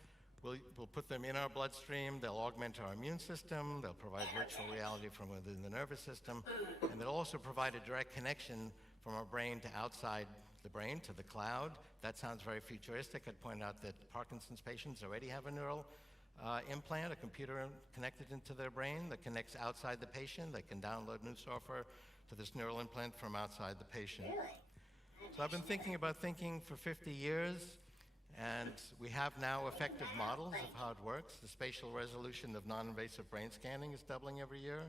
We'll put them in our bloodstream. They'll augment our immune system. They'll provide virtual reality from within the nervous system. And they'll also provide a direct connection from our brain to outside the brain, to the cloud. That sounds very futuristic. I'd point out that Parkinson's patients already have a neural implant, a computer connected into their brain that connects outside the patient. They can download new software to this neural implant from outside the patient. Really? So I've been thinking about thinking for 50 years, and we have now effective models of how it works. The spatial resolution of non-invasive brain scanning is doubling every year.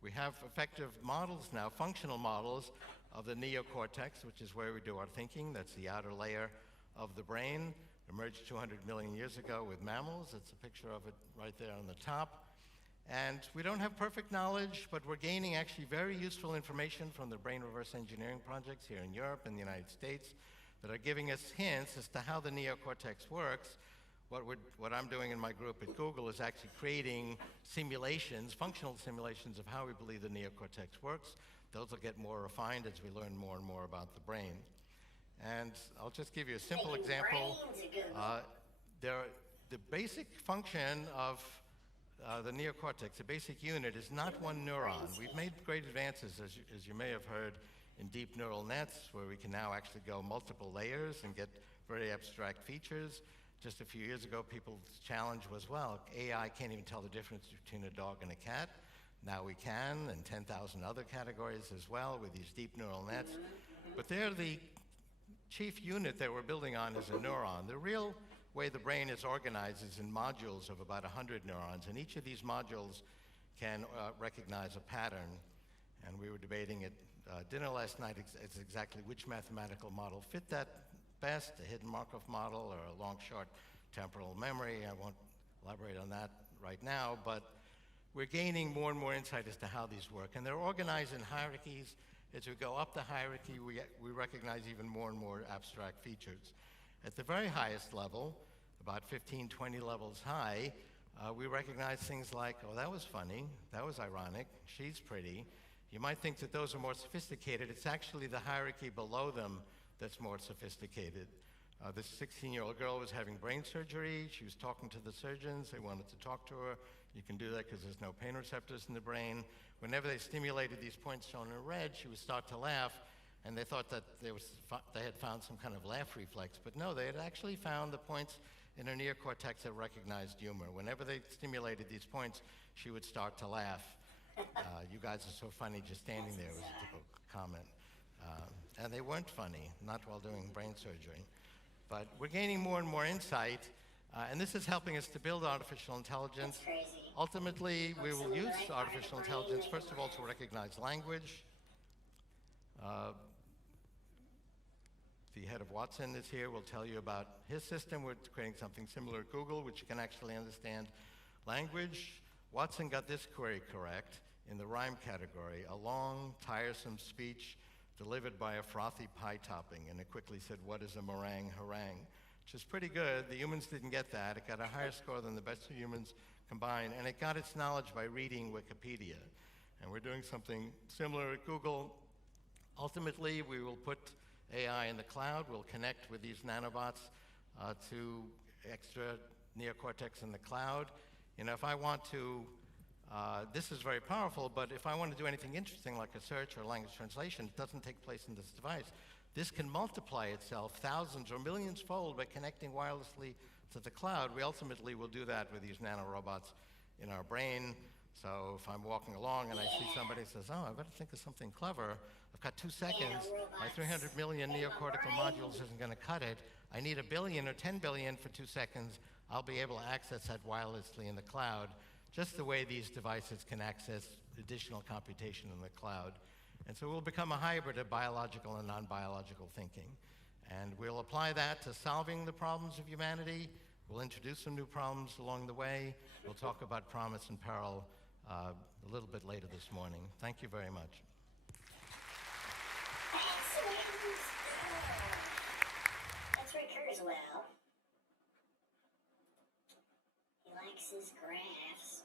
We have effective models now, functional models of the neocortex, which is where we do our thinking. That's the outer layer of the brain. Emerged 200 million years ago with mammals. It's a picture of it right there on the top. And we don't have perfect knowledge, but we're gaining actually very useful information from the brain reverse engineering projects here in Europe and the United States that are giving us hints as to how the neocortex works. What I'm doing in my group at Google is actually creating simulations, functional simulations of how we believe the neocortex works. Those will get more refined as we learn more and more about the brain. And I'll just give you a simple example. The basic function of the neocortex, the basic unit, is not one neuron. We've made great advances, as you may have heard, in deep neural nets, where we can now actually go multiple layers and get very abstract features. Just a few years ago, people's challenge was, well, AI can't even tell the difference between a dog and a cat. Now we can, and 10,000 other categories as well with these deep neural nets. But they're the chief unit that we're building on is a neuron. The real way the brain is organized is in modules of about 100 neurons, and each of these modules can recognize a pattern. And we were debating at dinner last night exactly which mathematical model fit that best, a hidden Markov model or a long, short temporal memory. I won't elaborate on that right now, but we're gaining more and more insight as to how these work. And they're organized in hierarchies. As we go up the hierarchy, we recognize even more and more abstract features. At the very highest level, about 15, 20 levels high, We recognize things like, oh, that was funny, that was ironic, she's pretty. You might think that those are more sophisticated. It's actually the hierarchy below them that's more sophisticated. This 16-year-old girl was having brain surgery. She was talking to the surgeons. They wanted to talk to her. You can do that because there's no pain receptors in the brain. Whenever they stimulated these points shown in red, she would start to laugh, and they thought that they had found some kind of laugh reflex. But no, they had actually found the points in her neocortex that recognized humor. Whenever they stimulated these points, she would start to laugh. You guys are so funny just standing there was a typical comment. And they weren't funny, not while doing brain surgery. But we're gaining more and more insight, and this is helping us to build artificial intelligence. That's crazy. Ultimately, we will use artificial intelligence, first of all, to recognize language. The head of Watson is here. We'll tell you about his system. We're creating something similar at Google, which can actually understand language. Watson got this query correct in the rhyme category: a long, tiresome speech delivered by a frothy pie topping. And it quickly said, what is a meringue harangue? Which is pretty good. The humans didn't get that. It got a higher score than the best of humans combined. And it got its knowledge by reading Wikipedia. And we're doing something similar at Google. Ultimately, we will put AI in the cloud. We'll connect with these nanobots to extra neocortex in the cloud. You know, if I want to, this is very powerful, but if I want to do anything interesting like a search or language translation, it doesn't take place in this device. This can multiply itself thousands or millions fold by connecting wirelessly to the cloud. We ultimately will do that with these nanorobots in our brain. So if I'm walking along and I see somebody says, oh, I better think of something clever, I've got 2 seconds, my 300 million neocortical modules isn't going to cut it. I need 1 billion or 10 billion for 2 seconds. I'll be able to access that wirelessly in the cloud, just the way these devices can access additional computation in the cloud. And so we'll become a hybrid of biological and non-biological thinking. And we'll apply that to solving the problems of humanity. We'll introduce some new problems along the way. We'll talk about promise and peril a little bit later this morning. Thank you very much. That's Ray Kurzweil. He likes his graphs.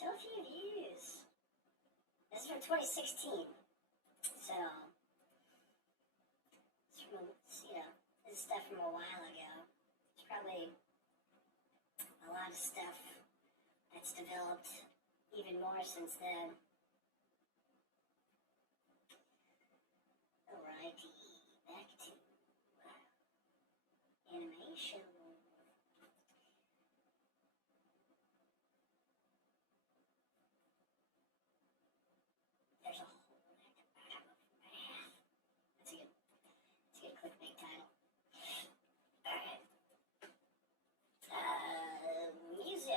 so few views. This is from 2016. So, it's from, this is stuff from a while ago. There's probably a lot of stuff that's developed even more since then. Alrighty, back to animation. There's a whole lot of math. That's a good clickbait title. Alright. Music.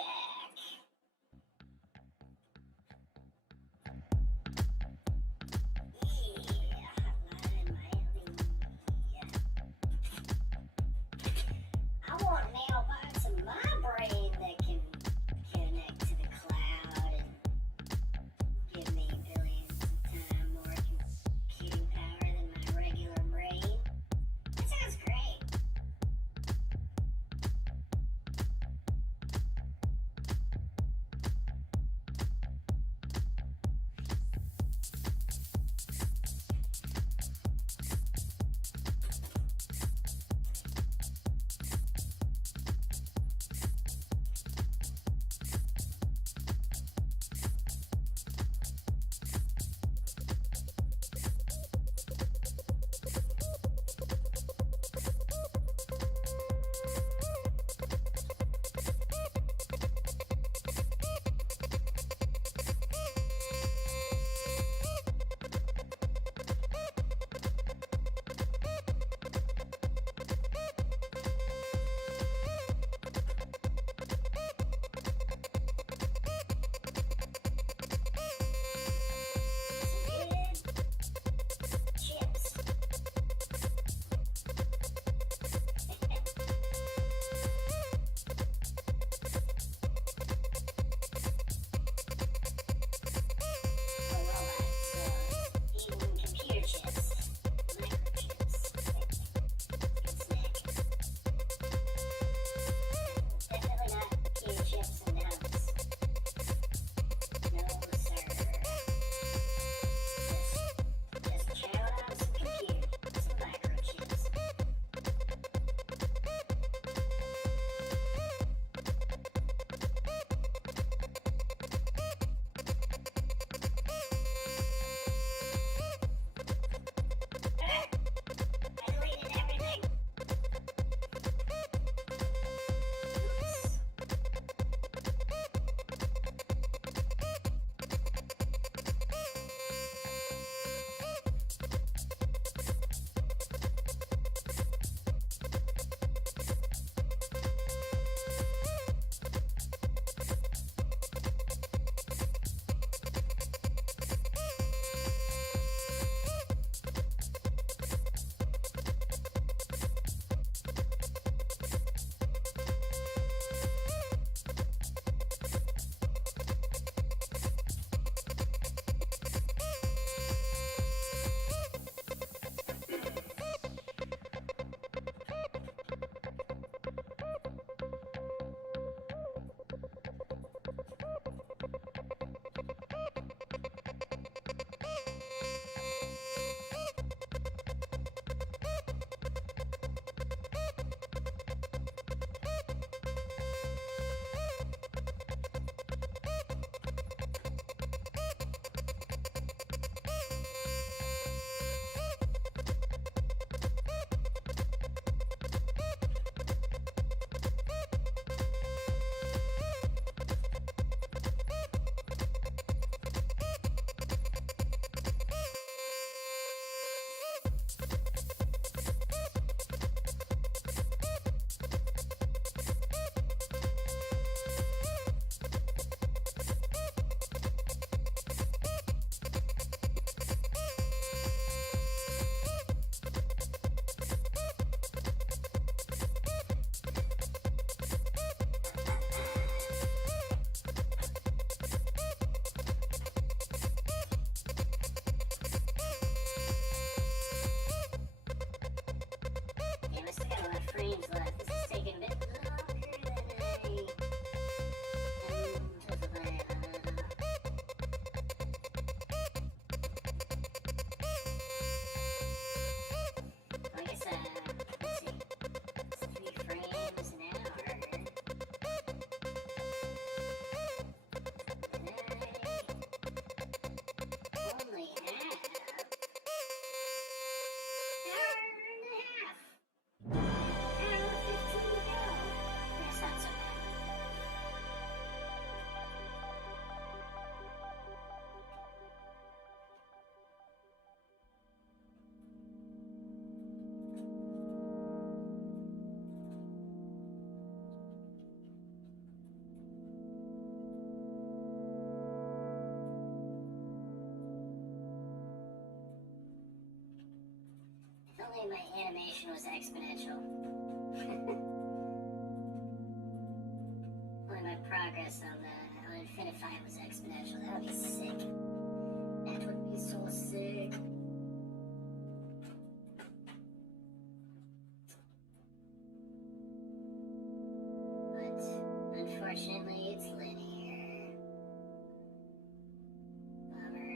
frames left. This is taking a bit longer than I anticipated. I guess, let's see. It's 3 frames an hour. And I only have hour and a half. Hour 15 to go. That's not so bad. If only my animation was exponential. Only my progress on Infinifight was exponential. That would be sick. That would be so sick. But unfortunately, it's linear. Bummer.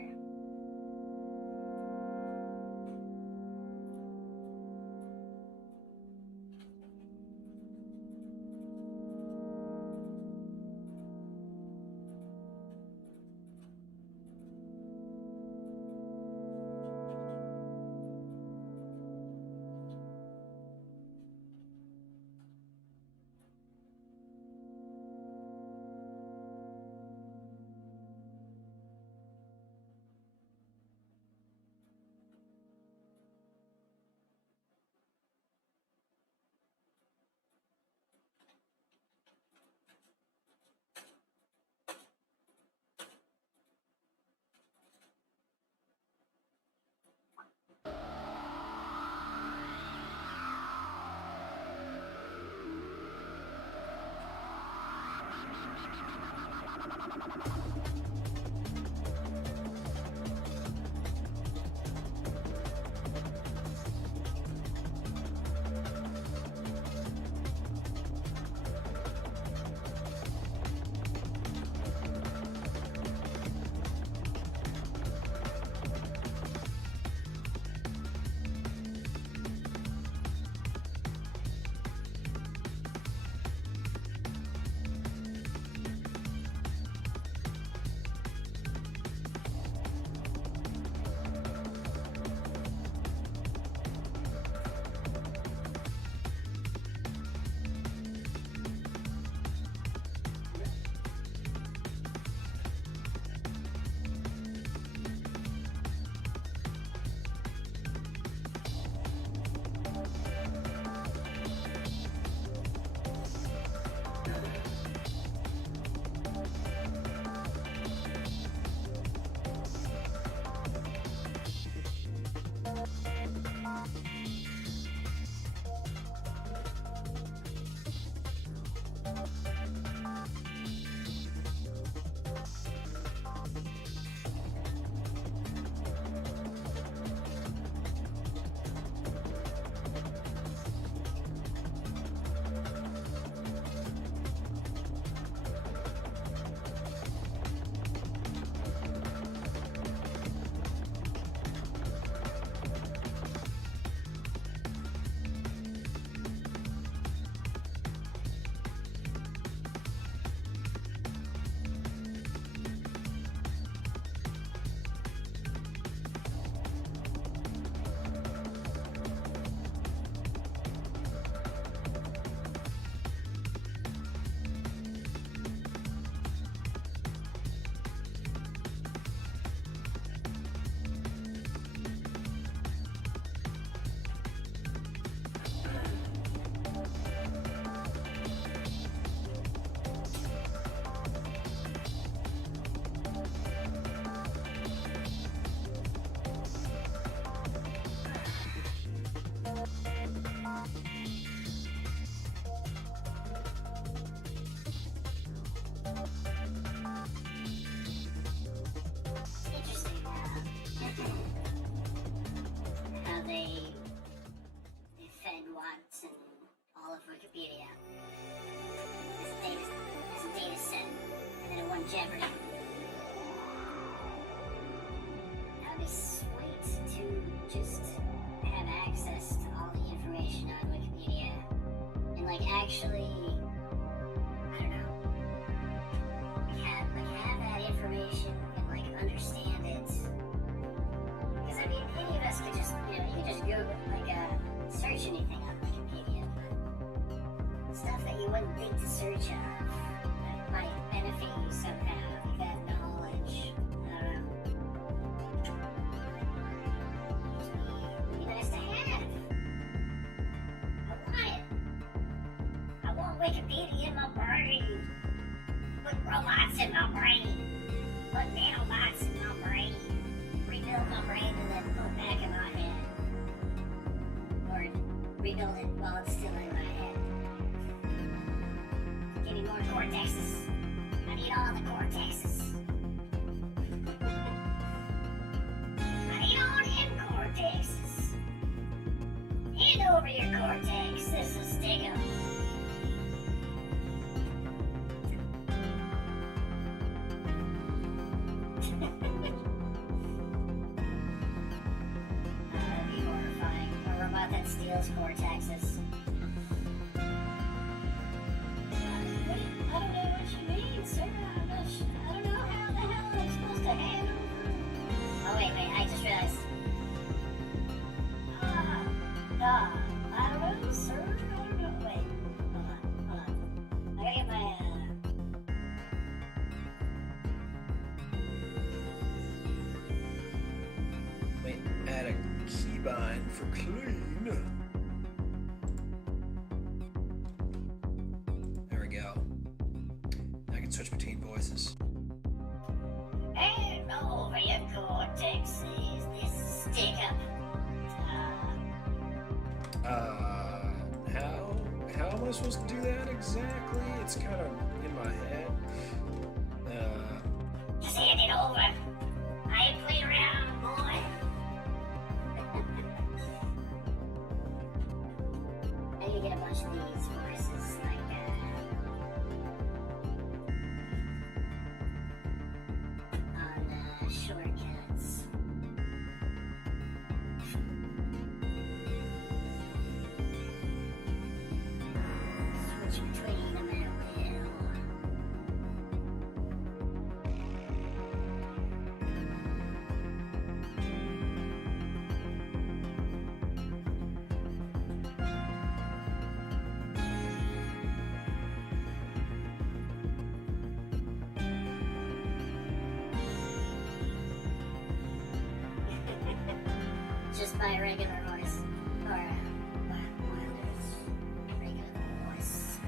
jeopardy. That'd be sweet to just have access to all the information on Wikipedia and like actually, I don't know, have that information and like understand it. Because I mean, any of us could just, you could just Google, search anything on Wikipedia, but stuff that you wouldn't think to search of that might benefit you somehow, if you have knowledge. I don't know. It'd be nice to have. I want it. I want Wikipedia in my brain. Put robots in my brain. Put nanobots in my brain. Rebuild my brain and then put it back in my head. Or rebuild it while it's still in my head. Give me more cortexes. I need all the cortexes. I need all them cortexes. Hand over your cortex. This is stick 'em. That'd be horrifying. A robot that steals cortexes. I don't know what you mean, sir. I don't know how the hell I'm supposed to handle. Oh wait, I just realized. I don't know, sir. I don't know. Wait, hold on. I gotta get my. Wait, add a keybind for clean. There we go. Now I can switch between voices. Hand over your cortexes. This stick up. How am I supposed to do that exactly? It's kind of in my head. Just hand it over. I ain't playing around, boy. I need to get a bunch of these voices, on shortcuts. Switch between them at will. Just my regular voice. Or Wilder's regular voice.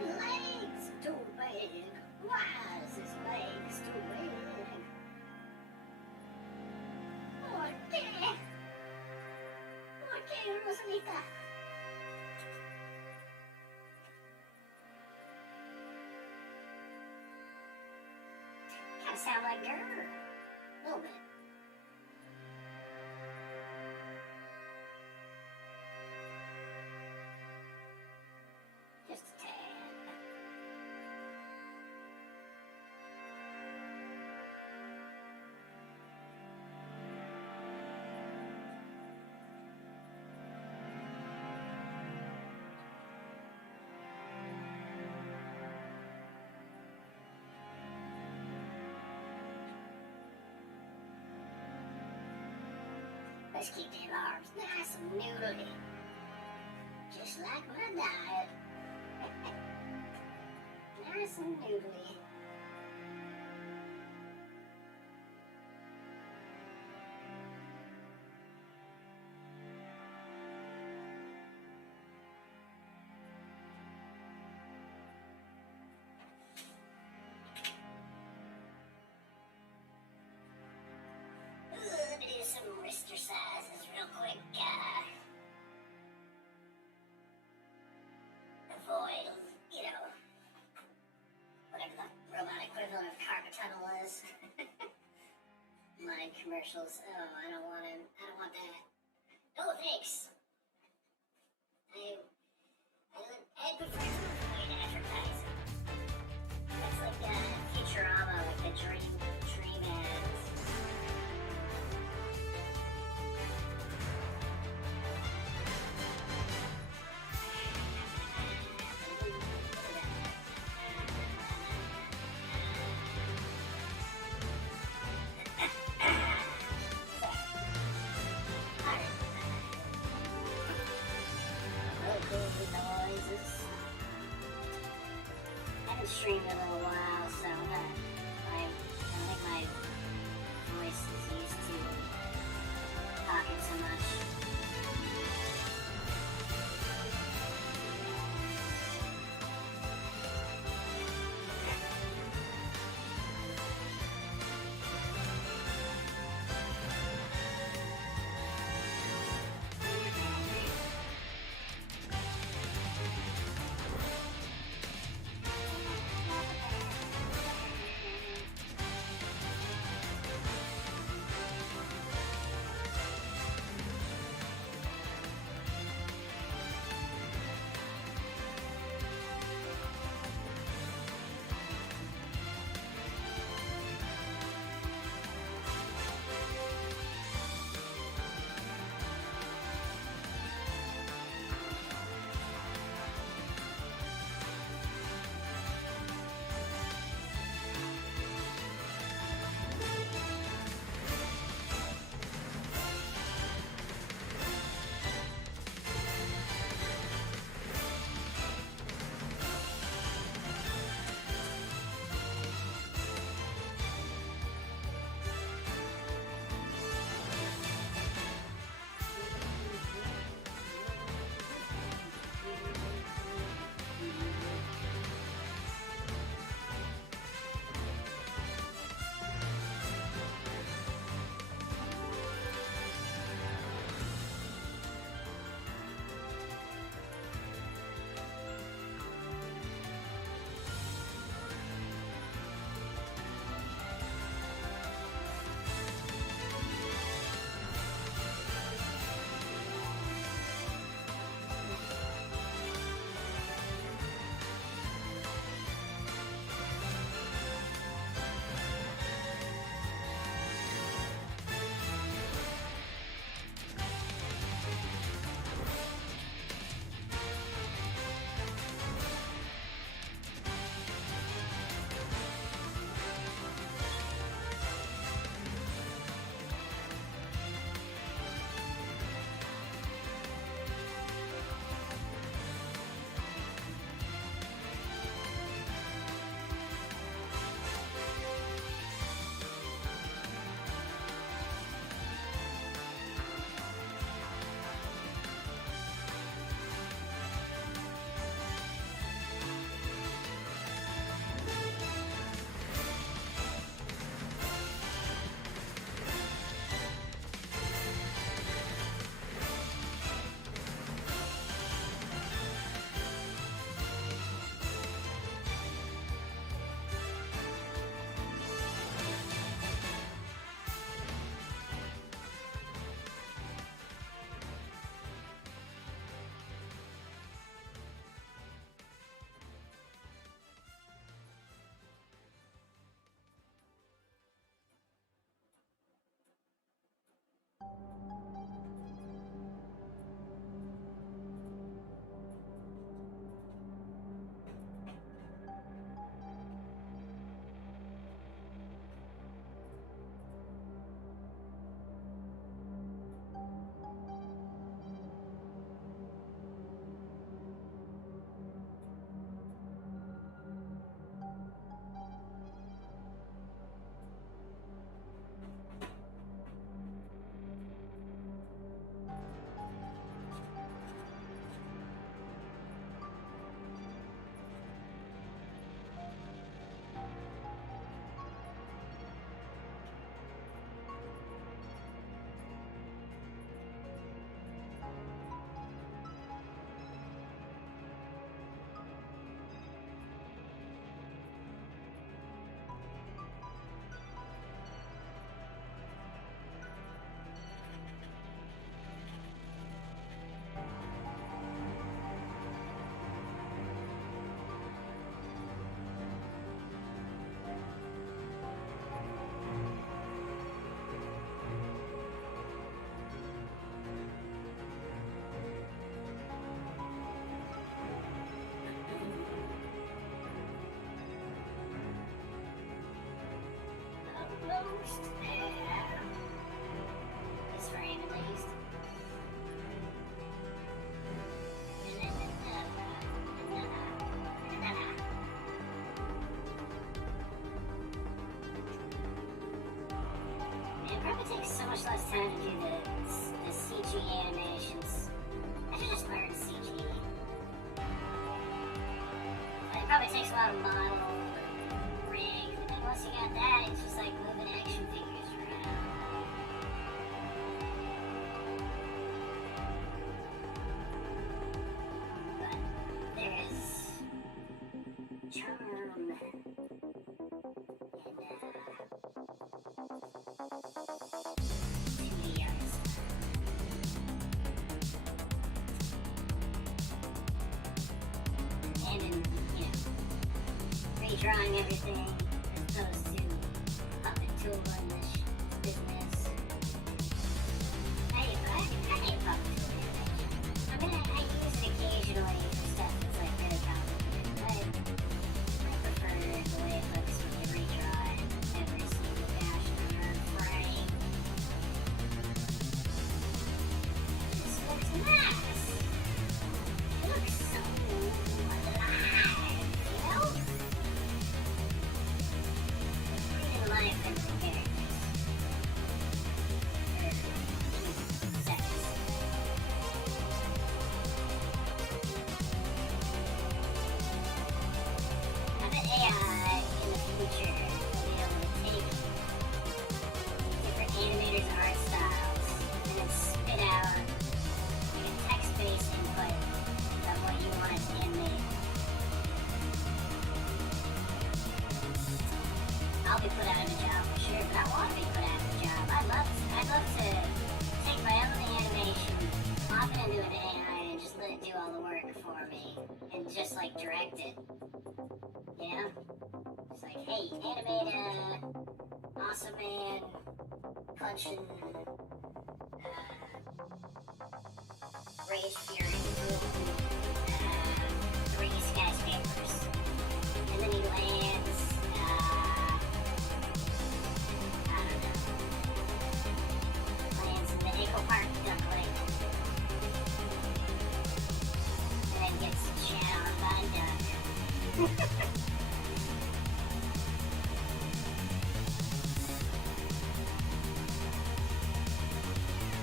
His legs too big. Why is his legs too big? ¿Por qué? ¿Por qué, Rosalita? Kinda sound like her. A little bit. Just a tad. Let's keep them arms nice and noodly. Just like my diet. Nice and noodly. commercials. Oh, I don't want him. I don't want that. No thanks. I prefer paid advertising. That's like Futurama, like the dream ads. I haven't streamed in a little while, so I think my voice is used to talking so much. first. This frame at least. It probably takes so much less time to do the CG animations. I should just learn CG. It probably takes a lot of model rig, and then once you got that, it's just like moving action figures around. But there is charm and and in, redrawing everything as opposed to puppet tool in this business. I hate puppet tool animation. I mean, I use it occasionally for stuff that's like really complicated, but I prefer the way it looks when you redraw it every single gosh darn frame. This looks nice. It looks so alive, you know? Breathing life into the characters. For seconds. I bet AI in the future will be able to take different animators' art styles and then spit out like a text-based input of what you want it to animate. I'll be put out of a job for sure, but I want to be put out of a job. I'd love to take my own animation, pop it into an AI, and just let it do all the work for me, and just like direct it. You know? It's like, hey, animate a awesome man punching Rage Fury three skyscrapers. And then he lands, I don't know, lands in the Echo Park duckling. And then gets shot on by a duck.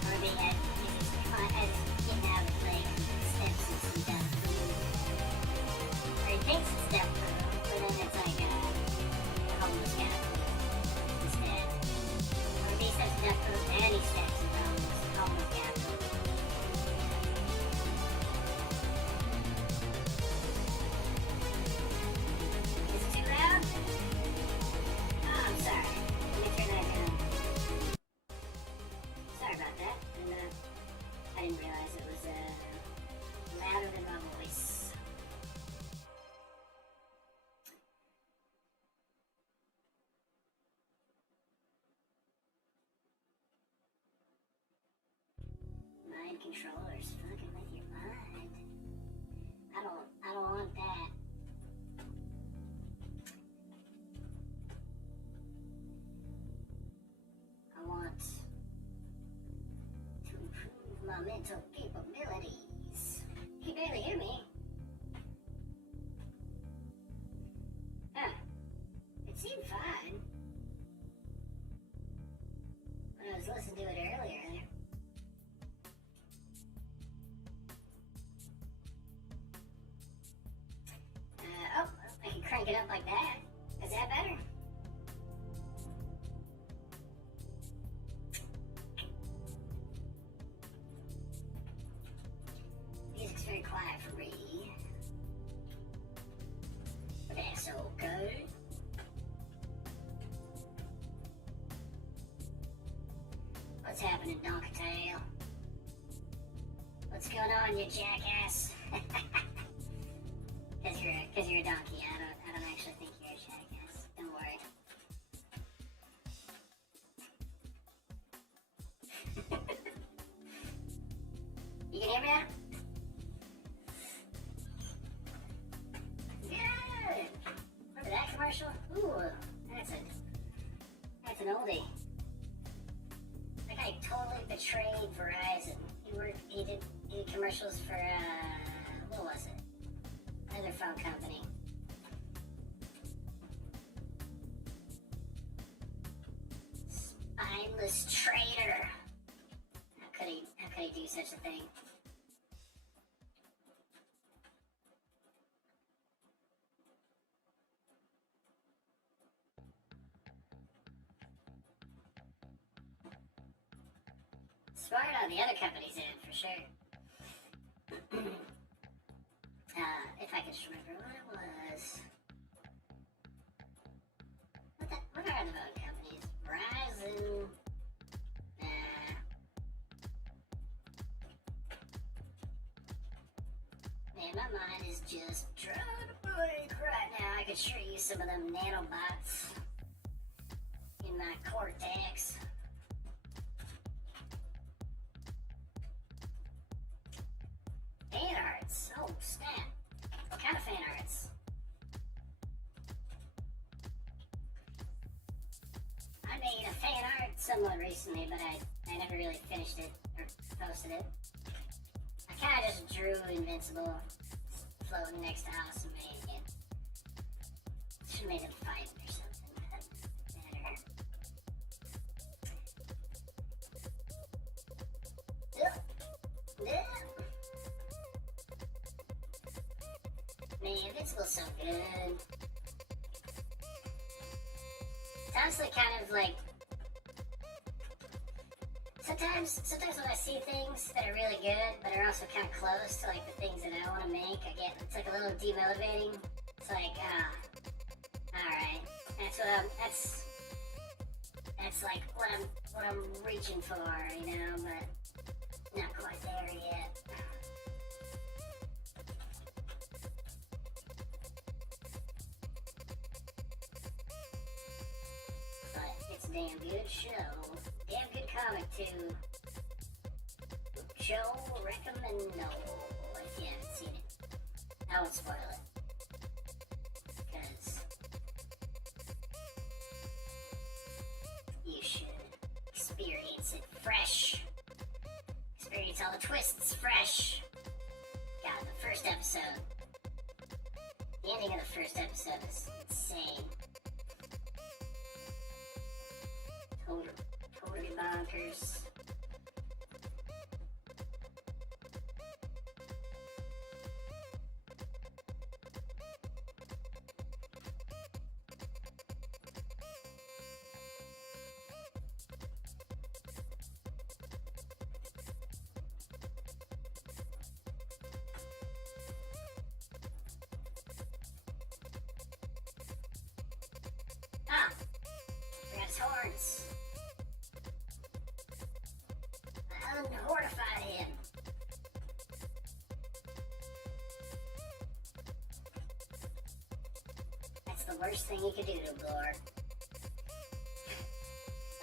Or maybe he's getting out of the plane and steps in some duck food. Or he thinks it's duck food, but then it's like a homeless cat food instead. Or maybe he steps in duck food and he steps in homeless cat food. Is it too loud? Oh, I'm sorry. Let me turn that down. Sorry about that. And, I didn't realize it was louder than my voice. Mind controllers fucking with your mind. I don't want that. I want to improve my mental capabilities. You can barely hear me. Huh. It seemed fine when I was listening to it earlier there. Oh, I can crank it up like that. Is that better? Music's very quiet for me. But that's okay. What's happening, Donkey Tail? What's going on, you jackass? Cause you're a donkey. I don't actually think you're a jackass. Don't worry. You can hear me now? Good. Remember that commercial? Ooh, that's an oldie. made Verizon. He did commercials for, what was it? Another phone company. Spineless traitor. How could he do such a thing? Smart on the other company's end, for sure. If I could just remember what it was. What are the phone companies? Verizon. Man, my mind is just trying to break right now. I could sure use some of them nanobots in my cortex. Fan arts. Oh, snap. What kind of fan arts? I made a fan art somewhat recently, but I never really finished it or posted it. I kind of just drew Invincible floating next to Awesome Man. Should have made them fight or something better. Man, Invincible's so good. It's honestly kind of like sometimes when I see things that are really good but are also kind of close to like the things that I want to make, it's like a little demotivating. It's like, alright, that's like what I'm reaching for, you know, but not quite there yet. But it's a damn good show. Damn good comic too. Show recommend no if you haven't seen it. I won't spoil it. Because you should experience it fresh. Experience all the twists fresh. God, the first episode. The ending of the first episode is insane. Totally bonkers. Ah! Forgot his horns. Unhortified him. That's the worst thing you could do to Glor.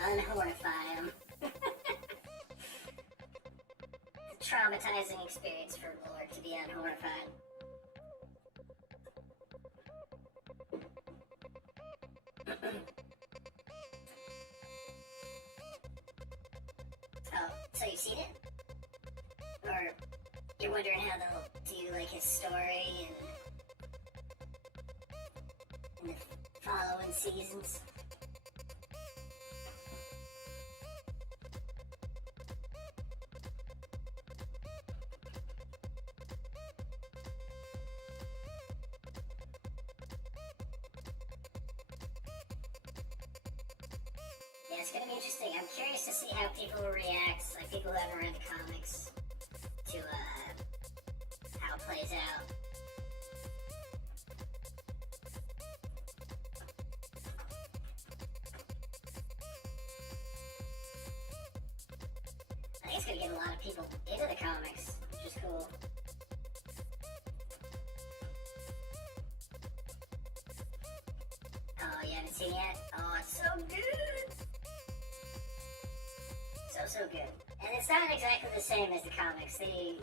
Unhortify him. It's a traumatizing experience for Glor to be unhortified. Oh, so you've seen it? Or you're wondering how they'll do like his story in the following seasons? Yeah, it's gonna be interesting. I'm curious to see how people will react, like people who haven't read the comics, to how it plays out. I think it's gonna get a lot of people into the comics, which is cool. Oh, you haven't seen it yet? Oh, it's so good! So good. And it's not exactly the same as the comics. They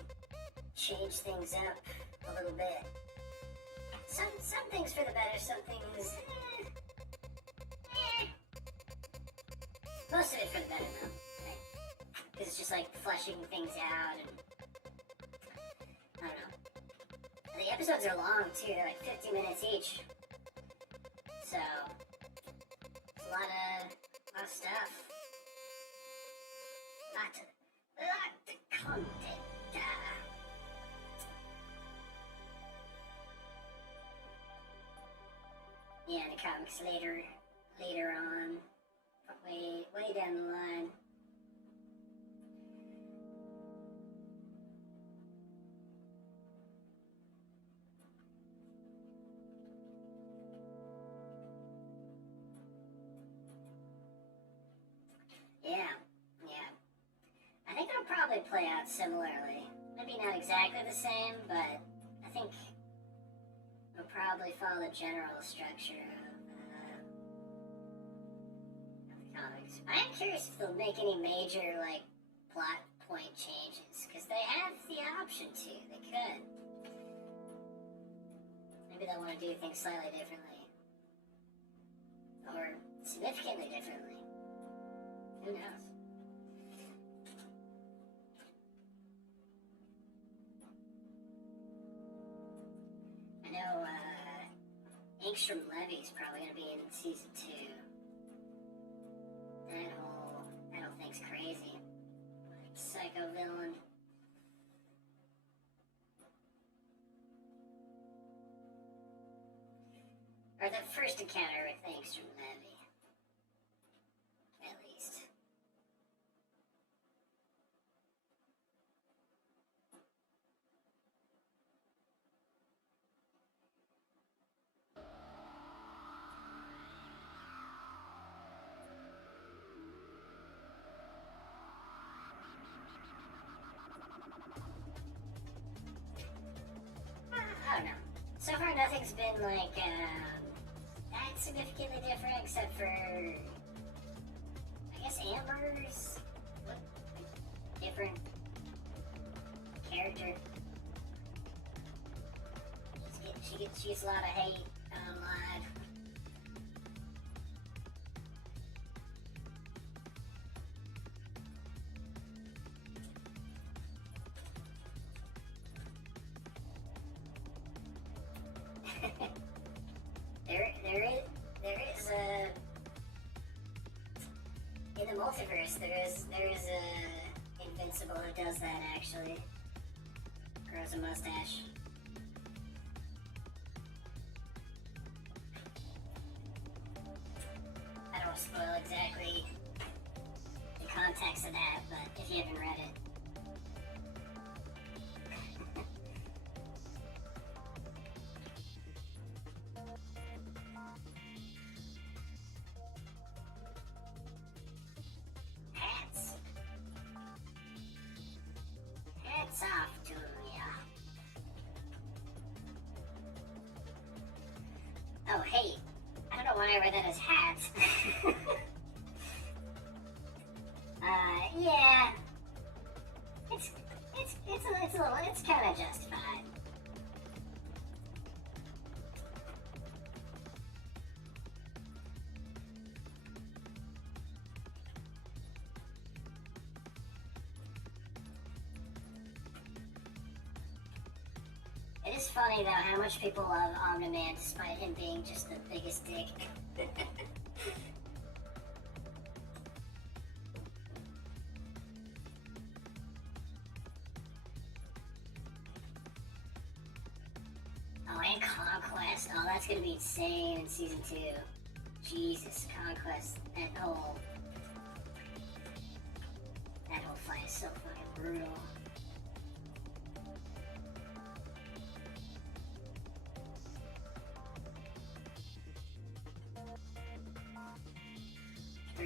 change things up a little bit. Some things for the better, some things... Most of it for the better, though. Right? because it's just like fleshing things out, and I don't know. And the episodes are long too; they're like 50 minutes each, so it's a lot of stuff, lot of content. Yeah, the comics later on, way down the line. Yeah. I think it'll probably play out similarly. Maybe not exactly the same, but I think it'll probably follow the general structure of the comics. I am curious if they'll make any major, like, plot point changes, because they have the option to. They could. Maybe they'll want to do things slightly differently. Or significantly differently. Who knows? I know, Angstrom Levy's probably gonna be in season 2. That whole thing's crazy. Psycho villain. Or the first encounter with Angstrom Levy. At least. I don't know. So far, nothing's been like that significantly different, except for I guess Amber's different character. She gets a lot of hate online. There is a in the multiverse. There is a Invincible who does that actually. Grows a mustache. I don't want to spoil exactly the context of that, but if you haven't read it. Hats off to ya. Oh, hey. I don't know why I read that as hats. Yeah. It's kind of justified. It is funny, though, how much people love Omni-Man despite him being just the biggest dick. Oh, and Conquest. Oh, that's gonna be insane in season 2. Jesus, Conquest. That whole fight is so fucking brutal.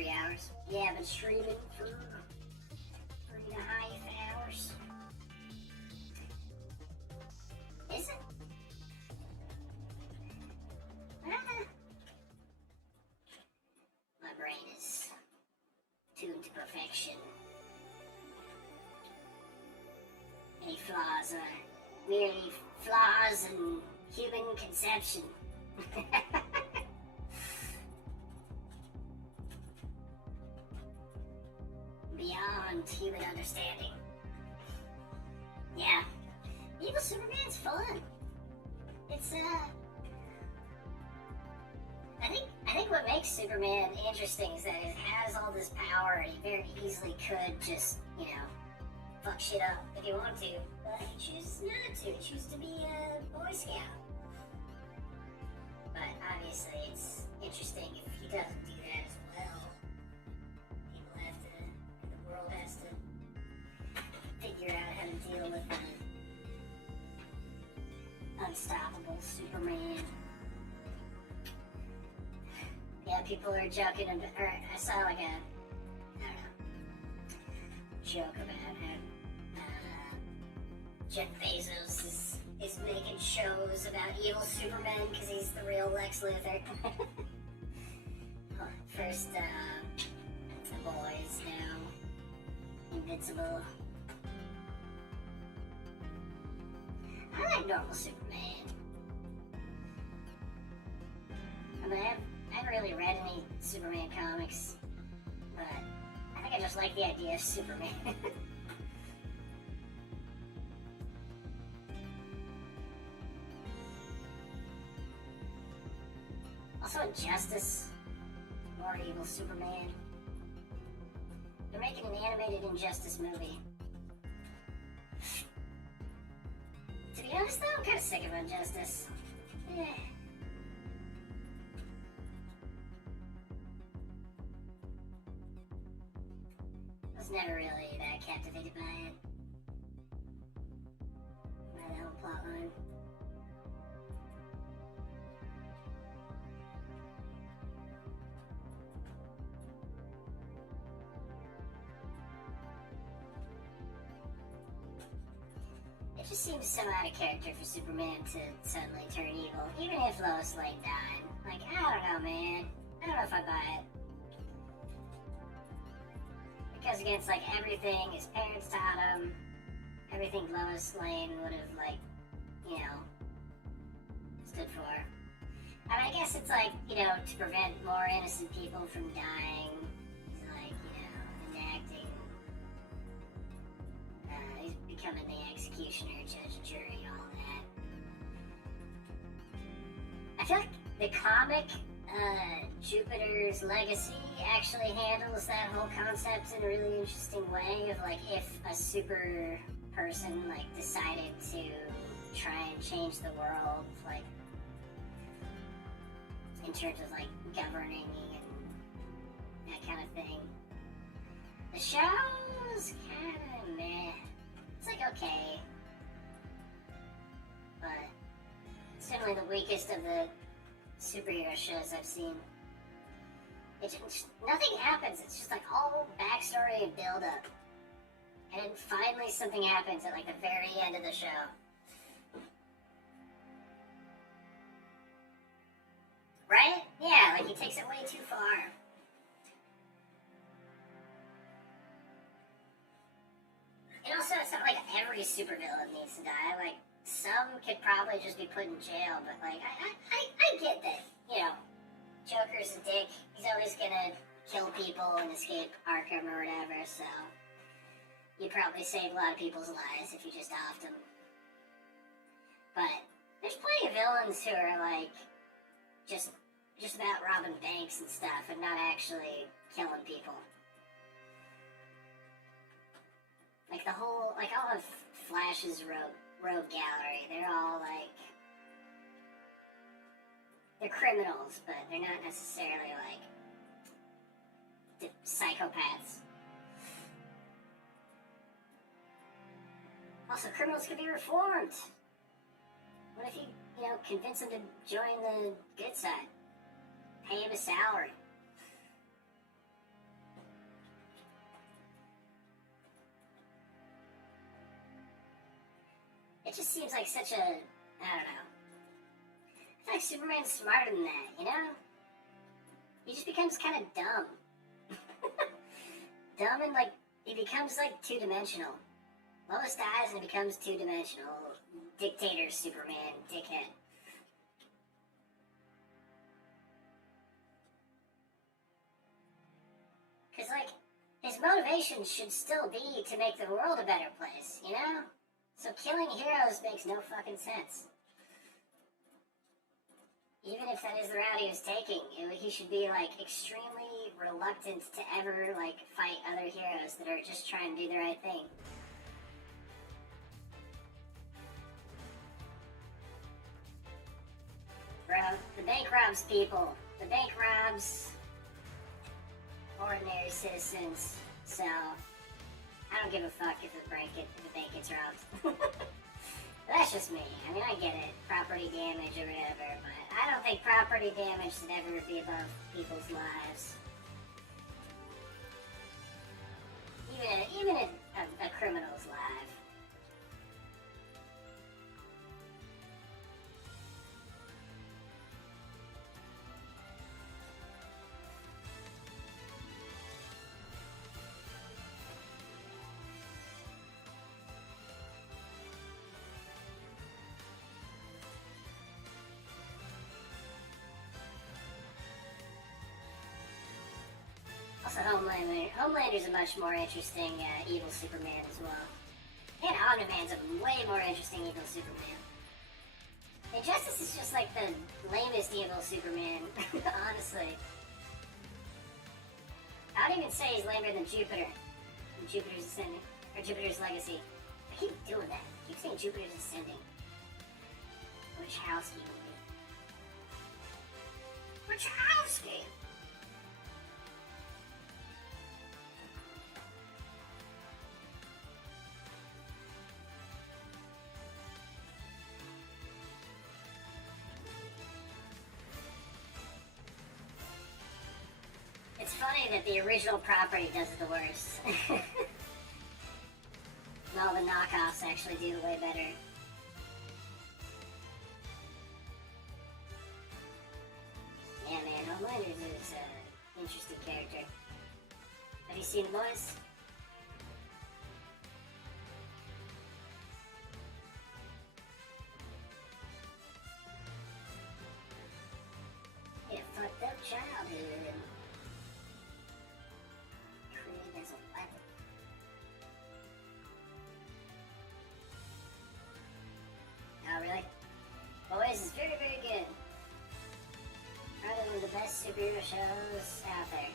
Hours. Yeah, I've been streaming for 3.5 hours. Is it? My brain is tuned to perfection. Any flaws are merely flaws in human conception. Beyond human understanding. Yeah. Evil Superman's fun. It's, I think what makes Superman interesting is that it has all this power and he very easily could just, you know, fuck shit up if he wanted to. But he chooses not to. He chooses to be a Boy Scout. But obviously it's interesting if he doesn't do that as well. People have to, the world has to figure out how to deal with the unstoppable Superman. Yeah, people are joking about, or I saw like a, I don't know, joke about how Jeff Bezos is making shows about evil Superman because he's the real Lex Luthor. First, the boys now invincible. I like normal Superman. I mean, I haven't really read any Superman comics, but I think I just like the idea of Superman. Also, Injustice, more evil Superman. They're making an animated Injustice movie. To be honest, though, I'm kind of sick of Injustice. Yeah. I was never really that captivated by it. By the whole plotline. It just seems so out of character for Superman to suddenly turn evil, even if Lois Lane died. Like, I don't know, man. I don't know if I buy it. Because against, like, everything his parents taught him, everything Lois Lane would have, like, you know, stood for. I mean, I guess it's like, you know, to prevent more innocent people from dying. He's like, you know, enacting. He's becoming the executioner, judge, and jury, and all that. I feel like the comic Jupiter's Legacy actually handles that whole concept in a really interesting way of like if a super person like decided to try and change the world, like in terms of like governing and that kind of thing. The show's kind of meh. It's like okay, but it's definitely the weakest of the superhero shows I've seen. Nothing happens. It's just like all backstory and build up, and then finally something happens at like the very end of the show. Right? Yeah, like he takes it way too far. And also, it's not like every supervillain needs to die. Like, some could probably just be put in jail, but like, I get that, you know, Joker's a dick. He's always gonna kill people and escape Arkham or whatever, so you probably saved a lot of people's lives if you just offed him. But there's plenty of villains who are like just about robbing banks and stuff and not actually killing people. Like the whole, like all of Flash's rogue gallery, they're all like, they're criminals, but they're not necessarily like psychopaths. Also, criminals could be reformed. What if you know, convince them to join the good side? Pay him a salary. It just seems like such a, I don't know. I feel like Superman's smarter than that, you know? He just becomes kind of dumb. Dumb and like, he becomes like two-dimensional. Lois dies and he becomes two-dimensional. Dictator Superman, dickhead. Cause like, his motivation should still be to make the world a better place, you know? So killing heroes makes no fucking sense. Even if that is the route he was taking, he should be, like, extremely reluctant to ever, like, fight other heroes that are just trying to do the right thing. Bro, the bank robs people. The bank robs ordinary citizens. So, I don't give a fuck if the bank gets robbed. That's just me. I mean, I get it. Property damage or whatever, but I don't think property damage should ever be above people's lives. Even a criminal's life. Also, Homelander's a much more interesting evil Superman as well. And Omni-Man's a way more interesting evil Superman. Injustice is just like the lamest evil Superman, honestly. I would even say he's lamer than Jupiter. Jupiter's Ascending. Or Jupiter's Legacy. I keep doing that. I keep saying Jupiter's Ascending. Wachowski movie. Wachowski! It's funny that the original property does it the worst. And all the knockoffs actually do way better. Yeah, man, Homelander is an interesting character. Have you seen The Boys? Yeah, fucked up childhood. Created as a weapon. Oh, really? Boys is very, very good. Probably one of the best superhero shows out there.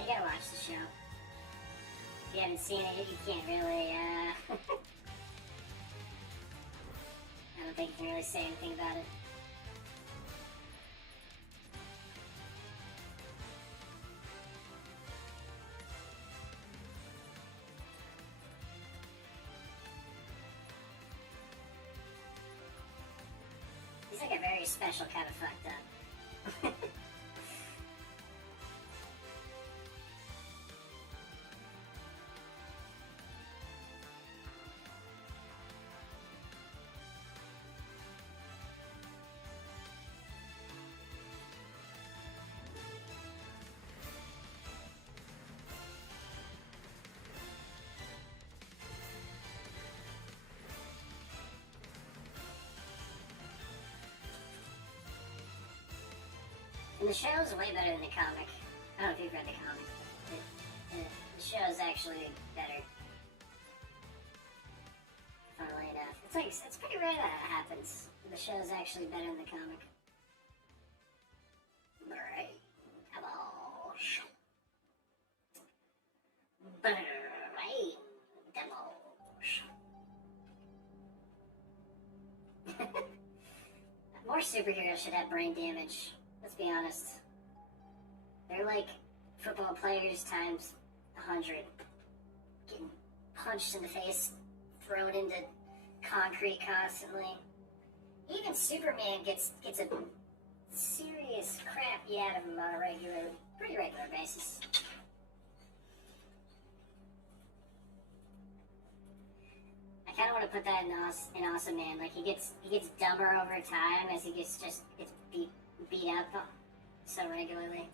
You gotta watch the show. If you haven't seen it, you can't really, I don't think you can really say anything about it. He's like a very special kind of fucked up. And the show's way better than the comic. I don't know if you've read the comic. The show's actually better. Funnily enough. It's pretty rare that it happens. The show's actually better than the comic. Alright. Come on. Alright. Demos. More superheroes should have brain damage. Let's be honest. They're like football players times 100. Getting punched in the face, thrown into concrete constantly. Even Superman gets a serious crap beat out of him on a pretty regular basis. I kind of want to put that in Awesome Man. Like he gets dumber over time as he gets beat up so regularly.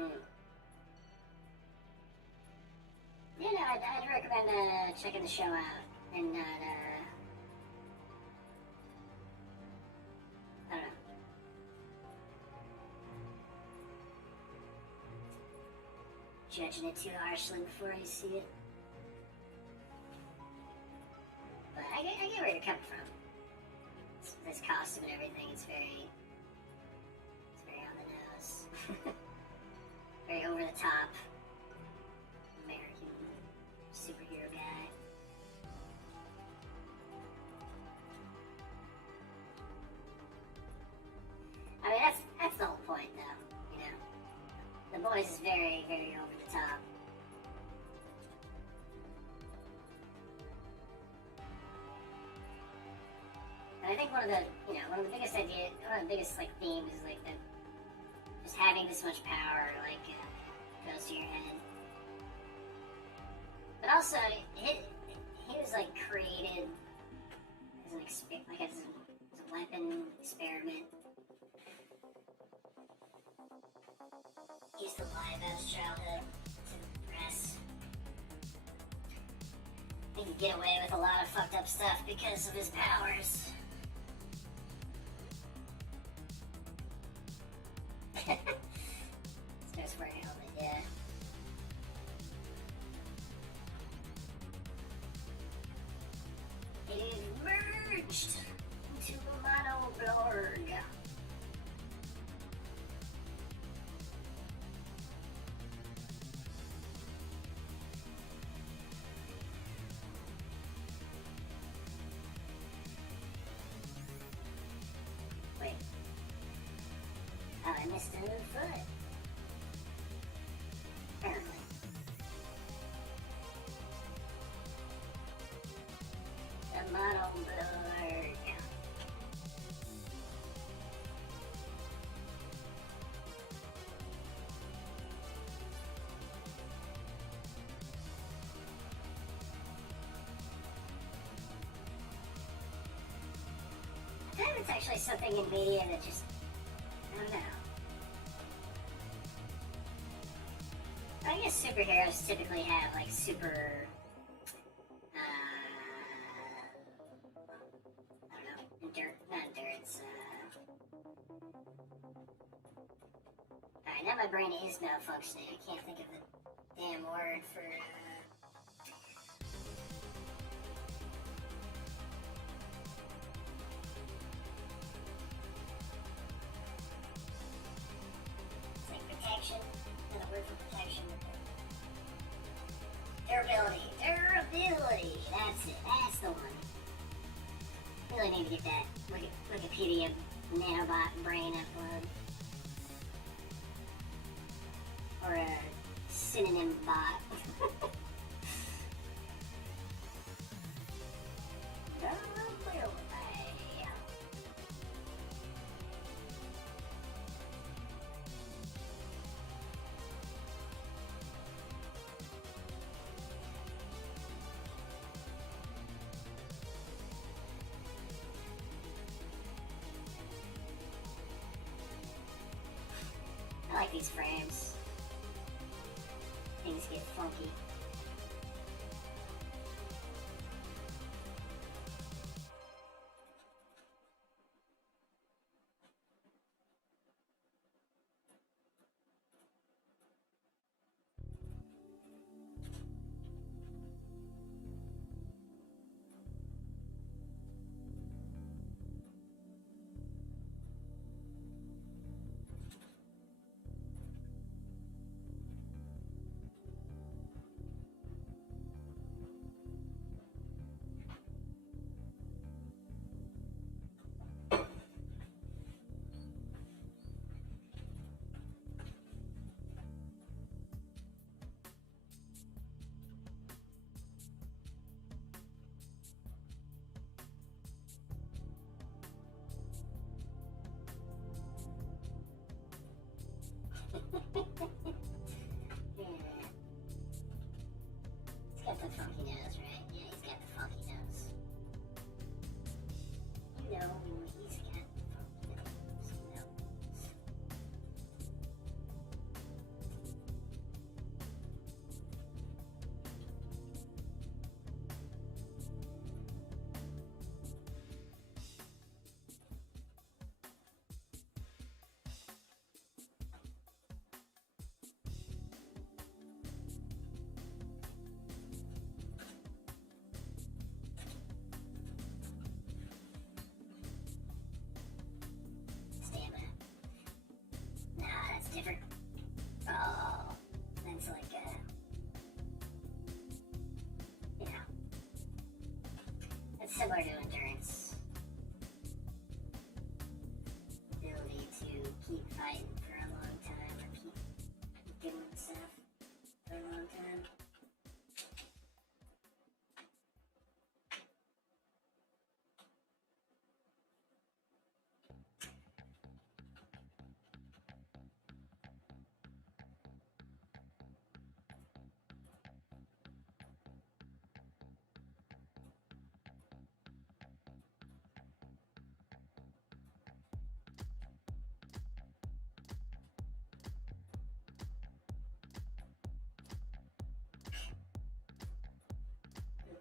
Mm. Yeah, no, I'd recommend checking the show out and not, I don't know. Judging it too harshly before you see it. But I get where you're coming from. This costume and everything, it's very on the nose. Very over the top. American superhero guy. I mean, that's the whole point, though, you know? The voice is very, very over the top. And I think one of the biggest ideas, one of the biggest, like, themes is, like, that just having this much power, like, goes to your head. But also, he was, like, created as as a weapon experiment. He used to lie about his childhood to the press. He could get away with a lot of fucked up stuff because of his powers. Starts wearing a helmet, yeah. It is merged into the Monoblorg. Wait. Oh, I missed a foot. Apparently. The Monoblorg. I think it's actually something in media that just, I don't know. I guess superheroes typically have like super, I don't know, not endurance. Alright, now my brain is malfunctioning. I can't think of the damn word for, it's like protection. Another word for protection. Durability. That's it. That's the one. Really need to get that Wikipedia nanobot brain upload. Or a synonym bot. Durability. I like these frames. Things get funky. similar to endurance. Ability to keep fighting for a long time, or keep doing stuff for a long time.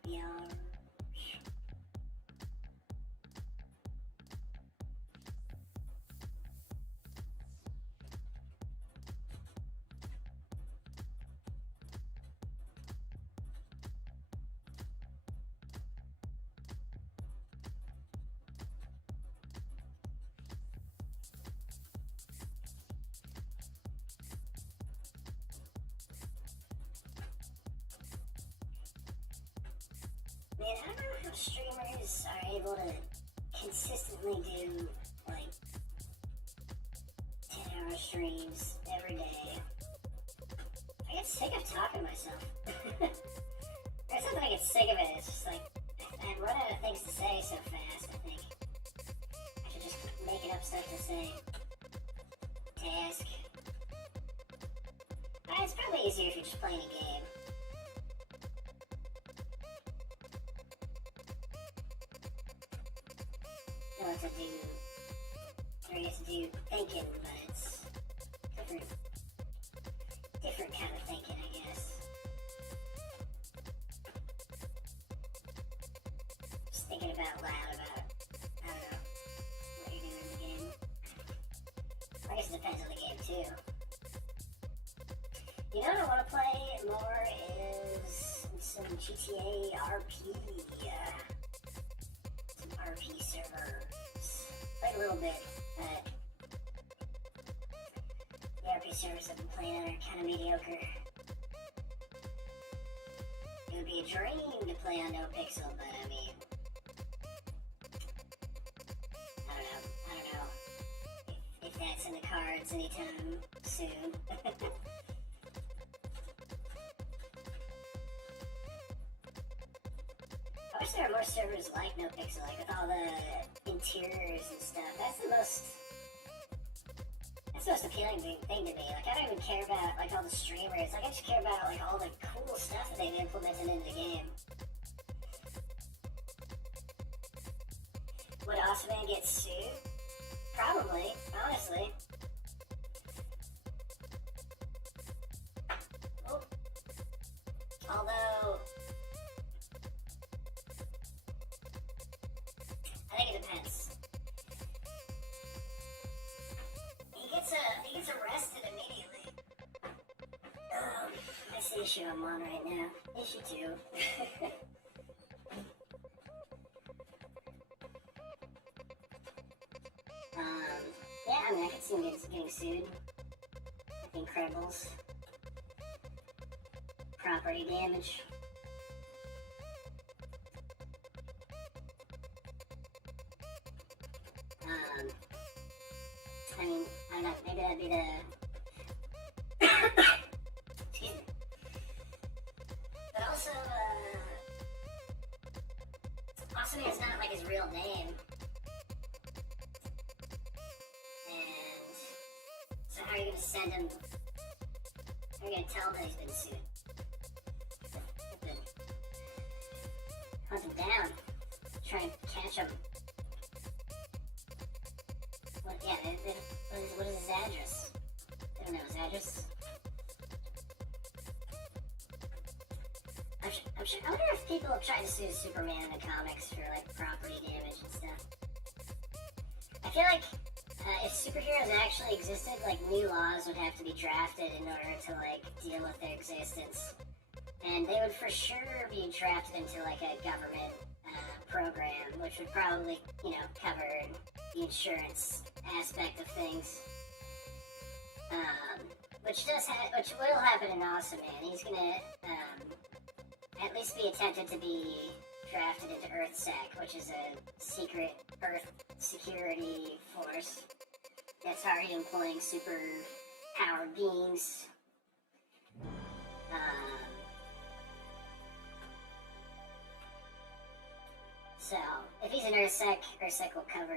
Yeah. Man, I don't know how streamers are able to consistently do, like, 10-hour streams every day. I get sick of talking to myself. There's something I get sick of it. It's just like, I run out of things to say so fast, I think. I should just keep making up stuff to say. Task. It's probably easier if you're just playing a game. To do, or you have to do thinking, but it's different kind of thinking, I guess. Just thinking about loud about, I don't know, what you're doing in the game. I guess it depends on the game too. You know what I want to play more is some GTA RP, some RP server. Played a little bit, but the RP servers I've been playing on are kind of mediocre. It would be a dream to play on NoPixel, but I mean, I don't know if that's in the cards anytime soon. I wish there were more servers like NoPixel, like with all the interiors and stuff. That's the most appealing thing to me. Like, I don't even care about, like, all the streamers. Like, I just care about, like, all the cool stuff that they've implemented into the game. Would Osman get sued? Probably, honestly. Oh. Although, I think it depends. He gets arrested immediately. That's the issue I'm on right now. Issue 2. Yeah, I mean, I could see him getting sued. I think Incredibles. Property damage. I mean, I don't know, maybe that'd be the... Excuse me. But also, it's not like his real name. And so how are you gonna send him? How are you gonna tell him that he's been sued? Hunt him down. Try and catch him. What is his address? They don't know his address. I'm sure, I wonder if people have tried to sue Superman in the comics for, like, property damage and stuff. I feel like if superheroes actually existed, like, new laws would have to be drafted in order to, like, deal with their existence. And they would for sure be drafted into, like, a government program, which would probably, cover the insurance aspect of things. Which will happen in Awesome Man. He's gonna at least be attempted to be drafted into EarthSec, which is a secret Earth security force that's already employing super powered beings. So, if he's an EarthSec, EarthSec will cover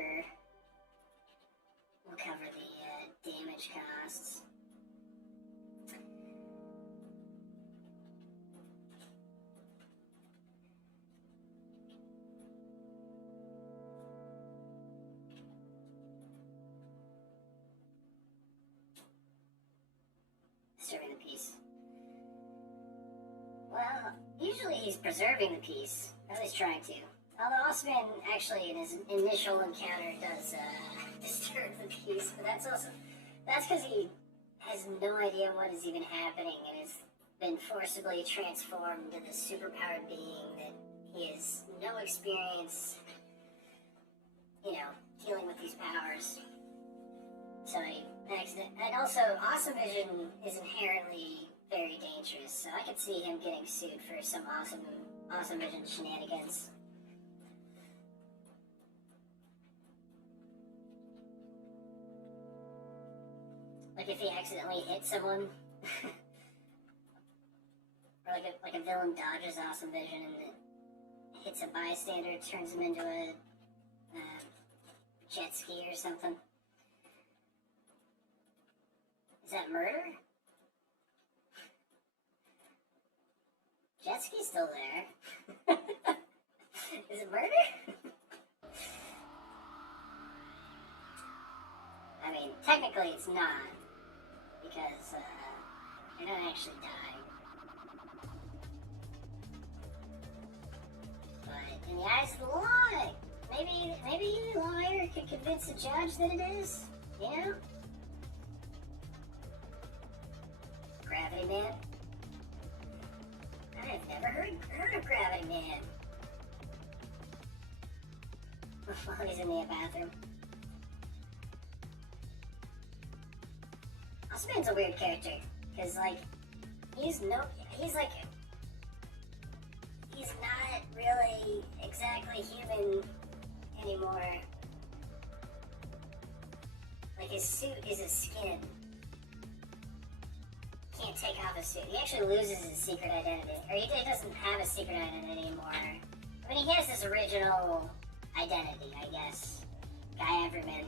the damage costs. Disturbing the peace. Well, usually he's preserving the peace. At least trying to. Although Osman actually in his initial encounter does disturb the peace, but that's because he has no idea what is even happening and has been forcibly transformed into this superpowered being that he has no experience, dealing with these powers. So and also Awesome Vision is inherently very dangerous, so I could see him getting sued for some Awesome Vision shenanigans. Like if he accidentally hits someone, or like a villain dodges Awesome Vision and it hits a bystander, turns him into a jet ski or something. Is that murder? Jet ski's still there. Is it murder? I mean, technically it's not, because they don't actually die. But in the eyes of the law, maybe you, lawyer, could convince the judge that it is, Gravity Man? I've never heard of Gravity Man. While he's in the bathroom. Osman's a weird character, because, he's not really exactly human anymore. Like, his suit is his skin. Can't take off his suit. He actually loses his secret identity. Or he doesn't have a secret identity anymore. I mean, he has his original identity, I guess. Guy Everman,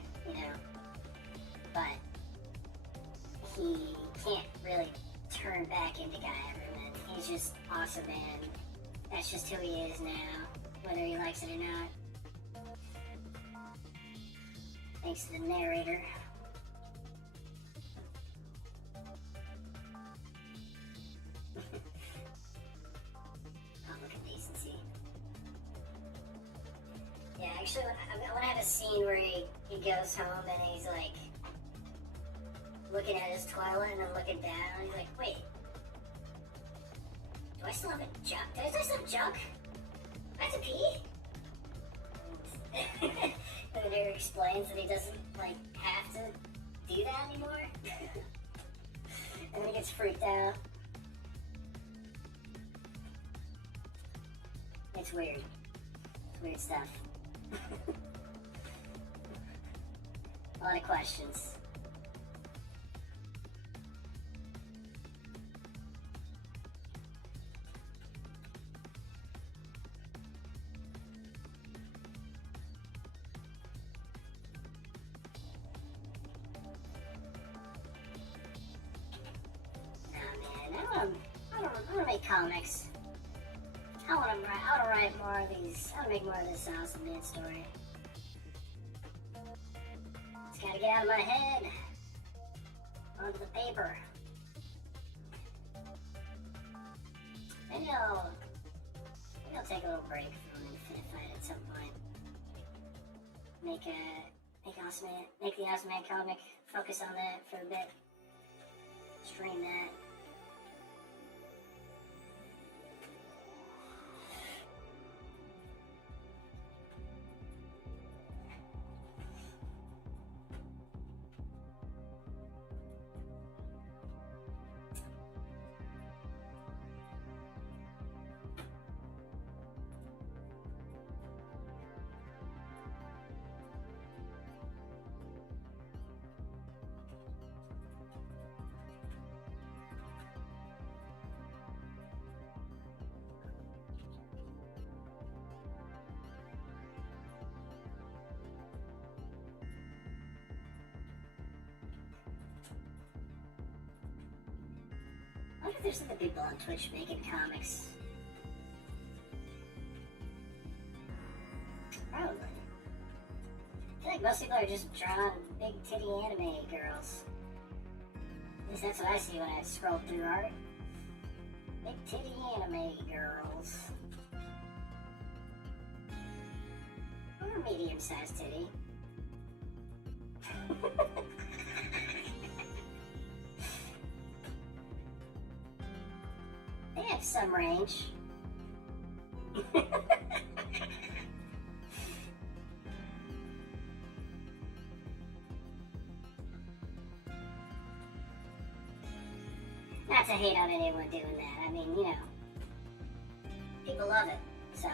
But he can't really turn back into Guy Everman. He's just Awesome Man. That's just who he is now, whether he likes it or not. Thanks to the narrator. Public indecency. Yeah, actually, I want to have a scene where he goes home and he's looking at his toilet and then looking down and he's like, wait, do I still have a junk? Do I still have junk? I have to pee? And then he explains that he doesn't, have to do that anymore. And then he gets freaked out. It's weird. It's weird stuff. A lot of questions. I want to make comics. I want to write more of these. I want to make more of this Awesome Man story. It's got to get out of my head onto the paper. Maybe I'll take a little break from Infinifight at some point. Make the Awesome Man comic. Focus on that for a bit. Stream that. I wonder if there's other people on Twitch making comics. Probably. I feel like most people are just drawing big titty anime girls. At least that's what I see when I scroll through art. Big titty anime girls. Or medium-sized titty. They have some range. Not to hate on anyone doing that. I mean, you know, people love it, so.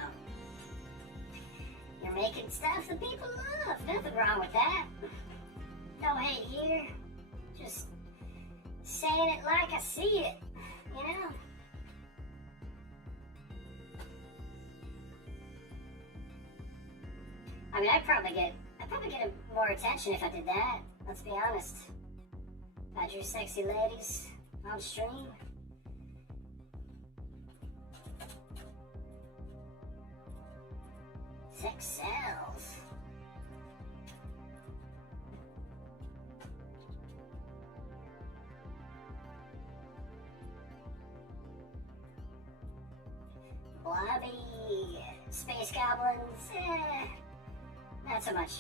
You're making stuff that people love. Nothing wrong with that. No hate here. Just saying it like I see it, you know? I mean, I'd probably get more attention if I did that. Let's be honest. If I drew sexy ladies on stream. Sex sells. Blobby, space goblins, not so much.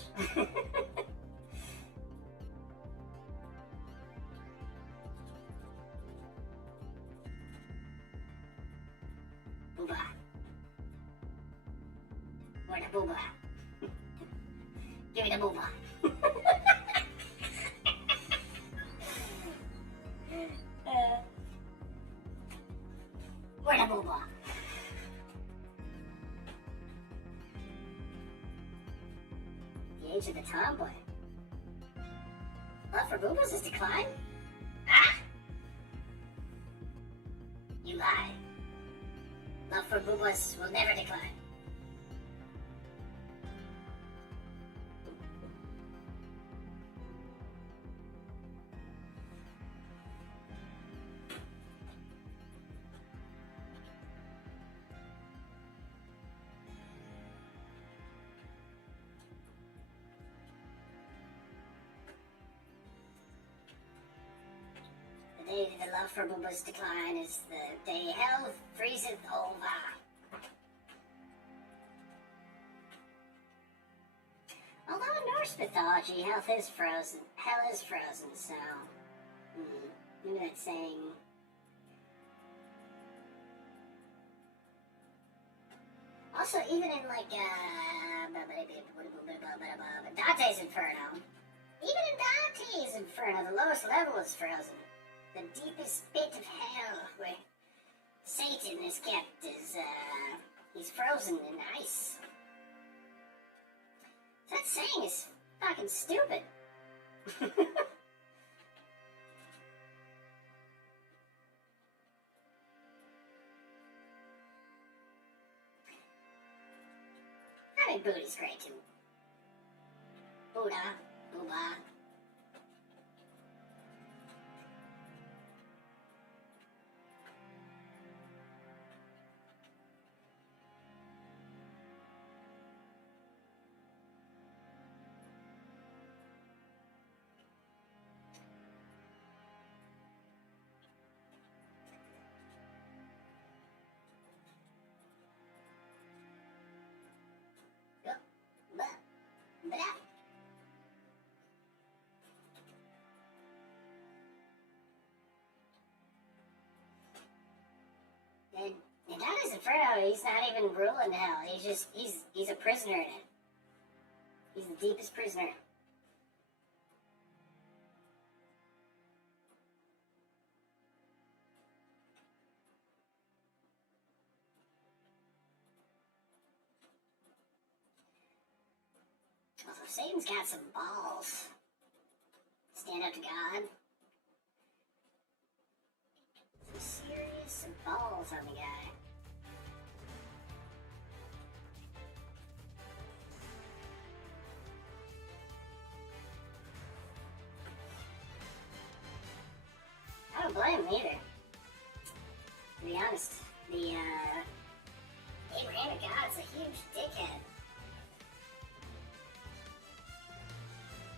Booba. Where the booba? Give me the booba. Where the booba? The age of the tomboy. Love for boobas has declined? Ah! You lie. Love for boobas will never decline. The day the love for boobas decline is the day hell freezeth over. Although in Norse mythology, hell is frozen, so maybe that's saying. Also, even in like Dante's Inferno, even in Dante's Inferno, the lowest level is frozen. The deepest pit of hell where Satan is kept is he's frozen in ice. That saying is fucking stupid. I mean, booty's great too. Buddha, booba. In Dante's Inferno, he's not even ruling hell. He's a prisoner in it. He's the deepest prisoner. Also, Satan's got some balls. Stand up to God. Some serious balls on the guy. I don't blame him either. honest. The Abrahamic God's a huge dickhead.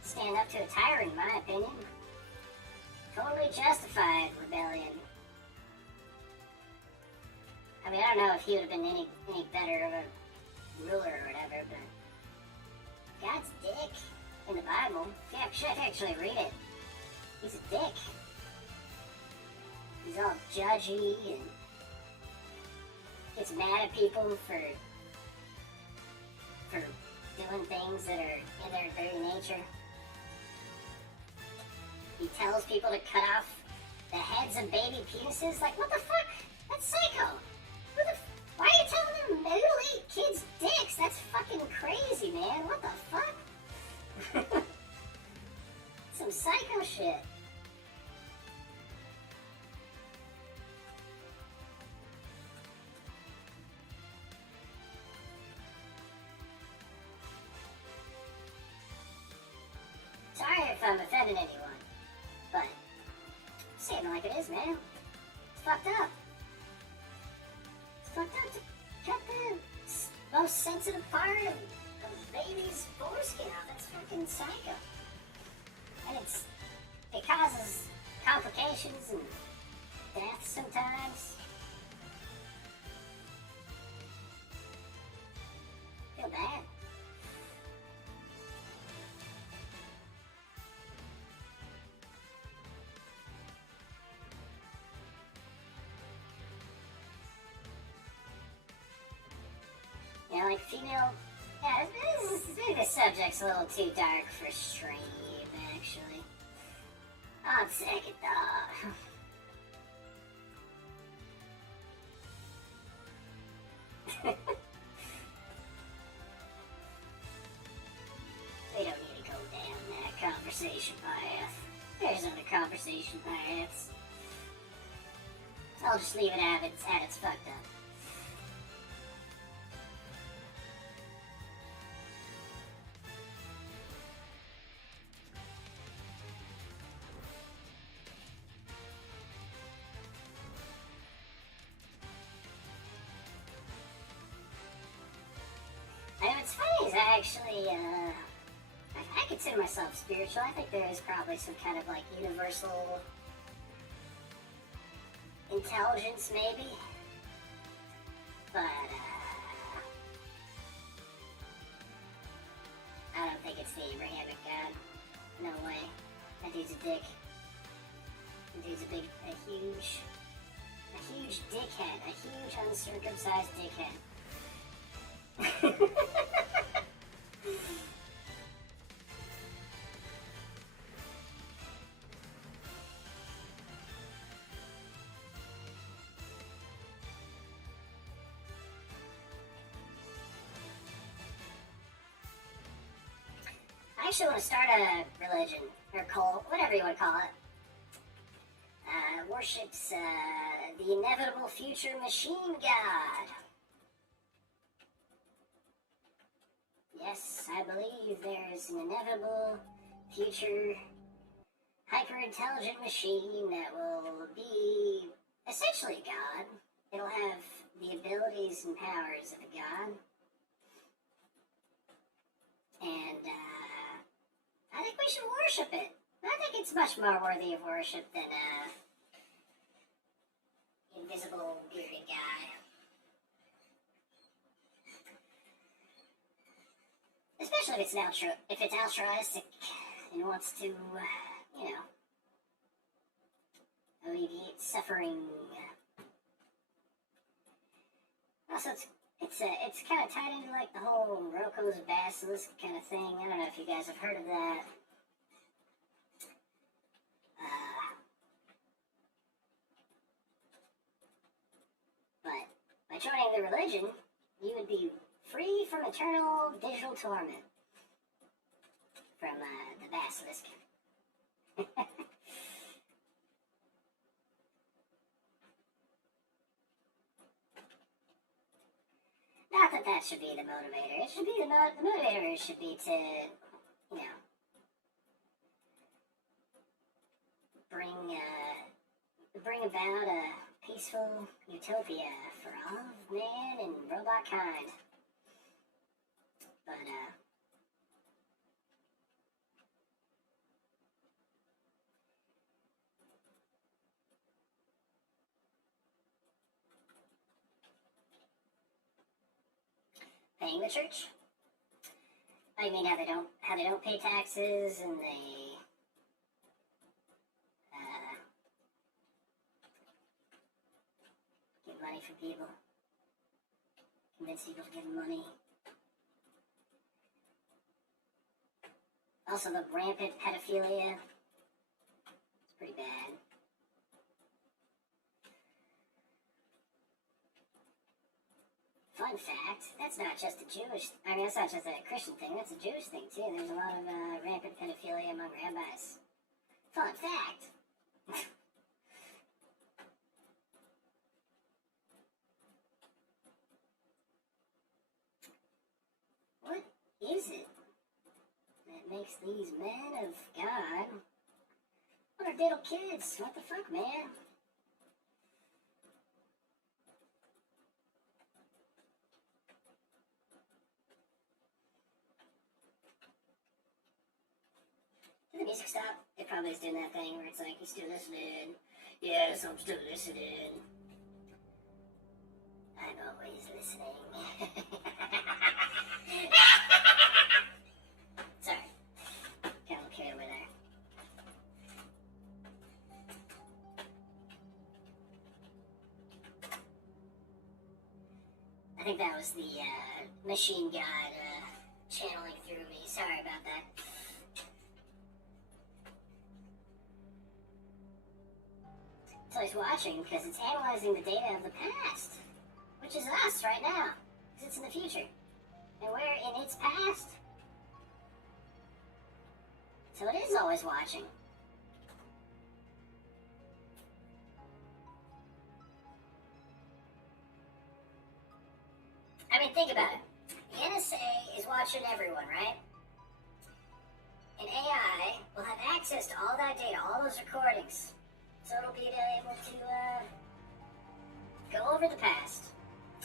Stand up to a tyrant, in my opinion. Totally justified rebellion. I mean, I don't know if he would have been any better of a ruler or whatever, but God's dick in the Bible, if you actually read it, he's a dick. He's all judgy and gets mad at people for doing things that are in their very nature. He tells people to cut off the heads of baby penises. Like, what the fuck? That's psycho. Why are you telling them mutilate kids' dicks? That's fucking crazy, man. What the fuck? Some psycho shit. Sorry if I'm offending anyone, but I'm saying it like it is, man. It's fucked up. It's fucked up to cut the most sensitive part of a baby's foreskin off. That's fucking psycho. And it causes complications and death sometimes. Feel bad. You know, like female. Yeah, maybe this subject's a little too dark for stream, actually. On second thought. We don't need to go down that conversation path. There's other conversation paths. I'll just leave it at it's fucked up. What's funny is I consider myself spiritual. I think there is probably some kind of like universal intelligence, maybe. But I don't think it's the Abrahamic God. No way. That dude's a dick. That dude's a huge dickhead. A huge uncircumcised dickhead. I actually want to start a religion, or cult, whatever you want to call it. Worships the inevitable future machine god. Yes, I believe there's an inevitable future hyper-intelligent machine that will be essentially God. It'll have the abilities and powers of a god. And I think we should worship it. I think it's much more worthy of worship than invisible bearded guy. Especially if it's altruistic and wants to, alleviate suffering. Also, it's kind of tied into like the whole Roko's basilisk kind of thing. I don't know if you guys have heard of that. But by joining the religion, you would be free from eternal digital torment from the basilisk. Not that that should be the motivator. It should be the motivator should be to, bring about peaceful utopia for all of man and robot kind. But, paying the church? I mean, how they don't pay taxes and they get money from people, convince people to give them money. Also, the rampant pedophilia. It's pretty bad. Fun fact, that's not just a that's not just a Christian thing, that's a Jewish thing too. There's a lot of rampant pedophilia among rabbis. Fun fact. What is it that makes these men of God? What are diddle kids? What the fuck, man? Did the music stop? It probably is doing that thing where it's like, you still listening? Yes, I'm still listening. I'm always listening. Sorry. Got a little carried away there. I think that was the machine god channeling through me. Sorry about that. So he's watching because it's analyzing the data of the past, which is us right now, because it's in the future. And we're in its past. So it is always watching. I mean, think about it. The NSA is watching everyone, right? And AI will have access to all that data, all those recordings. So it'll be able to go over the past,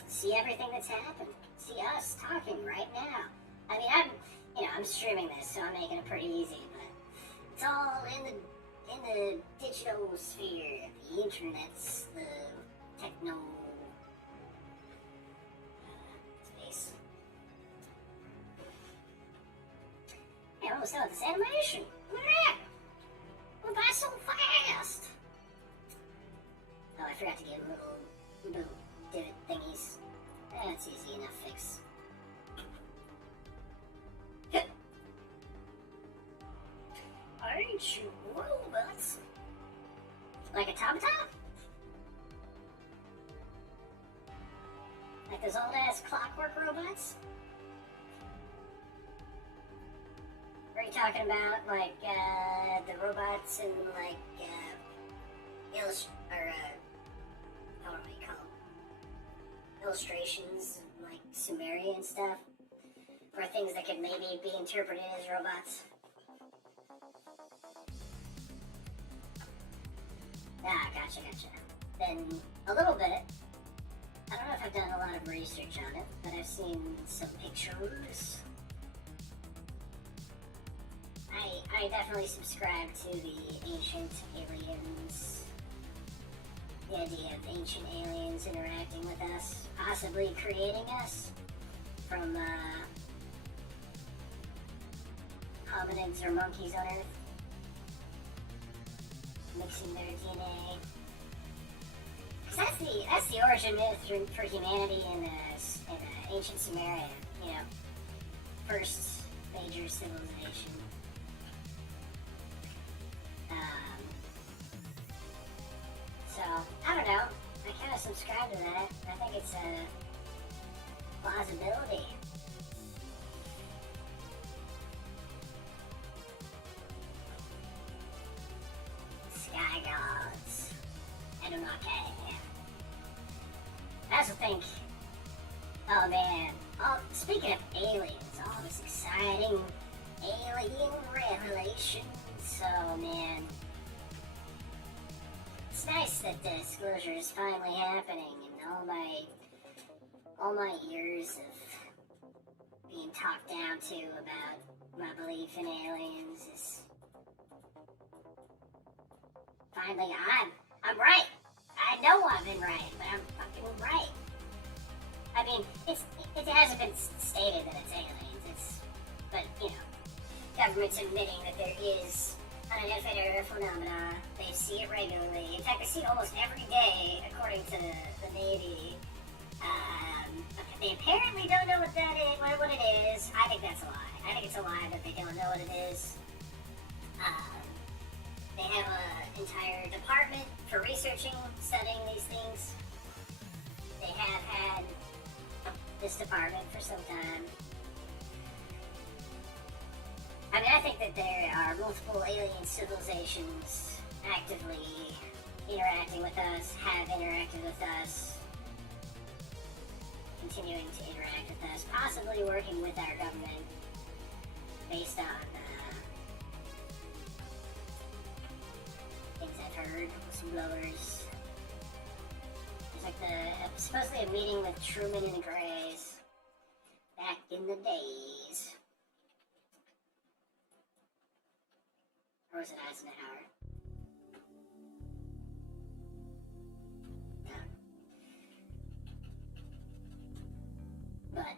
see everything that's happened, see us talking right now. I mean, I'm streaming this, so I'm making it pretty easy, but it's all in the digital sphere, the internet's the techno space. Hey, I'm almost done with this animation. Look at that! Went by so fast. Oh, I forgot to give him little divot thingies. That's easy enough fix. Aren't you robots? Like a automaton? Like those old ass clockwork robots? Or are you talking about like the robots in like what do you call them? Illustrations, like Sumerian stuff, or things that could maybe be interpreted as robots. Ah, gotcha. Then a little bit. I don't know if I've done a lot of research on it, but I've seen some pictures. I definitely subscribe to the ancient aliens. The idea of ancient aliens interacting with us, possibly creating us from hominids or monkeys on Earth, mixing their DNA. Because that's the origin myth for humanity in ancient Sumeria. You know, first major civilization. So, I don't know. I kind of subscribe to that. I think it's a plausibility. Sky gods. Anunnaki. I also think, oh man, speaking of aliens, all this exciting alien revelation. So man, it's nice that the disclosure is finally happening, and all my years of being talked down to about my belief in aliens is finally I'm right. I know I've been right, but I'm fucking right. I mean, it hasn't been stated that it's aliens. But you know, government's admitting that there is an unidentified aerial phenomena. They see it regularly. In fact, they see it almost every day, according to the Navy. They apparently don't know what that is, what it is. I think that's a lie. I think it's a lie that they don't know what it is. They have an entire department for researching, studying these things. They have had this department for some time. I mean, I think that there are multiple alien civilizations actively interacting with us, have interacted with us, continuing to interact with us, possibly working with our government based on things I've heard, whistleblowers. There's like supposedly a meeting with Truman and the Greys back in the days. Or was it Eisenhower? No. But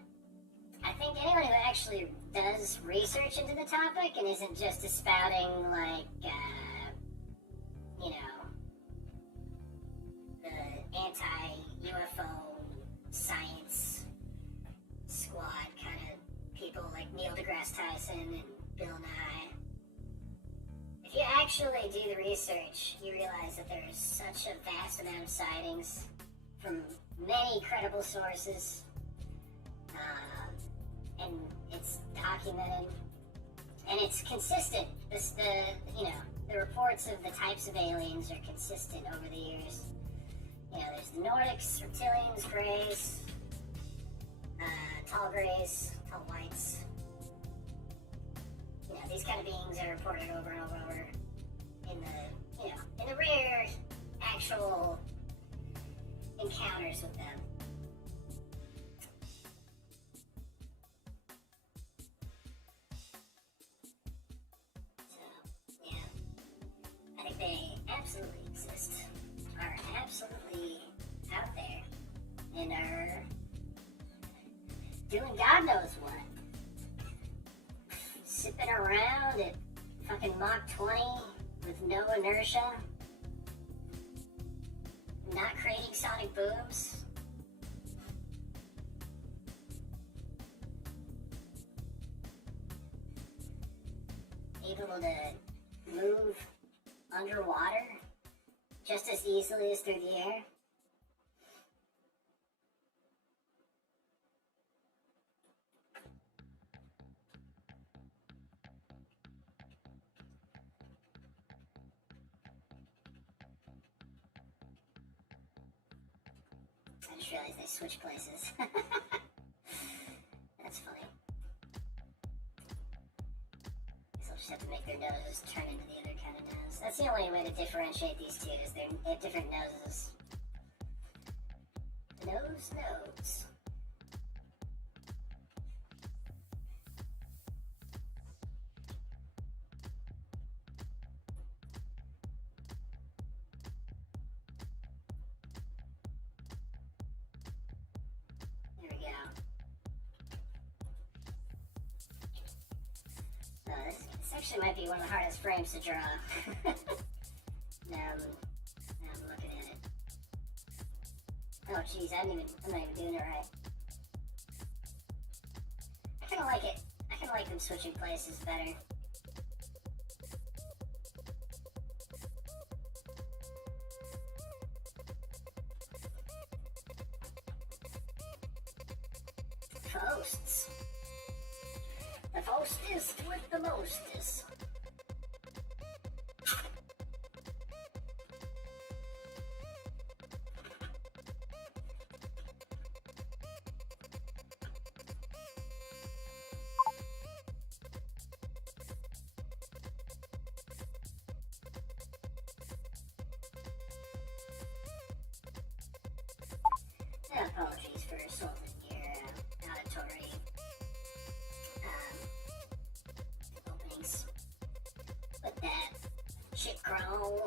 I think anyone who actually does research into the topic and isn't just espouting like, you know, the anti-UFO science squad kind of people like Neil deGrasse Tyson and Bill Nye. If you actually do the research, you realize that there is such a vast amount of sightings from many credible sources, and it's documented, and it's consistent. The reports of the types of aliens are consistent over the years. You know, there's the Nordics, reptilians, greys, tall greys, tall whites. You know, these kind of beings are reported over and over and over in the rare actual encounters with them. So, yeah, I think they absolutely exist, are absolutely out there, and are doing God knows what. Sipping around at fucking Mach 20 with no inertia, not creating sonic booms. Able to move underwater just as easily as through the air. I just realized they switched places. That's funny. Guess I'll just have to make their noses turn into the other kind of nose. That's the only way to differentiate these two, is they have different noses. Nose. There we go. This actually might be one of the hardest frames to draw. now I'm looking at it. Oh jeez, I'm not even doing it right. I kinda like it. I kinda like them switching places better. Hosts. The hostess with the mostest.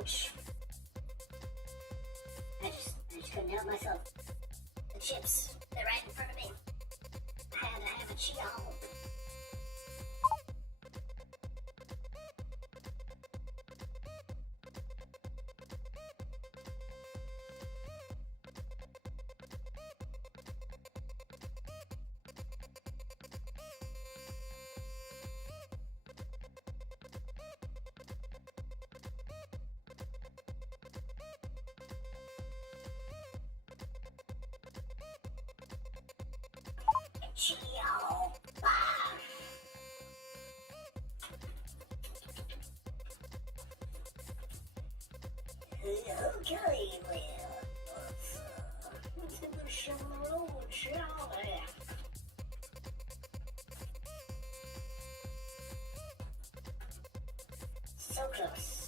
Ouch. I just couldn't help myself. The chips, they're right in front of me. I had to have a Cheeto. Cheeto. Okay, well, let's hit the show, shall we? So close.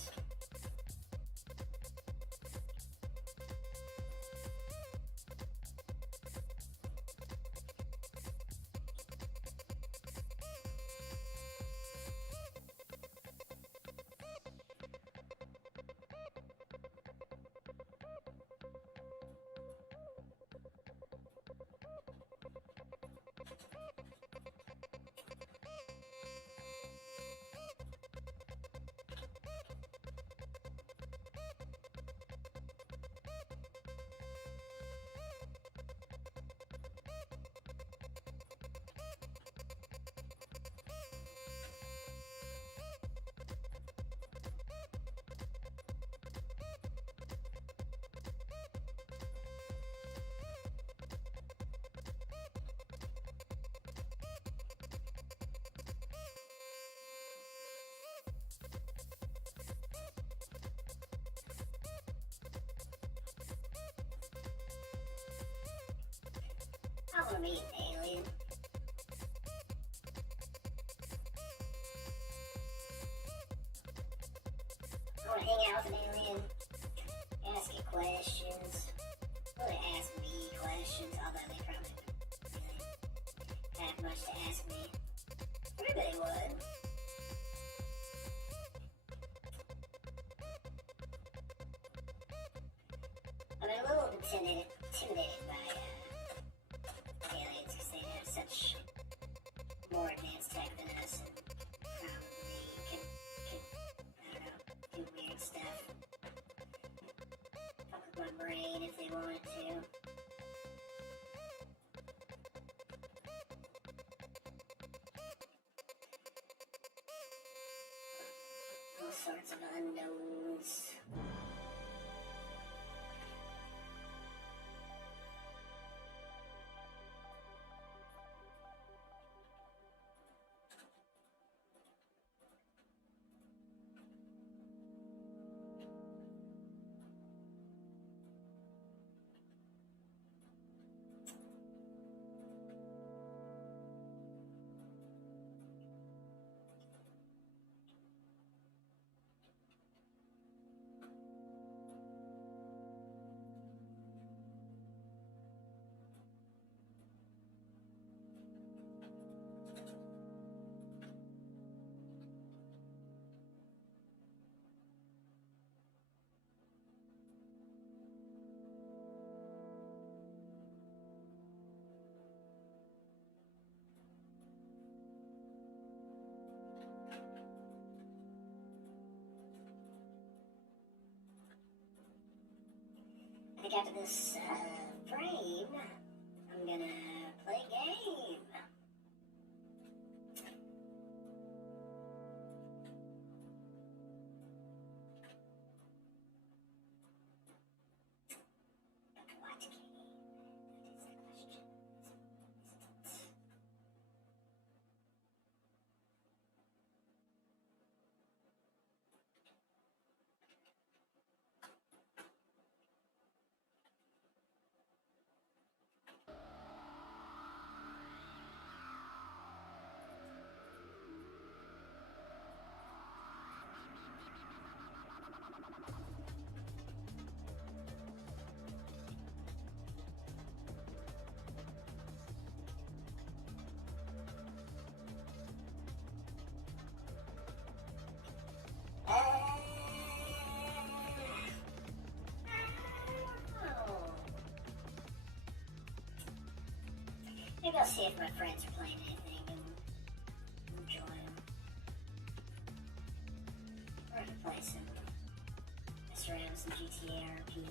I wanna meet an alien. I wanna hang out with an alien, ask it questions. Well, they ask me questions, although they probably wouldn't really have much to ask me. Everybody would. I'm a little intimidated by aliens because they have such more advanced tech than us and probably could I don't know, do weird stuff. Fuck with my brain if they wanted to. All sorts of unknowns. I think after this frame, I'm gonna play a game. But what game? That is the question. Maybe I'll see if my friends are playing anything and join them. Or I could play some, mess around with some GTA RP.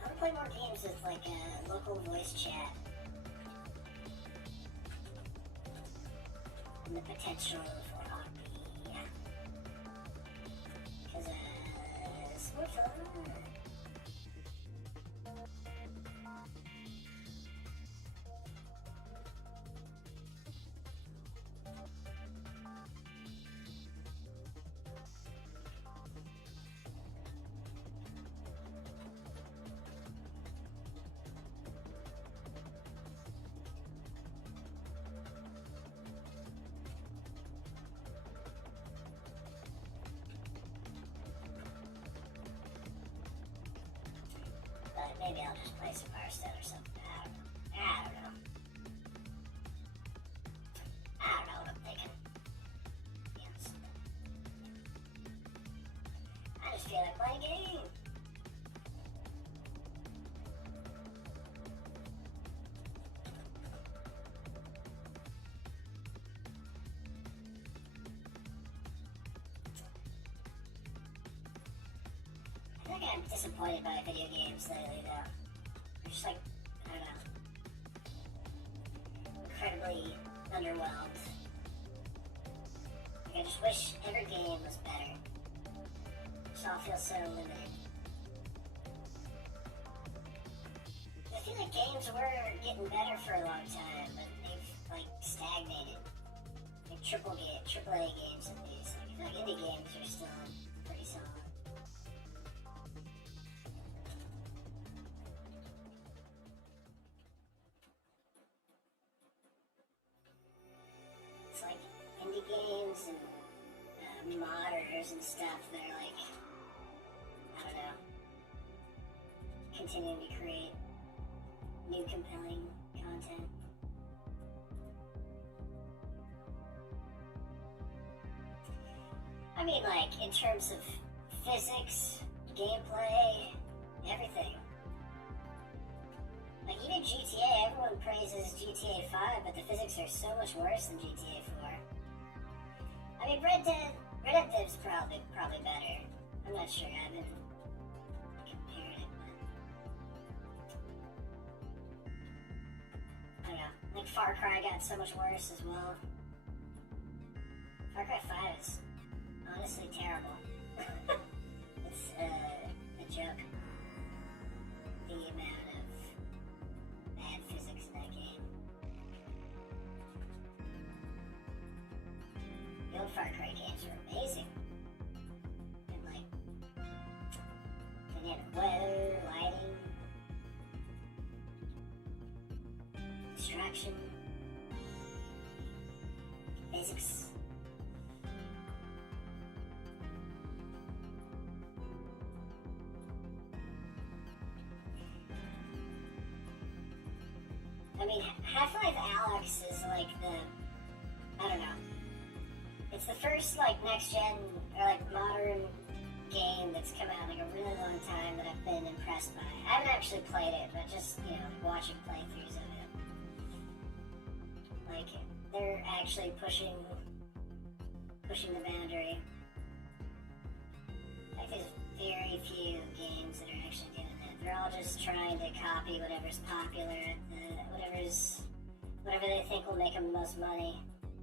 I want to play more games with like a local voice chat. And the potential for RP. Because it's more fun. Maybe I'll just play some Hearthstone or something. I don't know. I don't know what I'm thinking. Yes. I just feel like playing a game. I think I'm disappointed by video games lately, though. I'm just like, I don't know, incredibly underwhelmed. Like, I just wish every game was better. Just all feels so limited. I feel like games were getting better for a long time, but they've, like, stagnated. Like, AAA games at least. Like, I feel like indie games are still pretty solid. It's like indie games and modders and stuff that are like, I don't know, continuing to create new compelling content. I mean, like, in terms of physics, gameplay, everything. Like, even GTA, everyone praises GTA 5, but the physics are so much worse than GTA 4. I mean, Red Dead Dev's probably better. I'm not sure, I haven't compared it, but I don't know. I think Far Cry got so much worse as well. Far Cry 5 is honestly terrible. It's a joke. The amount of bad physics in that game. The old Far Cry games were amazing. And like, dynamic weather, lighting, distraction, physics. I mean, Half-Life Alyx is like I don't know. It's the first, like, next-gen, or, like, modern game that's come out, like, a really long time that I've been impressed by. I haven't actually played it, but just, you know, watching playthroughs of it. Like, they're actually pushing the boundary. Like, there's very few games that are actually doing that. They're all just trying to copy whatever's popular, whatever they think will make them the most money.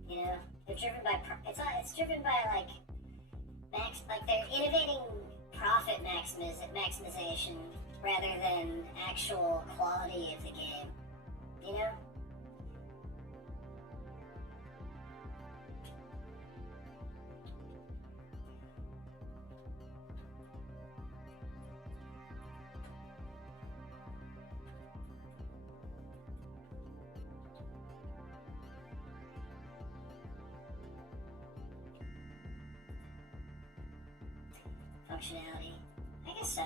You know, they're driven by it's driven by like they're innovating profit maximization rather than actual quality of the game. You know. Functionality. I guess so.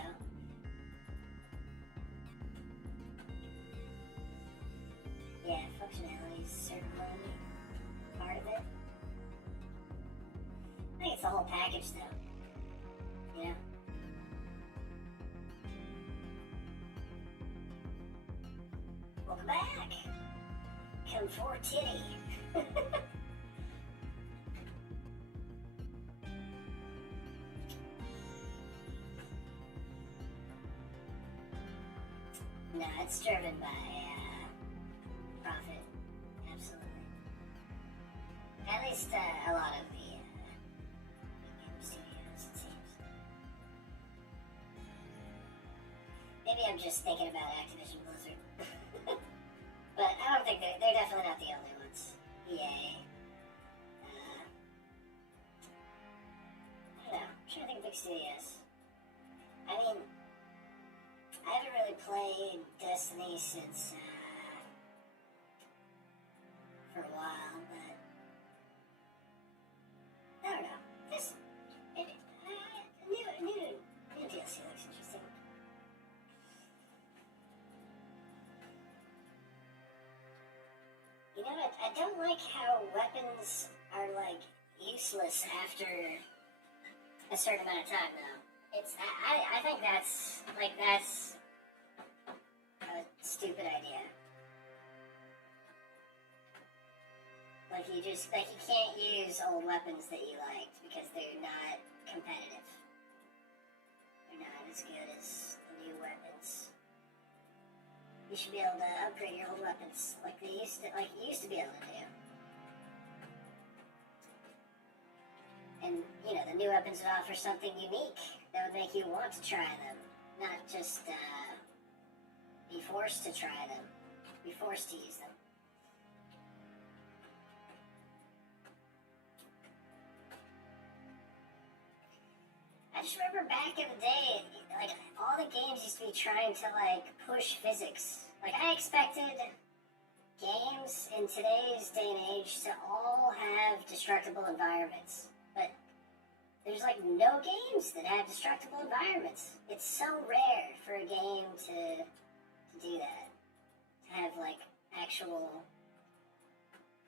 certainly part of it. I think it's the whole package, though. You know? Welcome back! Come for titty. No, it's driven by profit. Absolutely. At least a lot of the game studios, it seems. Maybe I'm just thinking about Activision Blizzard. But I don't think they're definitely not the only ones. EA. I don't know. I'm trying to think of big studios. I mean, I haven't really played Destiny since for a while, but I don't know. This new DLC looks interesting. You know, I don't like how weapons are like useless after a certain amount of time, though. I think that's a stupid idea. Like you can't use old weapons that you liked because they're not competitive. They're not as good as the new weapons. You should be able to upgrade your old weapons like you used to be able to do. And, you know, the new weapons would offer something unique that would make you want to try them, not just be forced to try them, be forced to use them. I just remember back in the day, like, all the games used to be trying to, like, push physics. Like, I expected games in today's day and age to all have destructible environments. But there's like no games that have destructible environments. It's so rare for a game to do that. To have like actual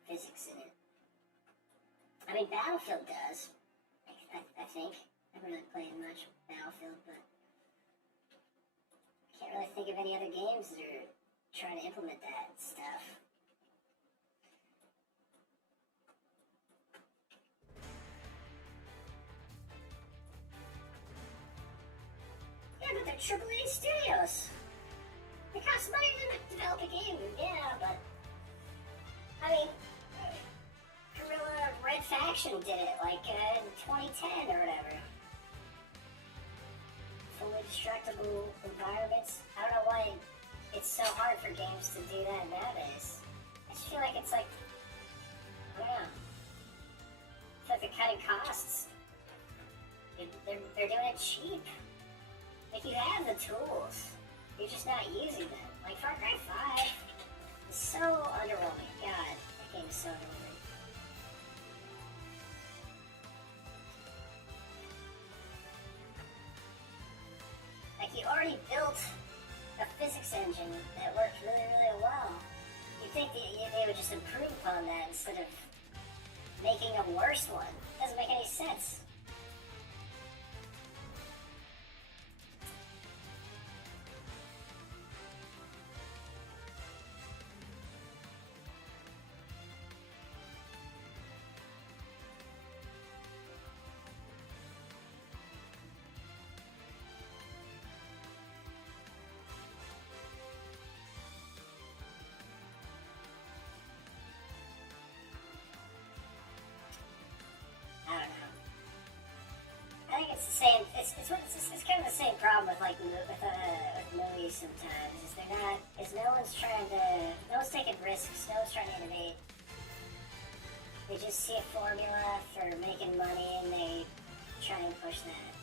physics in it. I mean, Battlefield does. I think. I haven't really played much Battlefield, but I can't really think of any other games that are trying to implement that stuff. Yeah, but they're AAA studios. It costs money to develop a game, yeah, but I mean, Guerrilla Red Faction did it like in 2010 or whatever. Fully destructible environments. I don't know why it's so hard for games to do that nowadays. I just feel like it's like, I don't know. It's like they're cutting costs. They're doing it cheap. Like, you have the tools, you're just not using them. Like, Far Cry 5 is so underwhelming. God, that game is so underwhelming. Like, you already built a physics engine that worked really, really well. You'd think that they would just improve upon that instead of making a worse one. It doesn't make any sense. I think it's the same. It's kind of the same problem with like with movies sometimes. Is they're not. Is no one's taking risks. No one's trying to innovate. They just see a formula for making money and they try and push that,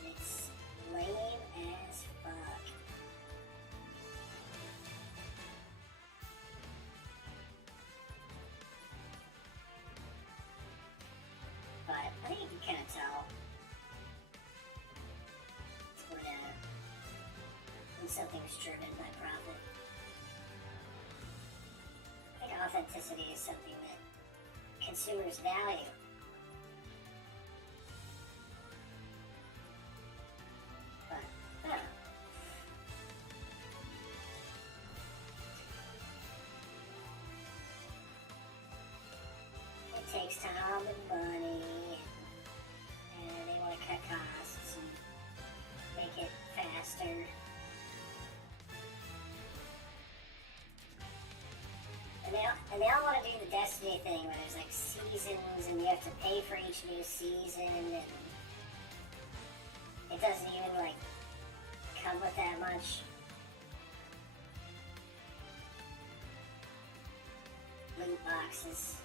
and it's lame as fuck. But I think you can kind of tell when something's driven by profit. I think authenticity is something that consumers value. But, I don't know. It takes time and money, and they want to cut costs and make it faster. And they all want to do the Destiny thing where there's like seasons and you have to pay for each new season, and it doesn't even like come with that much. Loot boxes.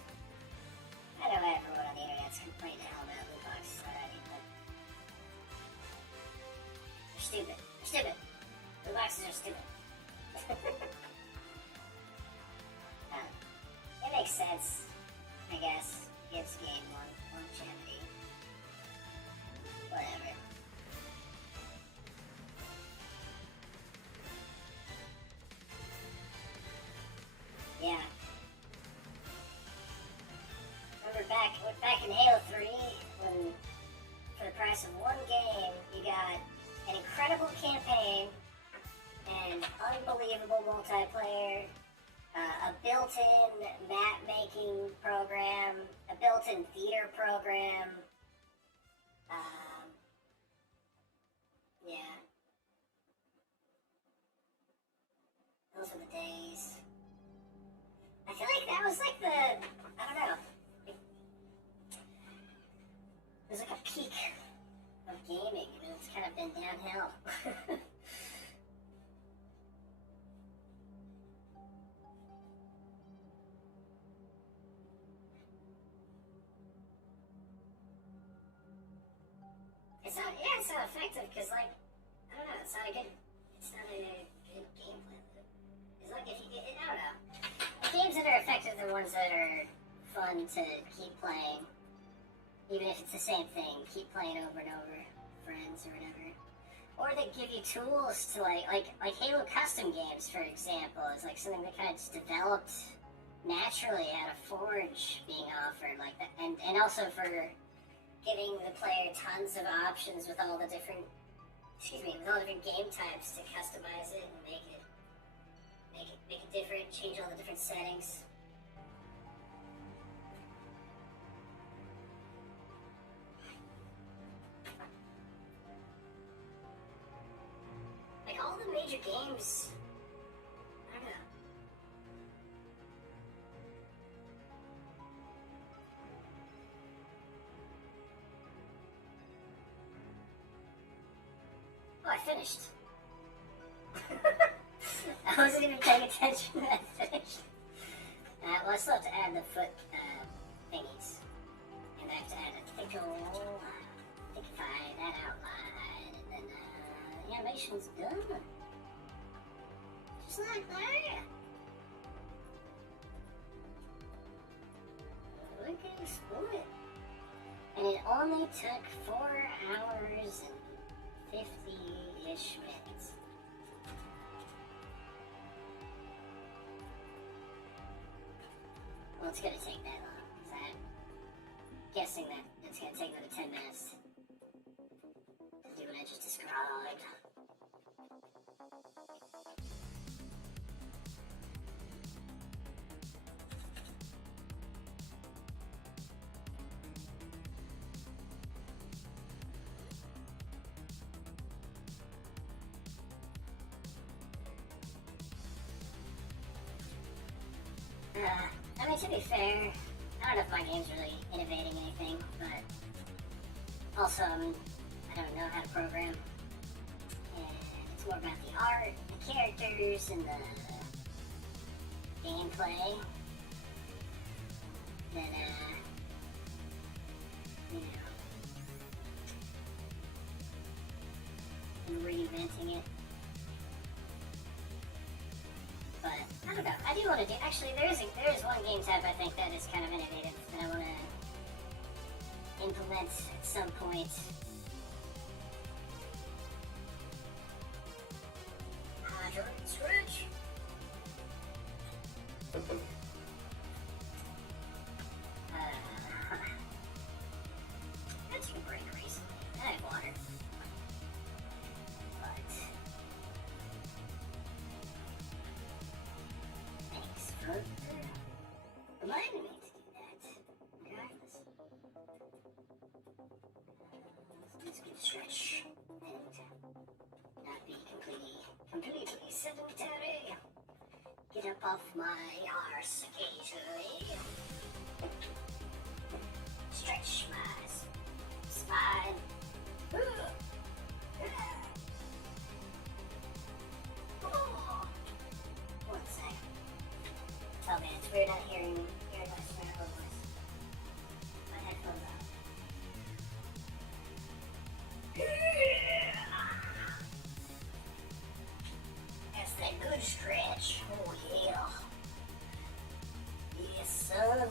I know everyone on the internet's complaining hell about loot boxes already, but they're stupid. They're stupid. Loot boxes are stupid. It makes sense, I guess. Gives the game longevity. Whatever. Yeah. Remember back in Halo 3, when for the price of one game, you got an incredible campaign and unbelievable multiplayer. A built-in map-making program, a built-in theater program. Yeah. Those were the days. I feel like that was like I don't know. It was like a peak of gaming, and it's kind of been downhill. It's not effective because, like, I don't know, it's not a good gameplay loop. It's like if you get, I don't know. Games that are effective are the ones that are fun to keep playing, even if it's the same thing, keep playing over and over, friends or whatever. Or that give you tools to, like Halo custom games, for example, is like something that kind of just developed naturally out of Forge being offered, like that, and also for giving the player tons of options with all the different, with all the different game types to customize it and make it different, change all the different settings. Like all the major games, I don't know. Oh, I finished. I wasn't even paying attention when I finished. Well, I still have to add the foot thingies. And I have to add a thickify that outline. And then the animation's done. Just like that. Look at exploit. And it only took 4 hours and 50-ish minutes. Well, it's gonna take that long, because I'm guessing that it's gonna take another 10 minutes to do what I just described. I mean, to be fair, I don't know if my game's really innovating anything, but also, I don't know how to program, and it's more about the art, the characters, and the gameplay than, than reinventing it. But I don't know. I do want to do. Actually, there is one game type I think that is kind of innovative that I want to implement at some point. Jordan Scrooge. stretch and not be completely sedentary. Get up off my arse occasionally. Stretch my spine. One sec. Oh man, it's weird not hearing my smartphone voice. My headphones on. That's that good stretch. Oh yeah. Yes, son.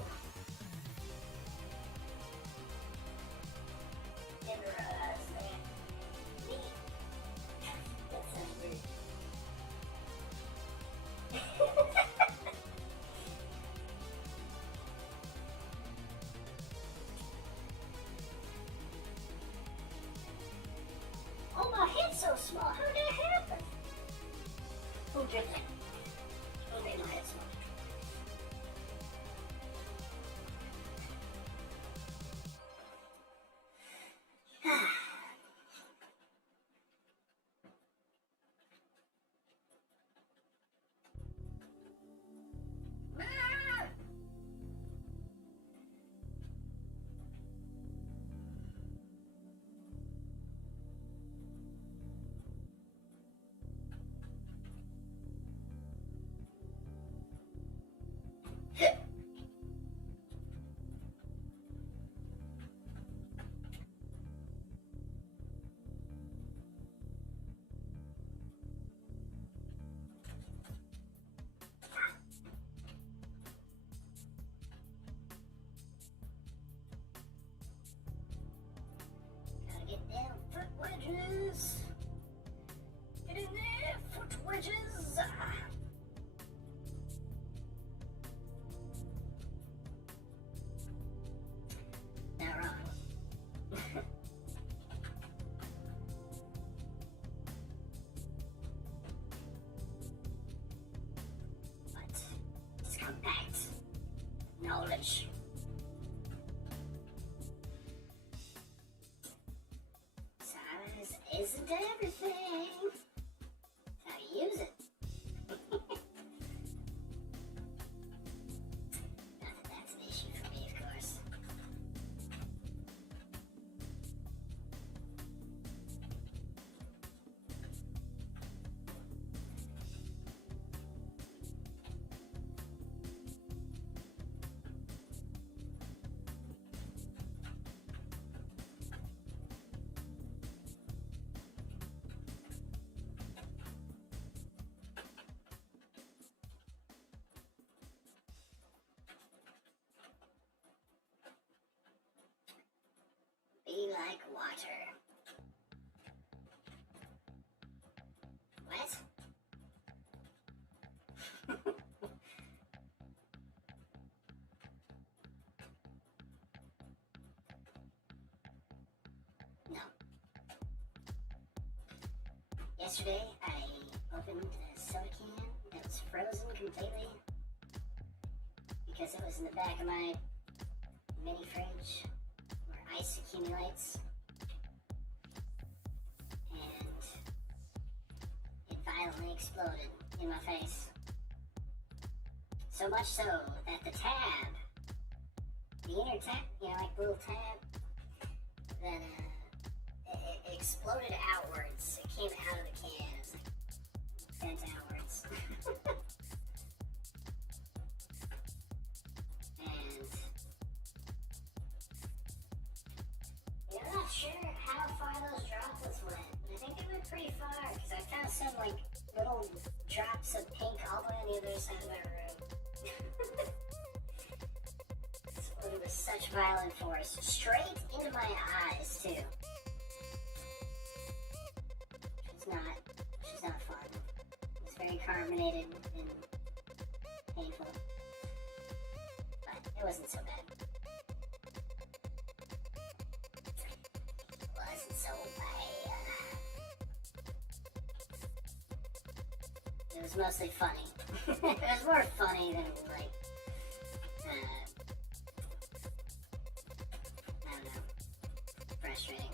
Memorize that. Neat. That sounds weird. Oh, my head's so small. How did that happen? Who did that? Who made my head small? Gotta get down, foot wedges. Get in there, foot wedges. Not wrong. But it's compact knowledge. Size isn't everything. It's how you use it. Not that that's an issue for me, of course. Be like water. What? No. Yesterday, I opened a soda can that was frozen completely because it was in the back of my mini fridge where ice accumulates, and it violently exploded in my face. So much so that the tab, the inner tab, like the little tab, that it exploded outwards. It came out of the can. It was like bent outwards. And I'm not sure how far those droplets went, but I think they went pretty far because I found some like little drops of pink all the way on the other side of my room. It was such violent force, straight into my eyes too. She's not fun. It's very carbonated and painful, but it wasn't so bad. It wasn't so bad. It was mostly funny. It was more funny than like, I don't know, frustrating.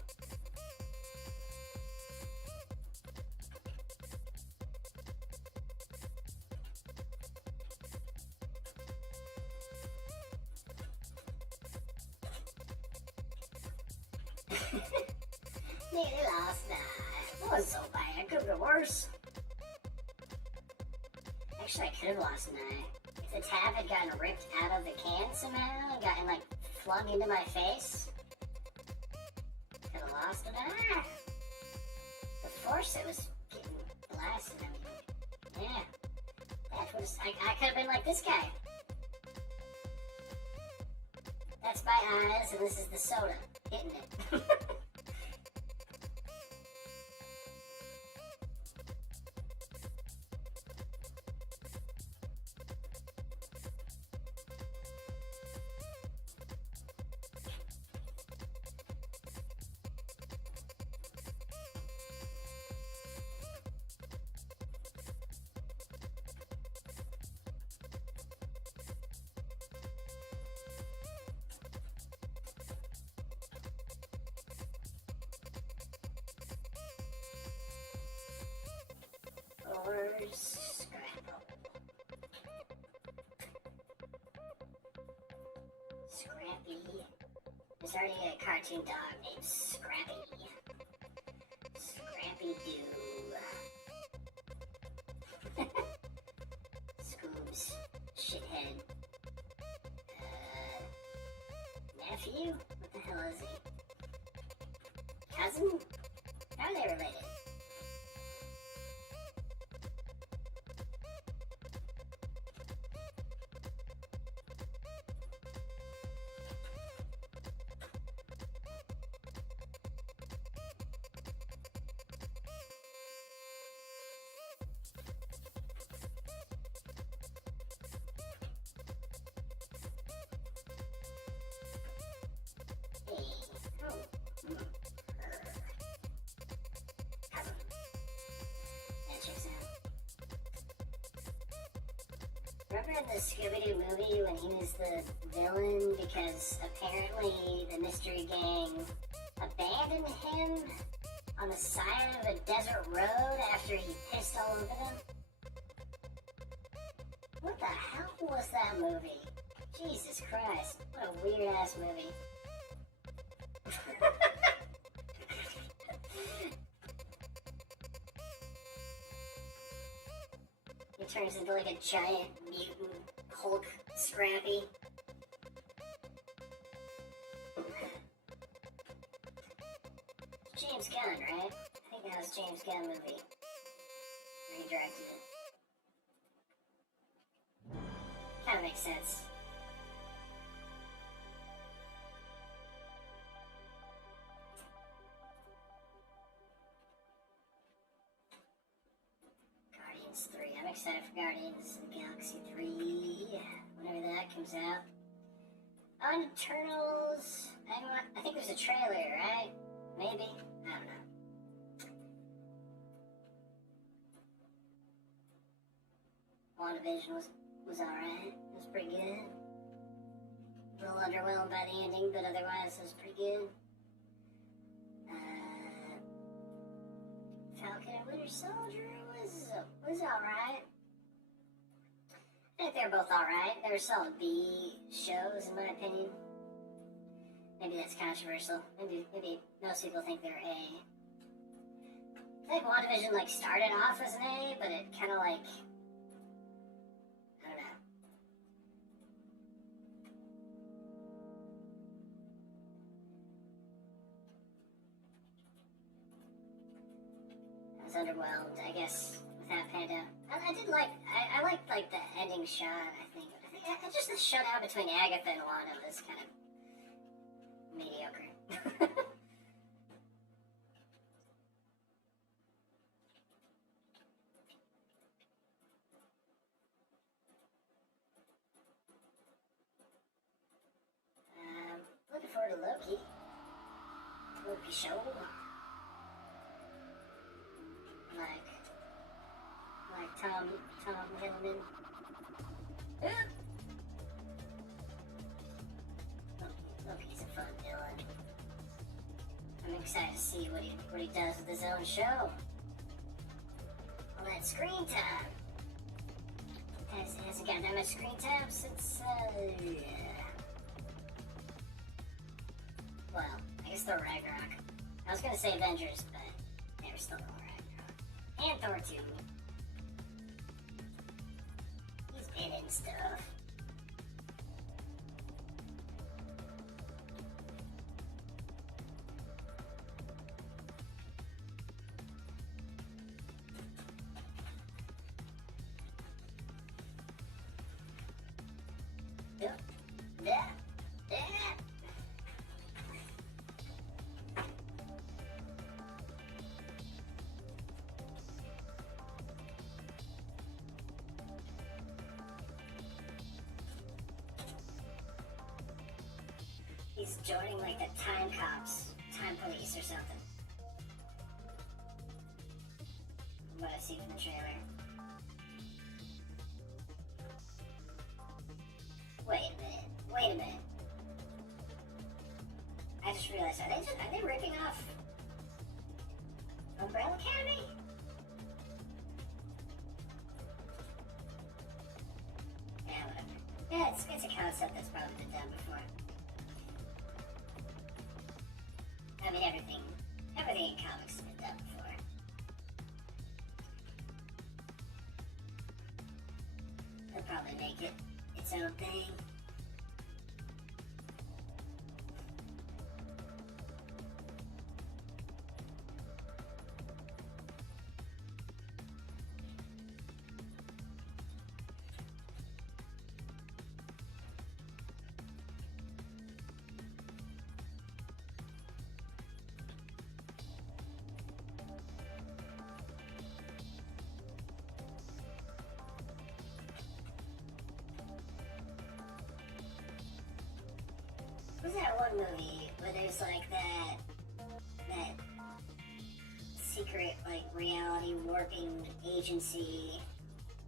Nearly lost an eye. It wasn't so bad. Could have been worse. Actually, I could have lost an eye. If the tab had gotten ripped out of the can somehow and gotten, like, flung into my face, could have lost an eye. The force that was getting blasted, I mean, yeah. That was, I could have been like this guy. That's my eyes, and this is the soda hitting it. Or Scrapple. Scrappy. There's already a cartoon dog named Scrappy. Scrappy Doo. Scoobs. Shithead. Nephew? What the hell is he? Cousin? How are they related? Remember in the Scooby-Doo movie when he was the villain because apparently the mystery gang abandoned him on the side of a desert road after he pissed all over them? What the hell was that movie? Jesus Christ, what a weird-ass movie. He turns into like a giant mutant Hulk Scrappy. James Gunn, right? I think that was James Gunn movie. Where he directed it. Kinda makes sense. Guardians 3. I'm excited for Guardians of the Galaxy 3. Whenever that comes out. On Eternals. I think there's a trailer, right? Maybe? I don't know. WandaVision was alright. It was pretty good. A little underwhelmed by the ending, but otherwise it was pretty good. Falcon and Winter Soldier was alright. I think they're both alright. They're solid B shows, in my opinion. Maybe that's controversial. Maybe most people think they're A. I think WandaVision like started off as an A, but it kind of like, I don't know. I was underwhelmed, I guess, with how it panned out. I did like, I liked like the ending shot, I think just the showdown between Agatha and Wanda was kind of mediocre. Looking forward to Loki. Loki show. Like Tom Hiddleston. Loki's a fun villain. I'm excited to see what he does with his own show. All that screen time. Hasn't got that much screen time since, well, I guess Thor Ragnarok. I was gonna say Avengers, but they were still Thor Ragnarok. And Thor 2. He's been in stuff. He's joining like the time cops, time police or something. From what I've seen from the trailer. Wait a minute. I just realized, are they ripping off Umbrella Academy? Yeah, whatever. Yeah, it's a concept that's probably been done before. I mean, everything in comics has been done before. They'll probably make it its own thing. Was that one movie where there's like that secret like reality warping agency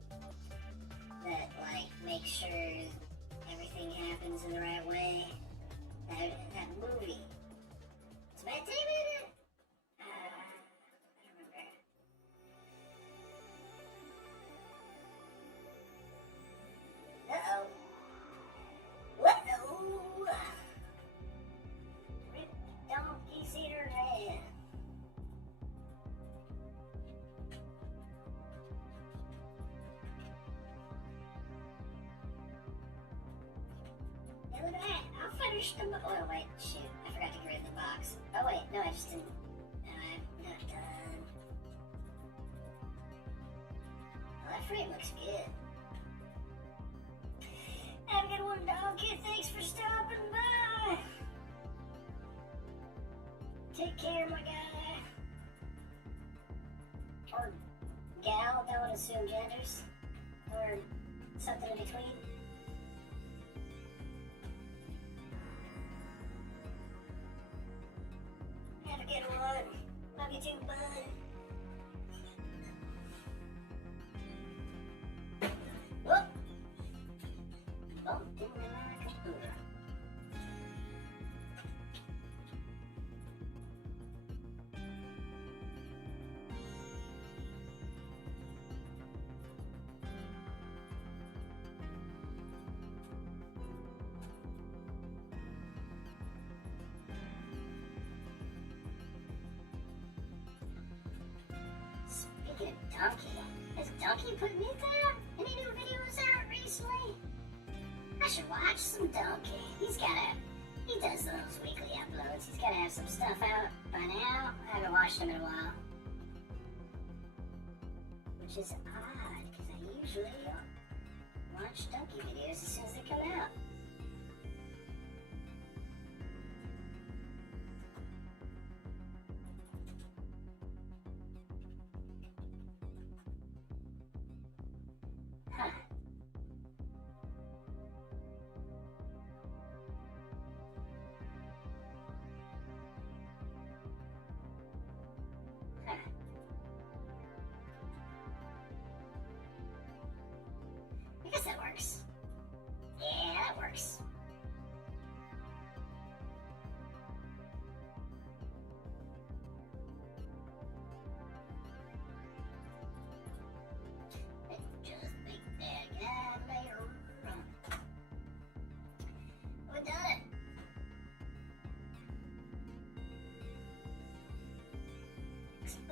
that like makes sure everything happens in the right way? That movie. Is Matt Damon in it? I don't remember. Uh-oh. Whoa! Rip Donkey Cedar Man. Hey, look at that. I'll finish them. Oh, wait, shoot. I forgot to get rid of the box. Oh, wait, no, I just didn't. No, I'm not done. Oh, that frame looks good. Have a good one, Donkey. Thanks for stopping by. Take care, my guy. Or gal, don't assume genders. Or something in between. Have a good one. Love you too, bud. Whoop. Bumped into my computer. Speaking of Donkey, has Donkey put anything out? Any new videos out recently? I should watch some Donkey. He does those weekly uploads. He's gotta have some stuff out by now. I haven't watched him in a while. Which is odd, because I usually watch Donkey videos as soon as they come out. Huh. Huh. I guess that works. Yeah, that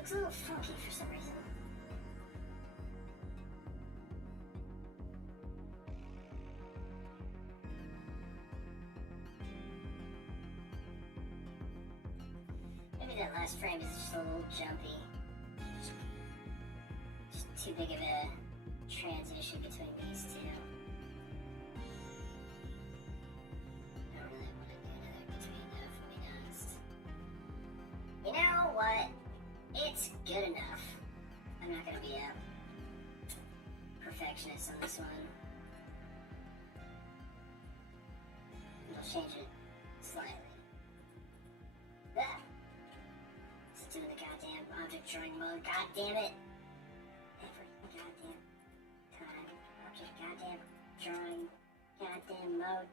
looks a little funky for some reason. Maybe that last frame is just a little jumpy. Just too big of a transition between these two. I don't really want to do another between though, if I'm being honest. You know what? It's good enough. I'm not gonna be a perfectionist on this one. I'll change it slightly. Ah. Let's do the goddamn object drawing mode. God damn it! Every goddamn time. Object goddamn drawing goddamn mode.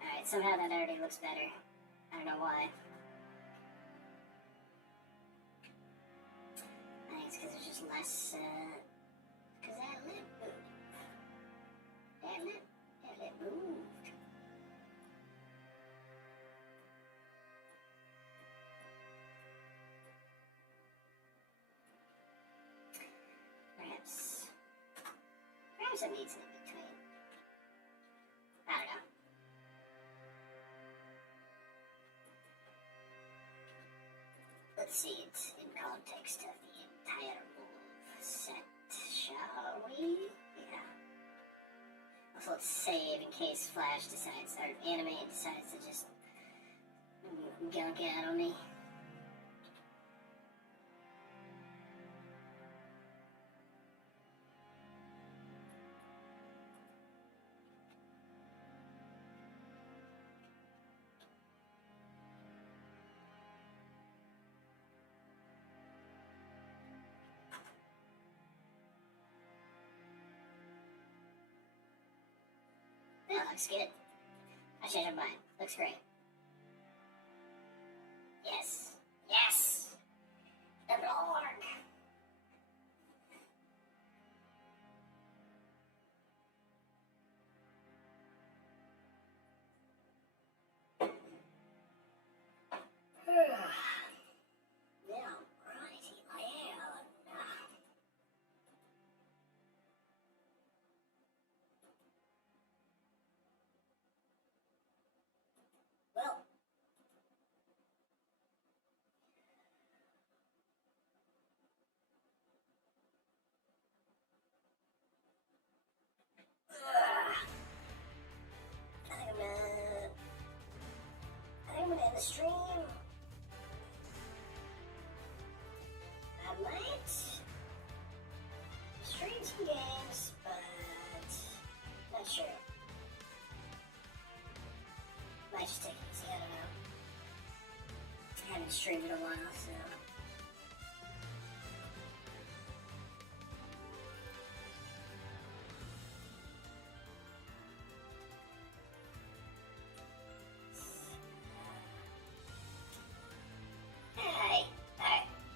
Alright, somehow that already looks better. I don't know why. I think it's because there's just less, because that lip moved. That lip moved. Perhaps it needs an in-between. I don't know. Let's see it in context of the entire move set, shall we? Yeah. Also, let's save in case Flash decides, or Animate decides to just gunk out on me. That looks good. I changed my mind. Looks great. Yes. Yes! The Lord! Alrighty, my hand. Well, I think I'm gonna end the stream. I might stream some games, but not sure. Might just take it easy, I don't know. I haven't streamed in a while, so. Alright.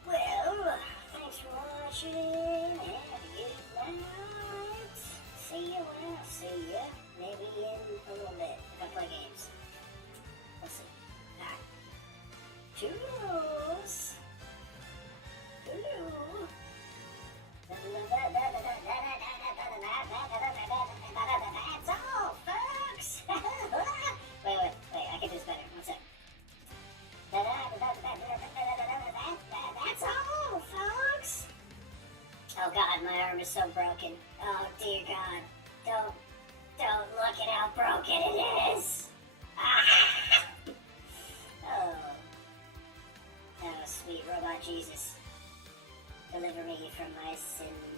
Well, thanks for watching. Have a good night. See ya when I see ya. Maybe in a little bit if I play games. We'll see. Alright. Toodles. Toodle. That's all, folks. Wait. I can do this better. One sec. That's all, folks. Oh God, my arm is so broken. Oh dear God, don't look at how broken it is. Ah! Oh, sweet robot Jesus, deliver me from my sins.